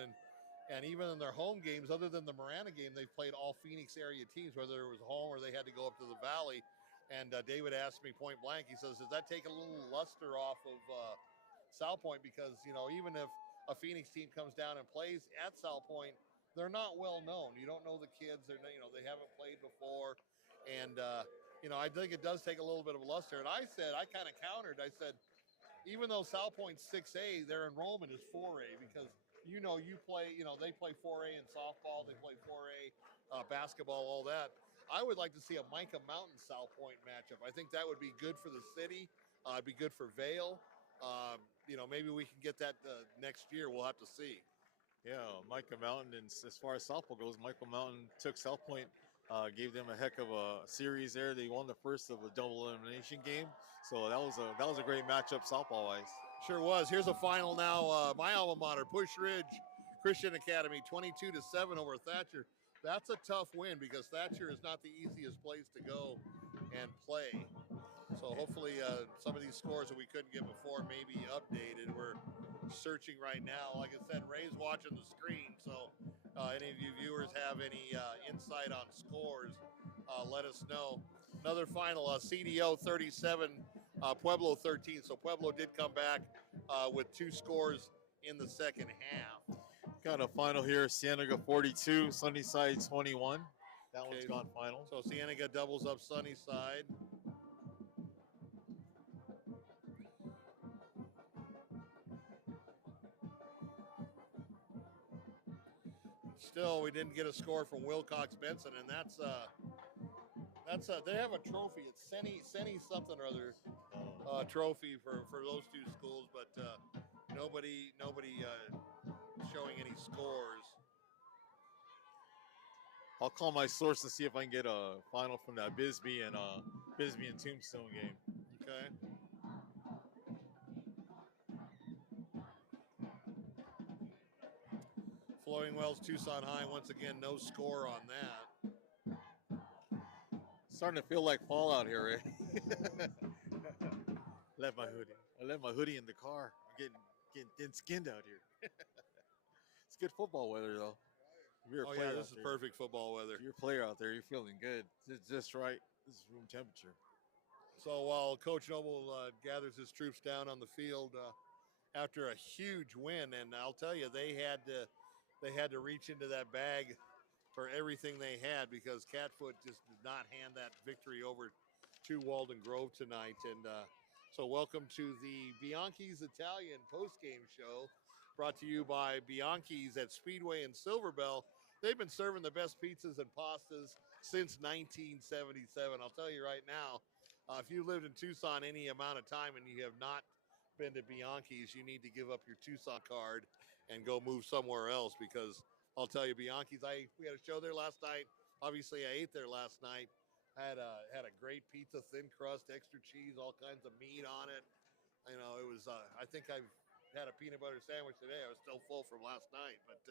and even in their home games, other than the Marana game, they've played all Phoenix area teams, whether it was home or they had to go up to the Valley. And David asked me point blank, he says, does that take a little luster off of South Point? Because, even if a Phoenix team comes down and plays at South Point, they're not well known. You don't know the kids. They haven't played before. And, I think it does take a little bit of luster. And I kind of countered. I said, even though South Point's 6A, their enrollment is 4A because, you play, they play 4A in softball, they play 4A basketball, all that. I would like to see a Micah Mountain South Point matchup. I think that would be good for the city. It'd be good for Vail. Maybe we can get that next year. We'll have to see. Yeah, Micah Mountain, and as far as softball goes, Micah Mountain took South Point, gave them a heck of a series there. They won the first of a double elimination game, so that was a great matchup softball wise. Sure was. Here's a final now. My alma mater, Push Ridge Christian Academy, 22-7 over Thatcher. That's a tough win because Thatcher is not the easiest place to go and play. So hopefully some of these scores that we couldn't get before may be updated. We're searching right now. Like I said, Ray's watching the screen. So any of you viewers have any insight on scores, let us know. Another final, CDO 37, Pueblo 13. So Pueblo did come back with two scores in the second half. Got a final here, Cienega 42, Sunnyside 21. That one's gone final. So Cienega doubles up Sunnyside. Still, we didn't get a score from Wilcox Benson, and that's they have a trophy. It's Senny something or other trophy for those two schools, but nobody showing any scores. I'll call my source to see if I can get a final from that Bisbee and Tombstone game. Okay. Flowing Wells, Tucson High, once again, no score on that. Starting to feel like fall out here, eh? I left my hoodie in the car. I'm getting thin-skinned out here. It's good football weather, though. This is perfect football weather. If you're a player out there, you're feeling good. It's just right. This is room temperature. So while Coach Noble gathers his troops down on the field after a huge win, and I'll tell you, they had to reach into that bag for everything they had because Catfoot just did not hand that victory over to Waldon Grove tonight. And so welcome to the Bianchi's Italian postgame show, brought to you by Bianchi's at Speedway and Silverbell. They've been serving the best pizzas and pastas since 1977. I'll tell you right now, if you lived in Tucson any amount of time and you have not been to Bianchi's, you need to give up your Tucson card and go move somewhere else, because I'll tell you, Bianchi's, we had a show there last night. Obviously, I ate there last night. Had a great pizza, thin crust, extra cheese, all kinds of meat on it. It was, I think I've had a peanut butter sandwich today. I was still full from last night, but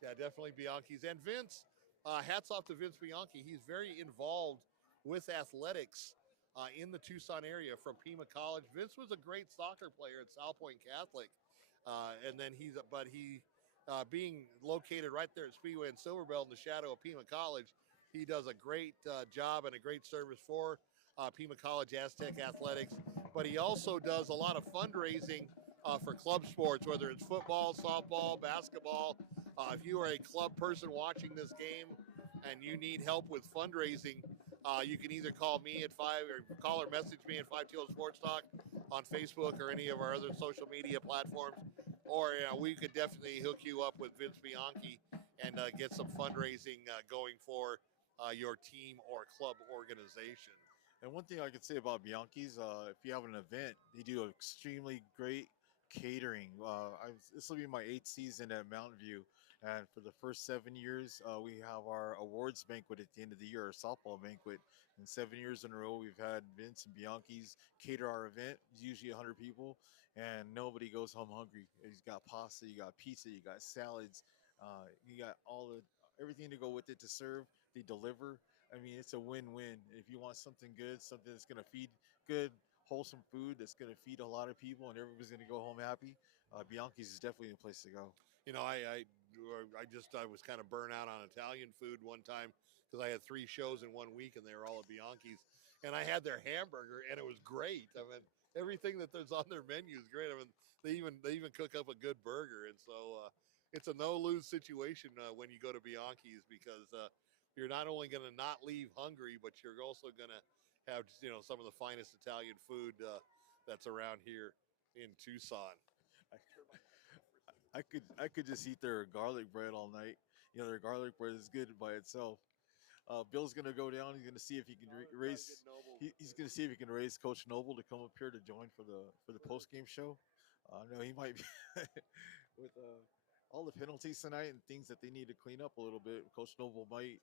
yeah, definitely Bianchi's. And Vince, hats off to Vince Bianchi. He's very involved with athletics in the Tucson area from Pima College. Vince was a great soccer player at South Point Catholic. And then being located right there at Speedway and Silverbell in the shadow of Pima College, he does a great job and a great service for Pima College Aztec Athletics. But he also does a lot of fundraising for club sports, whether it's football, softball, basketball. If you are a club person watching this game and you need help with fundraising, you can either call me at 5 or call or message me at 5 Sports Talk on Facebook or any of our other social media platforms. or we could definitely hook you up with Vince Bianchi and get some fundraising going for your team or club organization. And one thing I could say about Bianchi's, if you have an event, they do extremely great catering. This will be my 8th season at Mountain View, and for the first 7 years, we have our awards banquet at the end of the year, our softball banquet. And 7 years in a row, we've had Vince and Bianchi's cater our event. It's usually 100 people, and nobody goes home hungry. He's got pasta, you got pizza, you got salads, you got everything to go with it to serve. They deliver. I mean, it's a win-win. If you want something good, something that's going to feed good, wholesome food that's going to feed a lot of people, and everybody's going to go home happy, Bianchi's is definitely the place to go. I was kind of burnt out on Italian food one time because I had 3 shows in 1 week and they were all at Bianchi's, and I had their hamburger and it was great. I mean, everything that there's on their menu is great. I mean, they even cook up a good burger, and so it's a no lose situation when you go to Bianchi's, because you're not only going to not leave hungry, but you're also going to have some of the finest Italian food that's around here in Tucson. I could just eat their garlic bread all night. Their garlic bread is good by itself. Bill's gonna go down. He's gonna see if he can raise. He's gonna see if he can raise Coach Noble to come up here to join for the post game show. No, he might be with all the penalties tonight and things that they need to clean up a little bit. Coach Noble might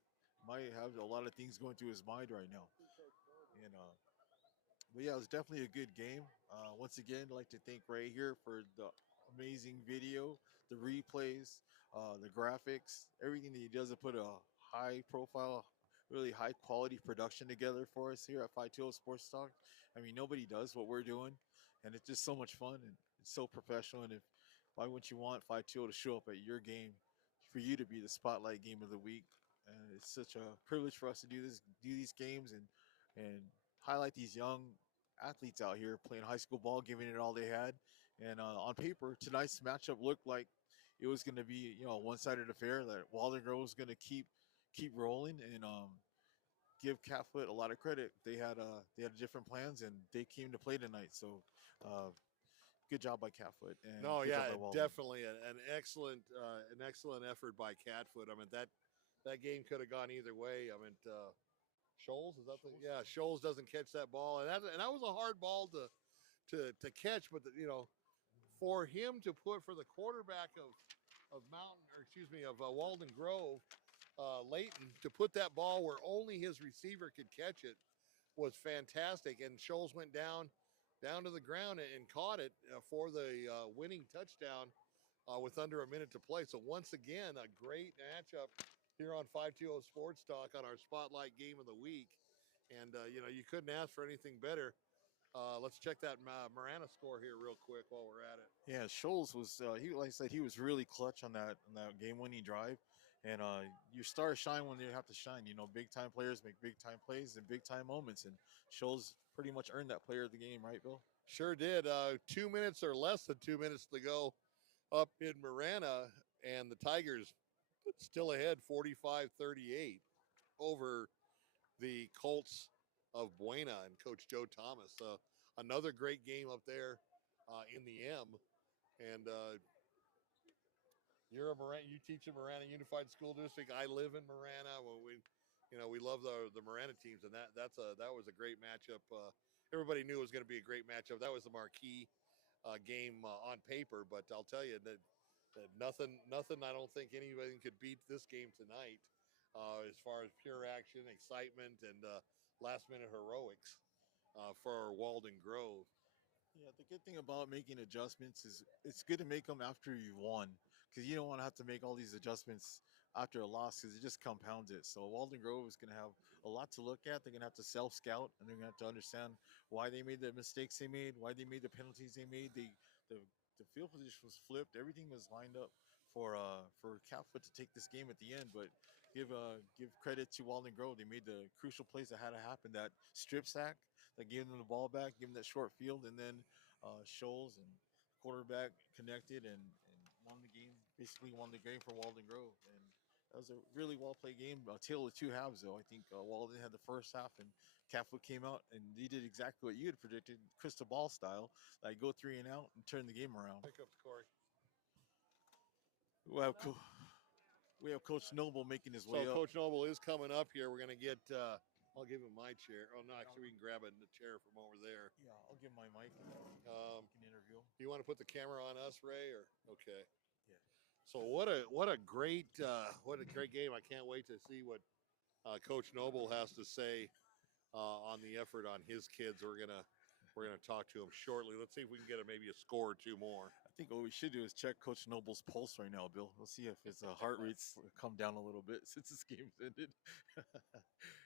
have a lot of things going through his mind right now. And but yeah, it was definitely a good game. Once again, I'd like to thank Ray here for the amazing video, the replays, the graphics, everything that he does to put a high profile, really high quality production together for us here at 520 Sports Talk. I mean, nobody does what we're doing, and it's just so much fun and it's so professional. And why wouldn't you want 520 to show up at your game, for you to be the spotlight game of the week? And it's such a privilege for us to do these games and highlight these young athletes out here playing high school ball, giving it all they had. And on paper, tonight's matchup looked like it was going to be, a one-sided affair, that Waldon Grove was going to keep rolling, and give Catfoot a lot of credit. They had different plans, and they came to play tonight. So good job by Catfoot. And no, good yeah, job by Walden. definitely an excellent effort by Catfoot. I mean, that game could have gone either way. I mean, Scholes, is that Scholes doesn't catch that ball, and that was a hard ball to catch, but for him to put, for the quarterback of Walden Grove, Leighton, to put that ball where only his receiver could catch it was fantastic. And Scholes went down to the ground and caught it for the winning touchdown with under a minute to play. So once again, a great matchup here on 520 Sports Talk on our Spotlight Game of the Week. And, you couldn't ask for anything better. Let's check that Marana score here real quick while we're at it. Yeah, Scholes was like I said, he was really clutch on that game-winning drive, and your stars shine when they have to shine. Big time players make big time plays in big time moments, and Scholes pretty much earned that player of the game, right, Bill? Sure did. 2 minutes or less than 2 minutes to go up in Marana, and the Tigers still ahead 45-38 over the Colts of Buena and Coach Joe Thomas. Another great game up there in the M. And you teach in Marana Unified School District. I live in Marana. Well, we love the Marana teams, and that was a great matchup. Everybody knew it was going to be a great matchup. That was the marquee game on paper, but I'll tell you that nothing. I don't think anybody could beat this game tonight as far as pure action, excitement, and last minute heroics for Walden Grove. Yeah, the good thing about making adjustments is it's good to make them after you've won, because you don't want to have to make all these adjustments after a loss, because it just compounds it. So Walden Grove is going to have a lot to look at. They're going to have to self-scout, and they're going to have to understand why they made the mistakes they made, why they made the penalties they made. The field position was flipped. Everything was lined up for Catfoot to take this game at the end. But give credit to Walden Grove. They made the crucial plays that had to happen. That strip sack that gave them the ball back, gave them that short field, and then Scholes and quarterback connected and won the game. Basically won the game for Walden Grove, and that was a really well played game. A tale of two halves, though. I think Walden had the first half, and Catfoot came out and he did exactly what you had predicted, crystal ball style, like go 3 and out and turn the game around. Pickups, Corey. We have Coach Noble making his way So up. Coach Noble is coming up here. We're going to get. I'll give him my chair. Oh no, actually we can grab a chair from over there. Yeah, I'll give my mic. And Um, we can interview him. You want to put the camera on us, Ray, or okay? Yeah. So what a great game! I can't wait to see what Coach Noble has to say on the effort on his kids. We're gonna talk to him shortly. Let's see if we can get maybe a score or two more. I think what we should do is check Coach Noble's pulse right now, Bill. We'll see if his heart rate's come down a little bit since this game's ended.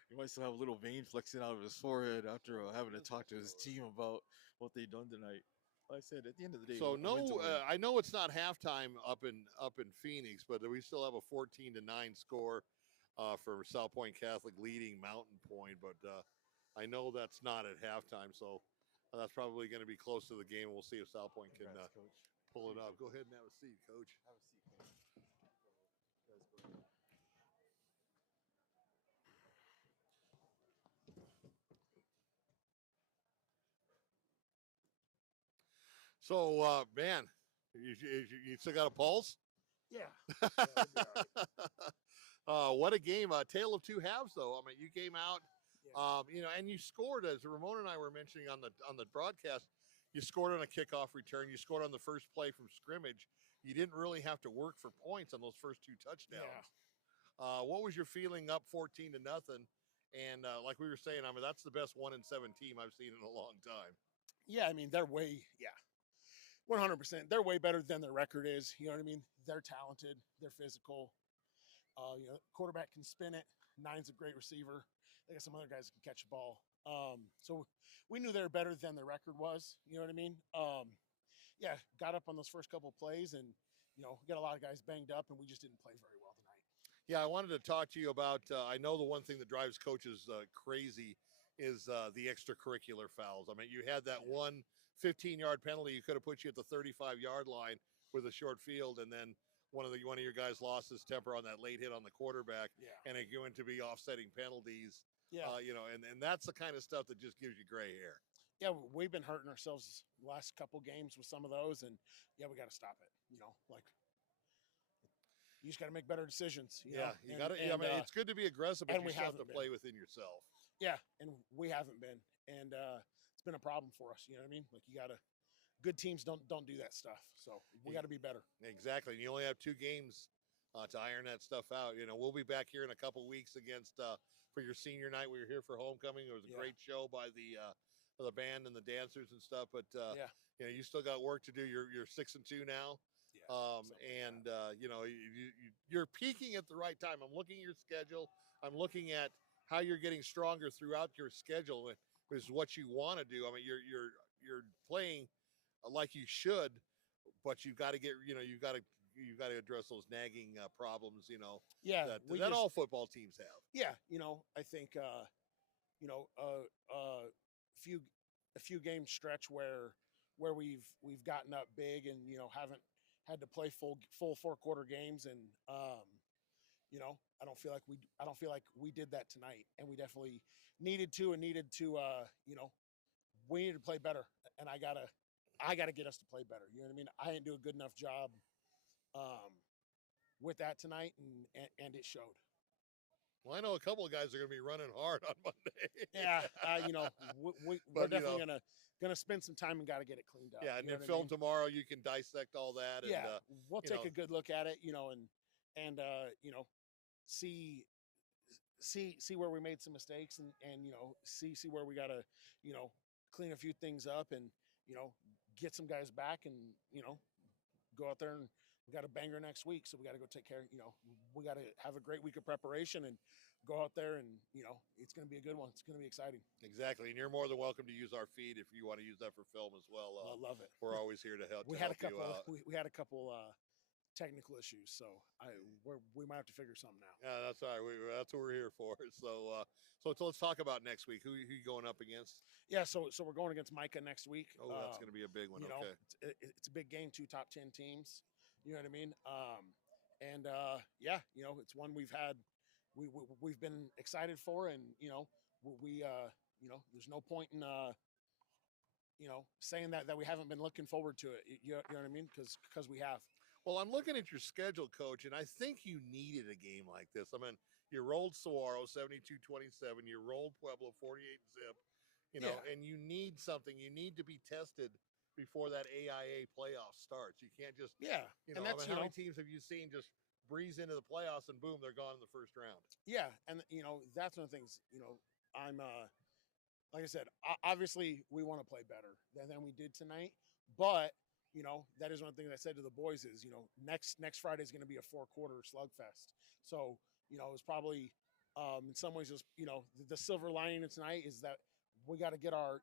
He might still have a little vein flexing out of his forehead after having to talk to his team about what they done tonight. Like I said, at the end of the day, So a win's a win. I know it's not halftime up in Phoenix, but we still have a 14-9 score for South Point Catholic leading Mountain Point. But I know that's not at halftime, so that's probably going to be close to the game. We'll see if South Point can Congrats, Coach. pull it up. Go ahead and have a seat, Coach. Have a seat, Coach. You guys go ahead. So, man, you still got a pulse? Yeah. What a game! A tale of two halves, though. I mean, you came out, and you scored. As Ramon and I were mentioning on the broadcast, you scored on a kickoff return. You scored on the first play from scrimmage. You didn't really have to work for points on those first two touchdowns. Yeah. What was your feeling up 14-0? And like we were saying, I mean, that's the best 1-7 team I've seen in a long time. Yeah, I mean, they're way, 100%. They're way better than their record is. You know what I mean? They're talented. They're physical. Quarterback can spin it. Nine's a great receiver. They got some other guys that can catch the ball. So we knew they were better than their record was. You know what I mean? Got up on those first couple of plays, and we got a lot of guys banged up, and we just didn't play very well tonight. Yeah, I wanted to talk to you about. I know the one thing that drives coaches crazy is the extracurricular fouls. I mean, you had that one 15-yard penalty. You could have put you at the 35-yard line with a short field, and then one of your guys lost his temper on that late hit on the quarterback, and it went to be offsetting penalties. Yeah, and that's the kind of stuff that just gives you gray hair. Yeah, we've been hurting ourselves the last couple games with some of those, and we got to stop it. You just got to make better decisions. You got to. I mean, it's good to be aggressive, but and you we still have haven't to play within yourself. Yeah, and we haven't been, and it's been a problem for us. You know what I mean? Like, you got to. Good teams don't do that stuff, so we got to be better. Exactly, and you only have 2 games to iron that stuff out. We'll be back here in a couple weeks against for your senior night. We were here for homecoming. It was a great show by the band and the dancers and stuff. But you still got work to do. You're 6-2 now. You're peaking at the right time. I'm looking at your schedule. I'm looking at how you're getting stronger throughout your schedule, which is what you want to do. I mean, you're playing like you should, but you've got to get you've got to address those nagging problems. That all football teams have. Yeah, I think a few game stretch where we've gotten up big and haven't had to play full 4-quarter games, and I don't feel like we did that tonight, and we definitely needed to we needed to play better, and I gotta get us to play better. You know what I mean? I didn't do a good enough job with that tonight, and it showed. Well, I know a couple of guys are going to be running hard on Monday. Yeah, we're definitely gonna spend some time and got to get it cleaned up. Yeah, and then film tomorrow. You can dissect all that. And, we'll take a good look at it. And see where we made some mistakes, and see where we got to clean a few things up, and get some guys back, and go out there, and we got a banger next week, so we got to go take care. We got to have a great week of preparation and go out there, and it's going to be a good one. It's going to be exciting. Exactly, and you're more than welcome to use our feed if you want to use that for film as well. I love it. We're always here to help. We had a couple technical issues, so we might have to figure something out. Yeah, that's all right. That's what we're here for. So let's talk about next week. Who are you going up against? Yeah, so we're going against Micah next week. Oh, that's going to be a big one. It's a big game, 2 top 10 teams. You know what I mean? It's one we've been excited for, and there's no point in saying that we haven't been looking forward to it. You know what I mean? Because we have. Well, I'm looking at your schedule, Coach, and I think you needed a game like this. I mean, you rolled Saguaro 72-27, you rolled Pueblo 48-zip, Yeah. and you need something. You need to be tested before that AIA playoff starts. You can't just, Yeah, and I that's mean, how many teams have you seen just breeze into the playoffs and boom, they're gone in the first round? yeah, and that's one of the things. I'm like I said, obviously we want to play better than we did tonight, but that is one thing I said to the boys is next Friday is going to be a 4-quarter slugfest. So it's probably in some ways just the silver lining of tonight is that we got to get our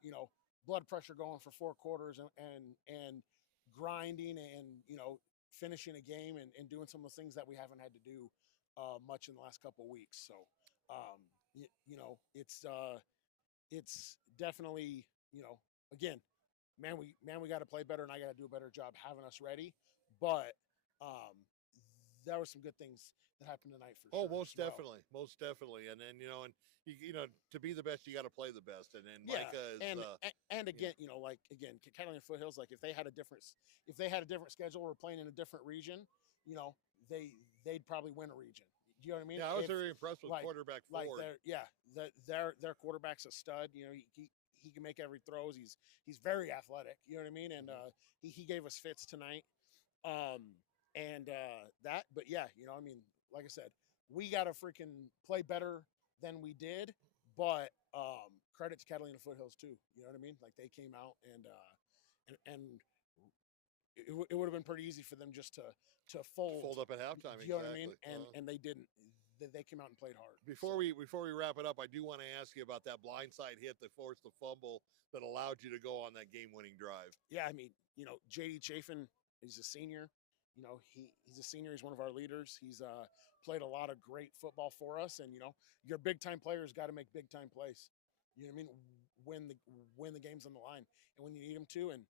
blood pressure going for 4 quarters and grinding and finishing a game and doing some of the things that we haven't had to do much in the last couple of weeks. So it's definitely again, we got to play better, and I got to do a better job having us ready. But there were some good things that happened tonight for Oh, sure. most definitely, most definitely. And then and to be the best, you got to play the best. And then Yeah, Micah is, and again, like again, Catalina Foothills, like if they had a different schedule or playing in a different region, they'd probably win a region. Do you know what I mean? yeah, I was very impressed with quarterback like Ford. their quarterback's a stud. He can make every throws. He's very athletic. You know what I mean? And he gave us fits tonight. But yeah, I mean, like I said, we got to freaking play better than we did. But credit to Catalina Foothills too. You know what I mean? Like they came out and it would have been pretty easy for them just to fold Up at halftime. you know what I mean? Exactly. And they didn't. They came out and played hard. Before we wrap it up, I do want to ask you about that blindside hit that forced the fumble that allowed you to go on that game-winning drive. Yeah, I mean, JD Chafin, he's a senior. He's a senior. He's one of our leaders. He's played a lot of great football for us, and your big time players got to make big time plays. You know what I mean? When the game's on the line, and when you need him to, and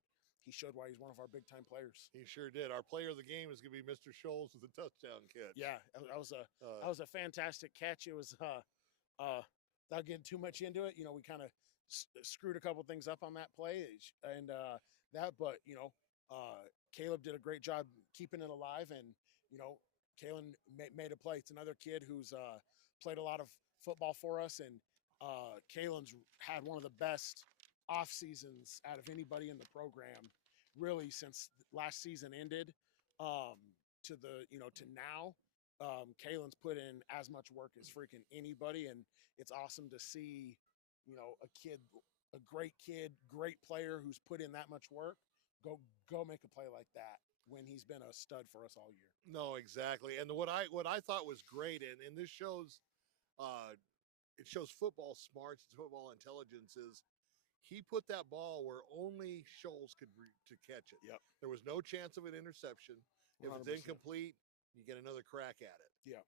he showed why he's one of our big time players. He sure did. Our player of the game is going to be Mr. Scholes with a touchdown catch. Yeah, that was a fantastic catch. It was without getting too much into it. We kind of screwed a couple things up on that play, and but Caleb did a great job keeping it alive, and Kalen made a play. It's another kid who's played a lot of football for us, and Kalen's had one of the best off seasons out of anybody in the program, really since last season ended. To now, Kalen's put in as much work as freaking anybody, and it's awesome to see, a great kid, great player who's put in that much work, go make a play like that when he's been a stud for us all year. No, exactly. And what I thought was great, and this shows, it shows football smarts, football intelligence is. He put that ball where only Scholes could to catch it. Yep. There was no chance of an interception. If 100%. it's incomplete, you get another crack at it. Yeah.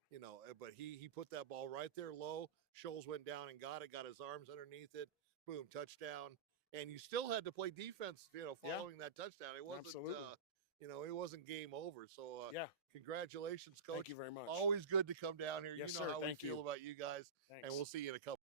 But he put that ball right there low. Scholes went down and got it, got his arms underneath it. Boom, touchdown. And you still had to play defense, following that touchdown. It wasn't, it wasn't game over. So, congratulations, Coach. Thank you very much. Always good to come down here. Yes, you know sir. how we feel about you guys. Thanks. And we'll see you in a couple.